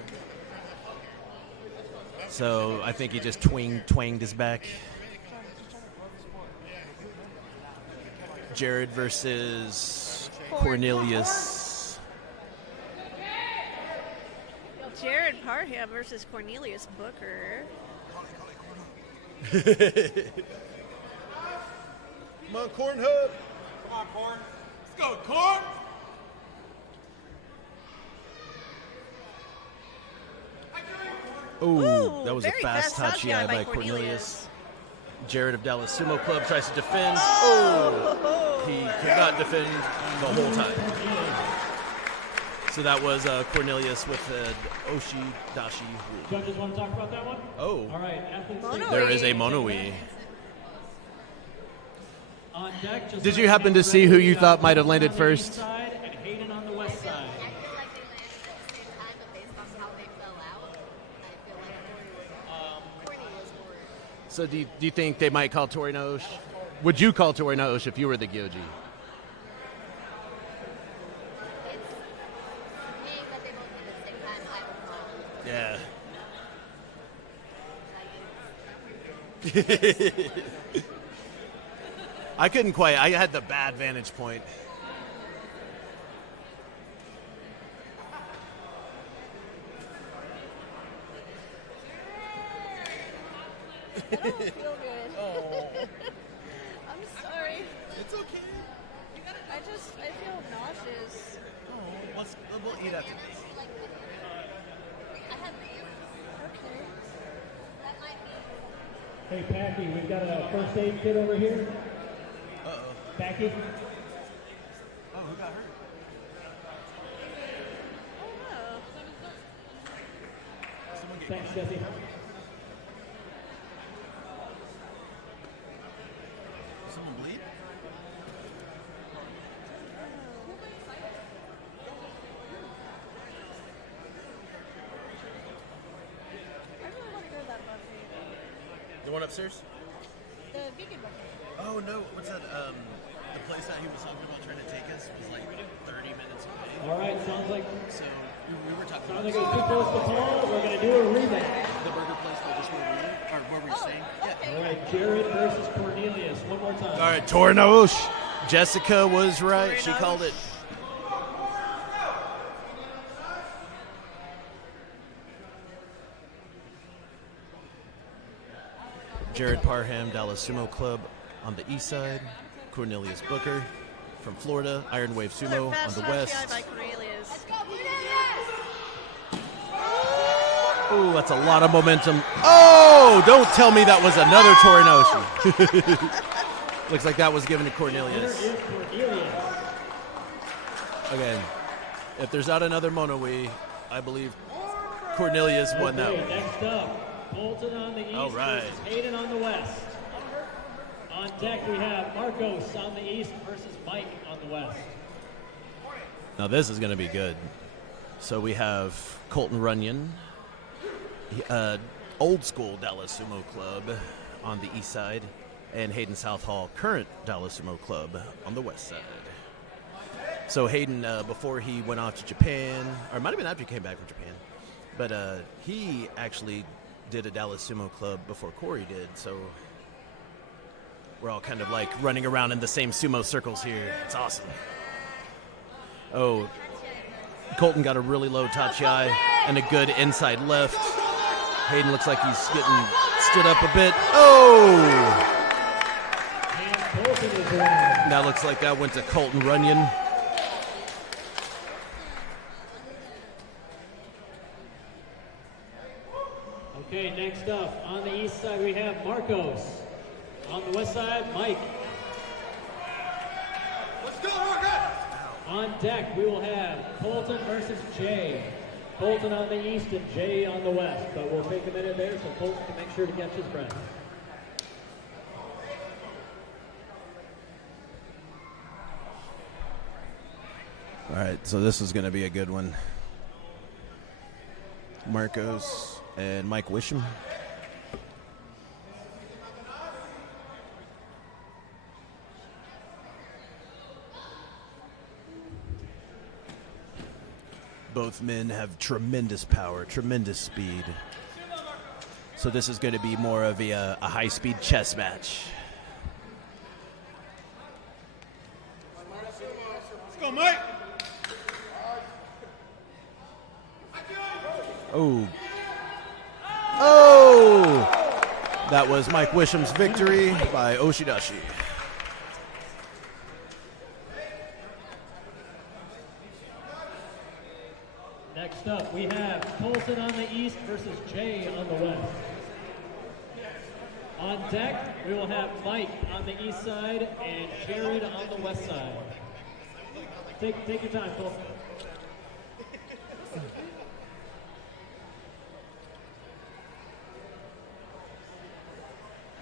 so I think he just twanged his back. Jared versus Cornelius. Jared Parham versus Cornelius Booker. Come on, Corn Hub. Come on, Corn. Let's go, Corn. Ooh, that was a very fast fast Tachiai Tachiai by by Cornelius. Jared of Dallas Sumo Club tries to defend. Oh! He could not defend the whole time. So that was Cornelius with the Oshi Dashi. Judges want to talk about that one? Oh. All right, athletes. There is a Mono-ii. On deck, just Did you happen to see who you thought might have landed on the first? east side and Hayden on the west side. So do you think they might call Tori Naosh? Would you call Tori Naosh if you were the Gyoji? Yeah. I couldn't quite. I had the bad vantage point. I don't feel good. Oh. I'm sorry. It's okay. I feel nauseous. Oh, we'll eat after this. Okay. Hey, Packy, we've got a first aid kit over here. Uh-oh. Packy? Oh, who got hurt? Oh, Thanks, Jesse. Someone bleed? I really want to go to that buffet. The one upstairs? The vegan buffet. Oh, no. What's that? The place that he was talking about trying to take us was like 30 minutes away. All right, sounds like So we were talking sounds about like it was too close to call. We're going to do a rematch. the burger place that just where we were, or where we were staying. Yeah. All right, Jared versus Cornelius. One more time. All right, Tori Naosh. Jessica was right. She called it. Jared Parham, Dallas Sumo Club on the east side. Cornelius Booker from Florida, Iron Wave Sumo on Fast the Tachiai west. by Cornelius. Ooh, that's a lot of momentum. Oh, don't tell me that was another Tori Naoshi. Looks like that was given to Cornelius. Here is Cornelius. Again, if there's not another Mono-ii, I believe Cornelius won that Okay, one. next up, Bolton on the east All right. versus Hayden on the west. On deck, we have Marcos on the east versus Mike on the west. Now this is going to be good. So we have Colton Runyon, old school Dallas Sumo Club on the east side, and Hayden Southall, current Dallas Sumo Club on the west side. So Hayden, before he went off to Japan, or it might have been after he came back from Japan, but he actually did a Dallas Sumo Club before Corey did. So We're all kind of like running around in the same sumo circles here. It's awesome. Oh, Colton got a really low tachi and a good inside left. Hayden looks like he's getting stood up a bit. Oh! That looks like that went to Colton Runyon. Okay, next up, on the east side we have Marcos. On the west side, Mike. Let's go, Marcos! On deck, we will have Colton versus Jay. Colton on the east and Jay on the west, but we'll take a minute there so Colton can make sure to catch his breath. All right, so this is going to be a good one. Marcos and Mike Wisham. Both men have tremendous power, tremendous speed. So this is going to be more of a high-speed chess match. Let's go, Mike! Oh. Oh! That was Mike Wisham's victory by Oshidashi. Next up, we have Colton on the east versus Jay on the west. On deck, we will have Mike on the east side and Jared on the west side. Take your time, Colton.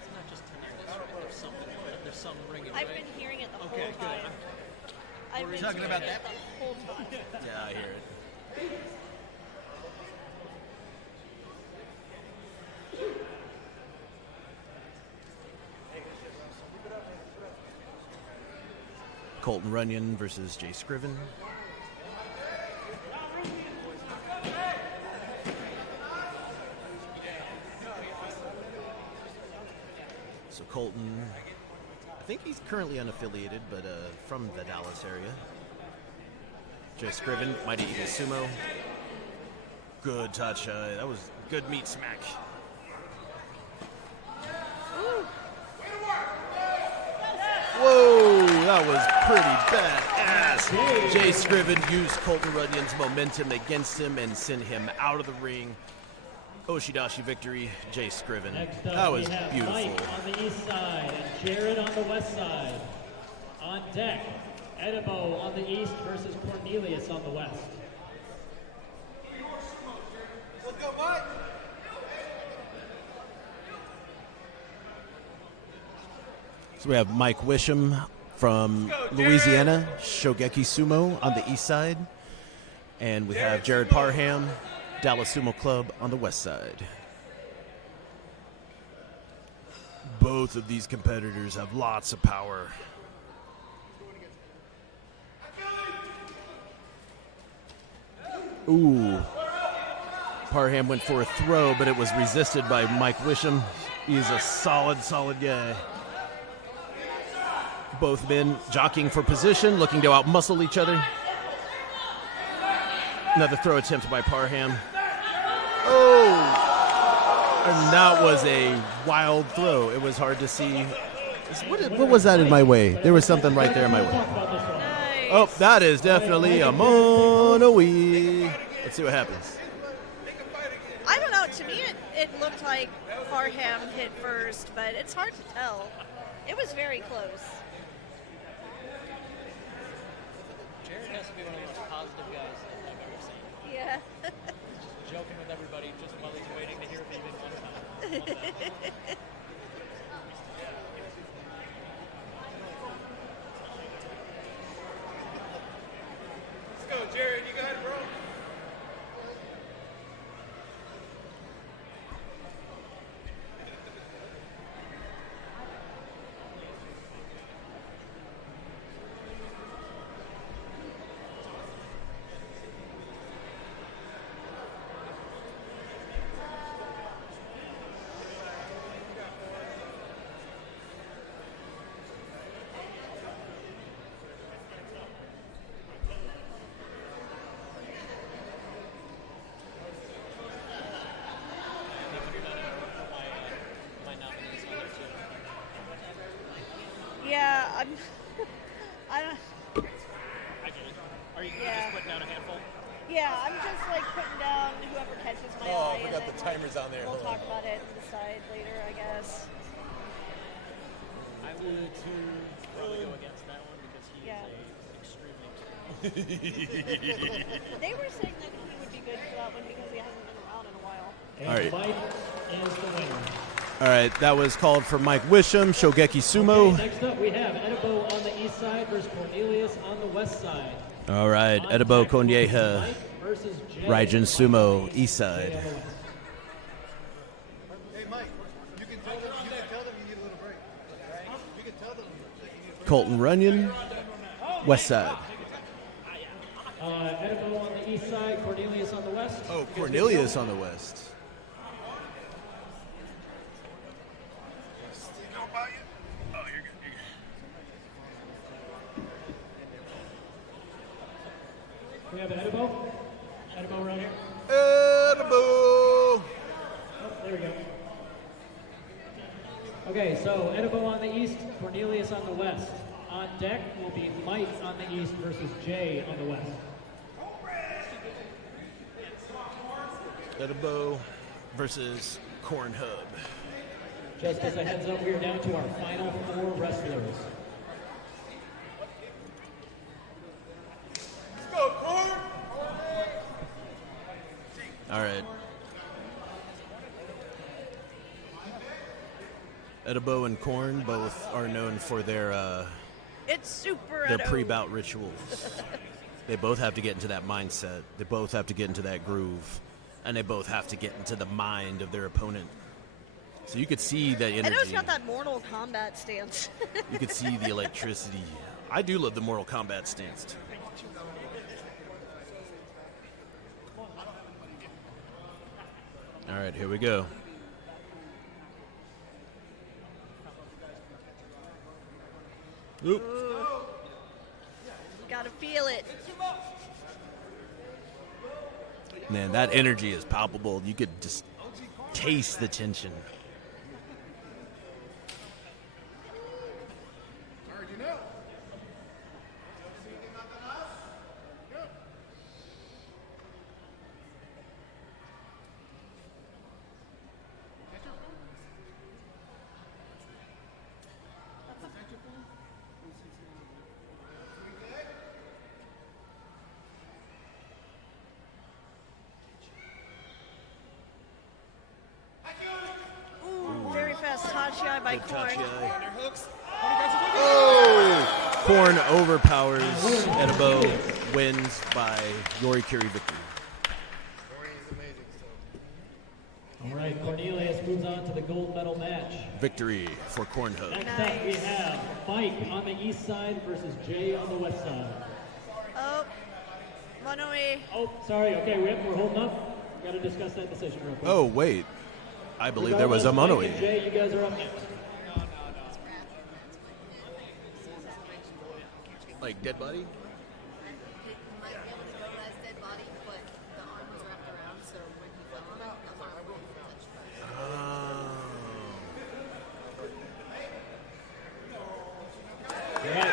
It's not just tinnitus, right? There's some ringing, I've right? been hearing it the whole Okay, time. good. I've Were we been talking hearing about it that? the whole time. Yeah, I hear it. Colton Runyon versus Jay Scriven. So Colton, I think he's currently unaffiliated, but from the Dallas area. Jay Scriven, Mighty Eagle Sumo. Good touch. That was good meat smack. Whoa, that was pretty badass. Jay Scriven used Colton Runyon's momentum against him and sent him out of the ring. Oshidashi victory, Jay Scriven. Next up, That was we have beautiful. Mike on the east side and Jared on the west side. On deck, Edibo on the east versus Cornelius on the west. Let's go, Mike! So we have Mike Wisham from Louisiana, Shogeki Sumo on the east side. And we have Jared Parham, Dallas Sumo Club on the west side. Both of these competitors have lots of power. Ooh. Parham went for a throw, but it was resisted by Mike Wisham. He's a solid guy. Both men jockeying for position, looking to outmuscle each other. Another throw attempt by Parham. Oh! And that was a wild throw. It was hard to see. What was that in my way? There was something right there in my way. Nice. Oh, that is definitely a mono-wee. Let's see what happens. I don't know. To me, it looked like Parham hit first, but it's hard to tell. It was very close. Jared has to be one of the most positive guys I've ever seen. Yeah. Just joking with everybody just while he's waiting to hear if he even one time. Let's go, Jared. You got it, bro. Are you Yeah. just putting down a handful? Yeah, I'm just like putting down whoever catches my Oh, eye. I forgot and the then timer's on there. We'll Hold talk on. about it and decide later, I guess. I would probably go against that one because he Yeah. is extremely. They were saying that he would be good for that one because he hasn't been around in a while. And All right. Mike is the winner. All right, that was called for Mike Wisham, Shogeki Sumo. Okay, next up, we have Edibo on the east side versus Cornelius on the west side. All right, Edibo Konyeha, Mike versus Jay. Raijin Sumo, east side. Hey, Mike, you can tell them you need a little break. You can tell them that you need a break. Colton Runyon, west side. Edibo on the east side, Cornelius on the west. Oh, Cornelius on the west. We have Edibo. Edibo around here. Edibo! Oh, there we go. Okay, so Edibo on the east, Cornelius on the west. On deck will be Mike on the east versus Jay on the west. Edibo versus Corn Hub. Just as a heads up, we are down to our final 4 wrestlers. All right. Edibo and Corn both are known for their It's super their Edibo. pre-bout rituals. They both have to get into that mindset. They both have to get into that groove, and they both have to get into the mind of their opponent. So you could see that energy. Edibo's got that Mortal Kombat stance. You could see the electricity. I do love the Mortal Kombat stance too. All right, here we go. Oop. Gotta feel it. Man, that energy is palpable. You could just taste the tension. Ooh, very fast Tachi by Corn. Oh! Corn overpowers Edibo, wins by Yorikiri victory. All right, Cornelius moves on to the gold medal match. Victory for Corn Hub. Next up, we have Mike on the east side versus Jay on the west side. Oh, Monoe. Oh, sorry. Okay, we're holding up. We got to discuss that decision real quick. Oh, wait. I believe there was a Regardless, Monoe. Mike and Jay, you guys are up next. Like dead body?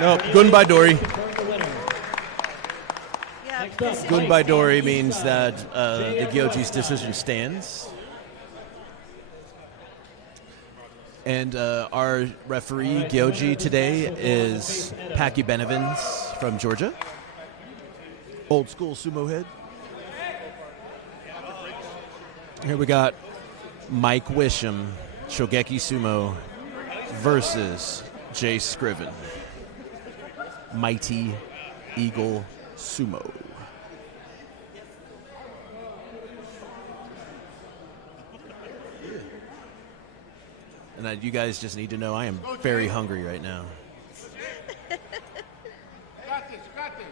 Nope, Gunbai Dori. Yeah, Gunbai Dori means that the Gyoji's decision stands. And our referee, Gyoji, today is Packy Benevins from Georgia. Old school sumo head. Here we got Mike Wisham, Shogeki Sumo, versus Jay Scriven, Mighty Eagle Sumo. And you guys just need to know I am very hungry right now. Got this, got this.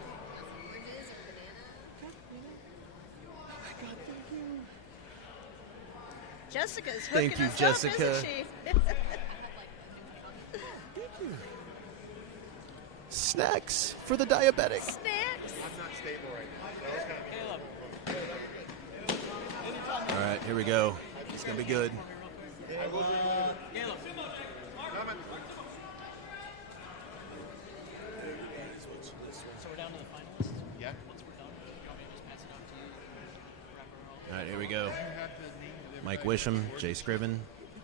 Jessica's Thank hooking you, us Jessica. Up, isn't she? Snacks for the diabetic. Snacks. I'm not stable right now. So it's kind of All right, here we go. It's going to be good. So we're down to the finalists? Yeah. right, here we go. Mike Wisham, Jay Scriven,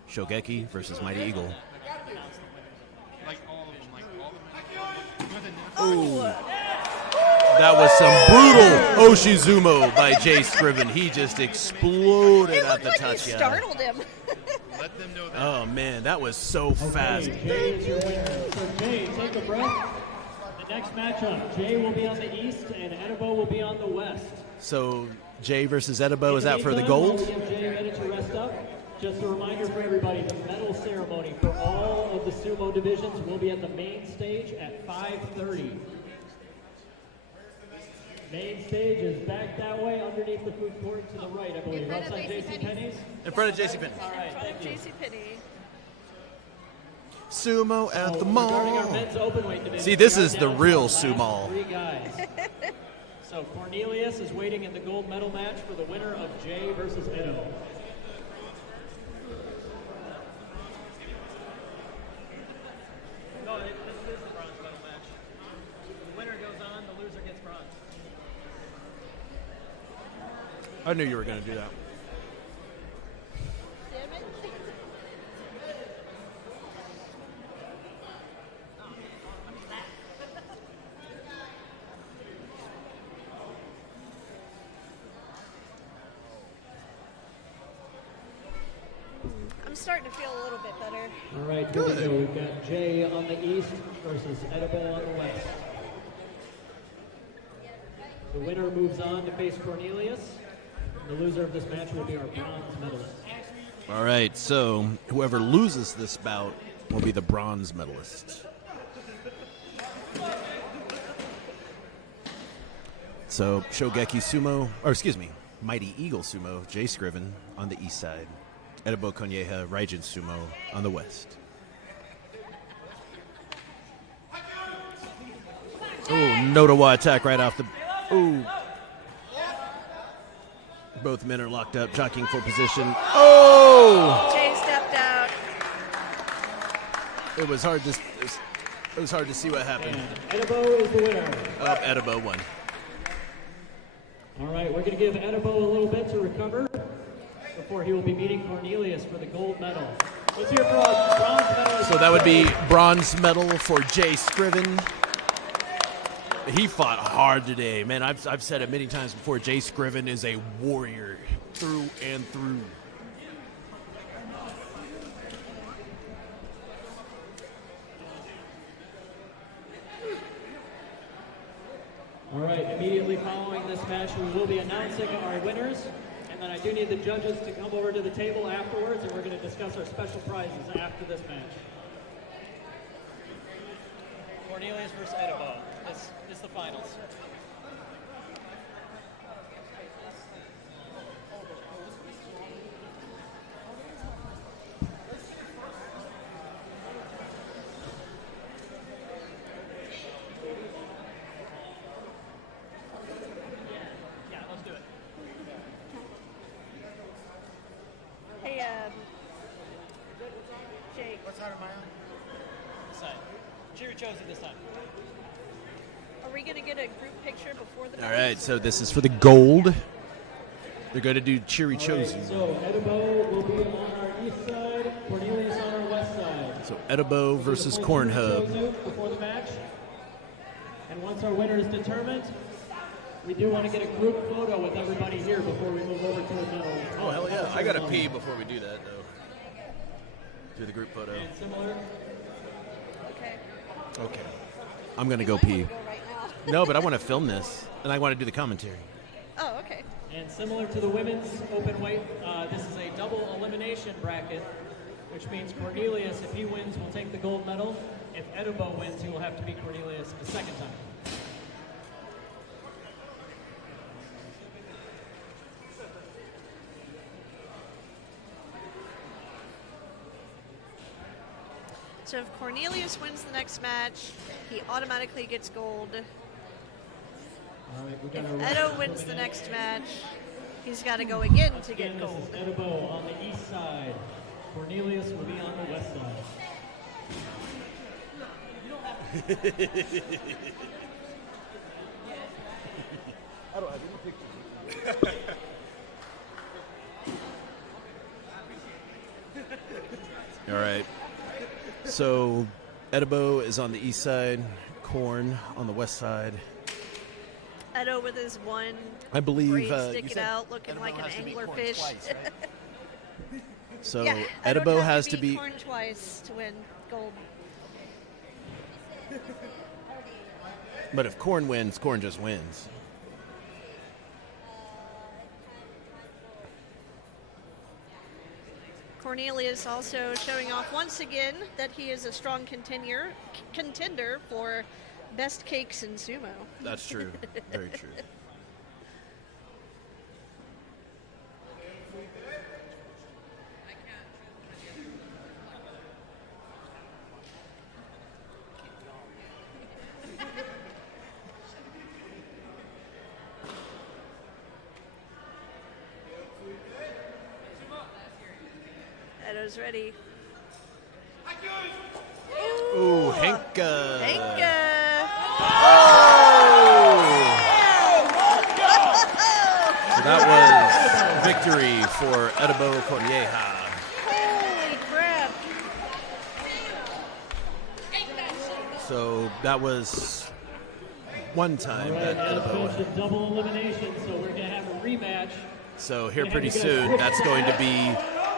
Shogeki versus Mighty Eagle. Like all of them, like all of them. Ooh. That was some brutal Oshizumo by Jay Scriven. He just exploded at the touch. He startled him. Let them know that. Oh, man, that was so fast. Jay is your winner. So, Jay, take a breath. The next matchup, Jay will be on the east and Edibo will be on the west. So, Jay versus Edibo, is that for the gold? We have Jay ready to rest up. Just a reminder for everybody, the medal ceremony for all of the sumo divisions will be at the main stage at 5:30. Main stage is back that way underneath the food court to the right, I believe. Outside JCPenney's? In front of JCPenney. All right, thank you. JCPenney. Sumo at the Regarding our mall. men's openweight division, See, this we are is the down to real the last sumo. 3 guys. So Cornelius is waiting in the gold medal match for the winner of Jay versus Edo. No, this is the bronze medal match. The winner goes on, the loser gets bronze. I knew you were going to do that. Damn it. I'm starting to feel a little bit better. All right, here we go. We've got Jay on the east versus Edible on the west. The winner moves on to face Cornelius. The loser of this match will be our bronze medalist. All right, so whoever loses this bout will be the bronze medalist. So Shogeki Sumo, or excuse me, Mighty Eagle Sumo, Jay Scriven on the east side. Edibo Konyeha, Raijin Sumo on the west. Oh, Nodawa attack right off the... Ooh. Both men are locked up, jockeying for position. Oh! Jay stepped out. It was hard to see what happened. And Edibo is the winner. Edibo won. All right, we're going to give Edibo a little bit to recover before he will be meeting Cornelius for the gold medal. Let's hear for our bronze medalist. So that would be bronze medal for Jay Scriven. He fought hard today, man. I've said it many times before. Jay Scriven is a warrior through and through. All right, immediately following this match, we will be announcing our winners. And then I do need the judges to come over to the table afterwards, and we're going to discuss our special prizes after this match. Cornelius versus Edibo. This is the finals. Yeah, let's do it. Hey, Jake. What side am I on? This side. Chirichosi this time. Are we going to get a group picture before the All match? right, so this is for the gold. They're going to do Chirichosi. Right, so Edibo will be on our east side, Cornelius on our west side. So Edibo versus Cornhub. Before the match. And once our winner is determined, we do want to get a group photo with everybody here before we move over to the medal. Oh, hell yeah. I got to pee before we do that, though. Do the group photo. And similar. Okay. Okay. I'm going to go pee. Go right now. No, but I want to film this, and I want to do the commentary. Oh, okay. And similar to the women's open weight, this is a double elimination bracket, which means Cornelius, if he wins, will take the gold medal. If Edibo wins, he will have to beat Cornelius a second time. So if Cornelius wins the next match, he automatically gets gold. All right, we If got Edo wins the next match, he's got to go again to get Again, gold. this is Edibo on the east side. Cornelius will be on the west side. I don't have any pictures. So Edibo is on the east side, Korn on the west side. Edo with his one I believe braid you sticking said out, looking like an anglerfish. So yeah, Edibo has to beat be Korn twice to win gold. But if Korn wins, Korn just wins. Cornelius also showing off once again that he is a strong contender for best cakes in sumo. That's true. Very true. Edo's ready. Ooh, Henka. So that was victory for Edibo Cornieja. Holy crap. So that was one time that Edibo. Double elimination, so we're going to have a rematch. So here pretty soon, that's going to be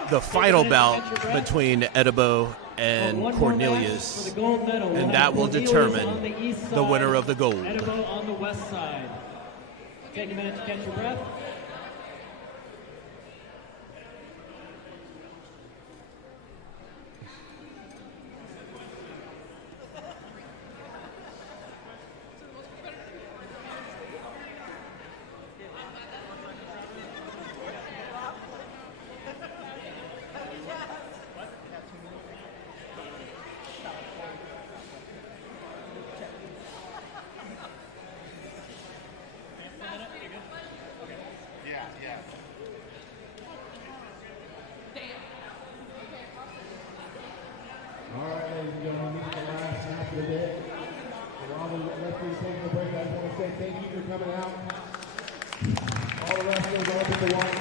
the final bout between Edibo and Cornelius, and that will determine the winner of the gold. Edibo on the west side. Take a minute to catch your breath. All right, ladies and gentlemen, this is the last half of the day. For all the referees taking a break, I just want to say thank you for coming out. All the wrestlers all up at the one.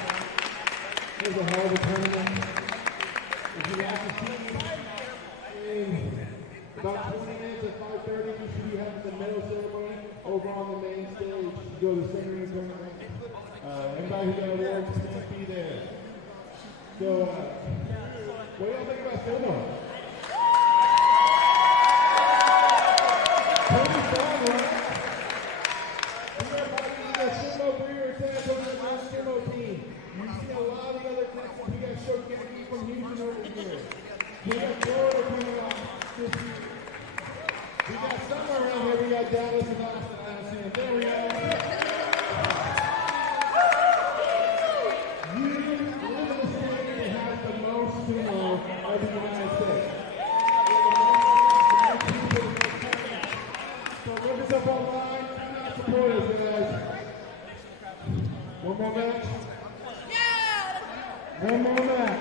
It was a hell of a tournament. If you have to see in about 20 minutes at 5:30, we should be having the medal ceremony over on the main stage. You go to the center of the tournament. Anybody who got awards can't be there. So, what do y'all think about sumo? Pretty fun, right? You guys like the sumo 3 or 10 over the sumo team. You see a lot of the other Texans. We got Shoki from Houston over here. We got Florida coming up this year. We got somewhere around here. We got Dallas and Austin. There we go. You live in the state that has the most sumo of the United States. So look us up online, support us, guys. One more match? One more match.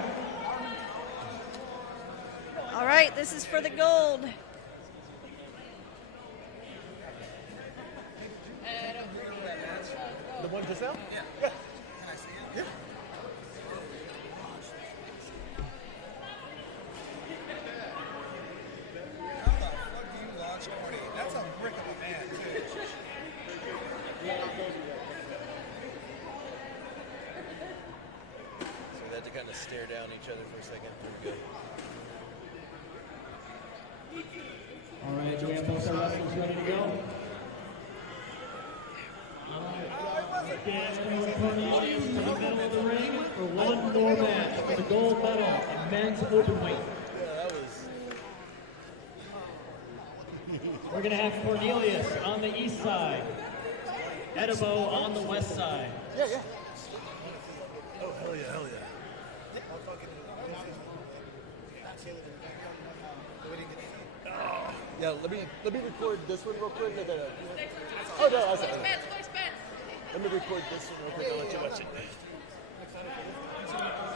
All right, this is for the gold. The one to sell? Yeah. Can I see it? Yeah. How the fuck do you launch 20? That's a brick of a man, too. So we had to kind of stare down each other for a second. There we go. All right, we have both our wrestlers ready to go. All right, get Cornelius to the middle of the ring for one more match for the gold medal in men's openweight. We're going to have Cornelius on the east side, Edibo on the west side. Yeah, yeah. Oh, hell yeah, hell yeah. Yeah, let me record this one real quick. Oh no, I said. Let me record this one real quick. I'll let you watch it.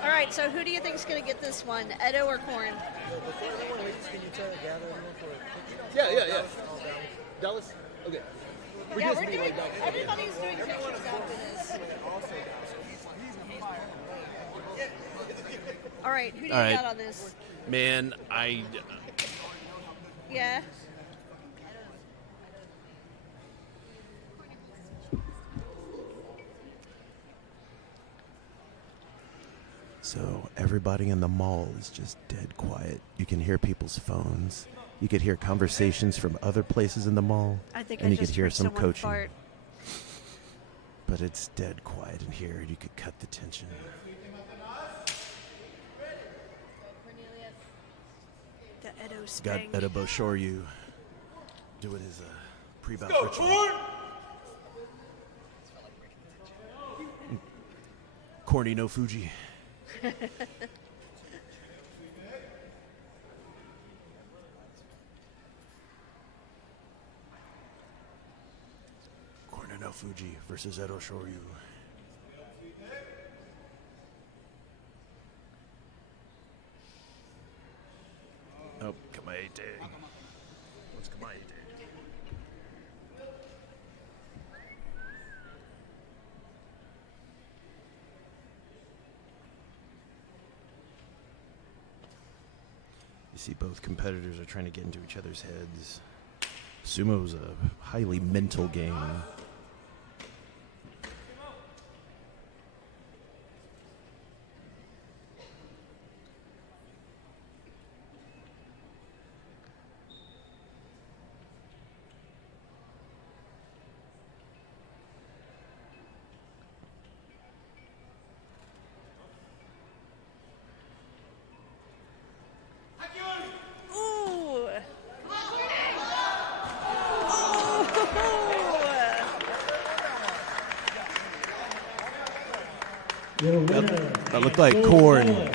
All right, so who do you think is going to get this one, Edo or Korn? Before anyone leaves, can you try to gather everyone for a picture? Yeah. Dallas? Okay. Yeah, we're doing, everybody's doing pictures after this. All right, who do you got on this? Man, Yeah. So everybody in the mall is just dead quiet. You can hear people's phones. You could hear conversations from other places in the mall. I think and I you just could hear heard some someone coaching. fart. But it's dead quiet in here, and you could cut the tension. The Edo Got Spang. Edibo Shoryu doing his pre-bout Go, ritual. Corn! Corny no Fuji. Corny no Fuji versus Edo Shoryu. Oh, Kamaete. What's Kamaete? You see both competitors are trying to get into each other's heads. Sumo's a highly mental game. Ooh. That looked like Corn. Winner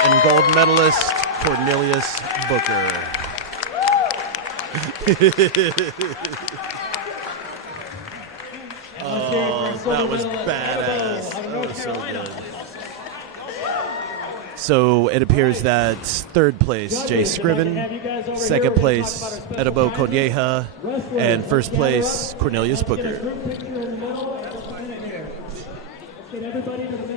and gold medalist Cornelius Booker. Oh, that was badass. That was so good. So it appears that third place, Jay Scriven, second place, Edibo Konyeha, and first place, Cornelius Booker. Everybody to the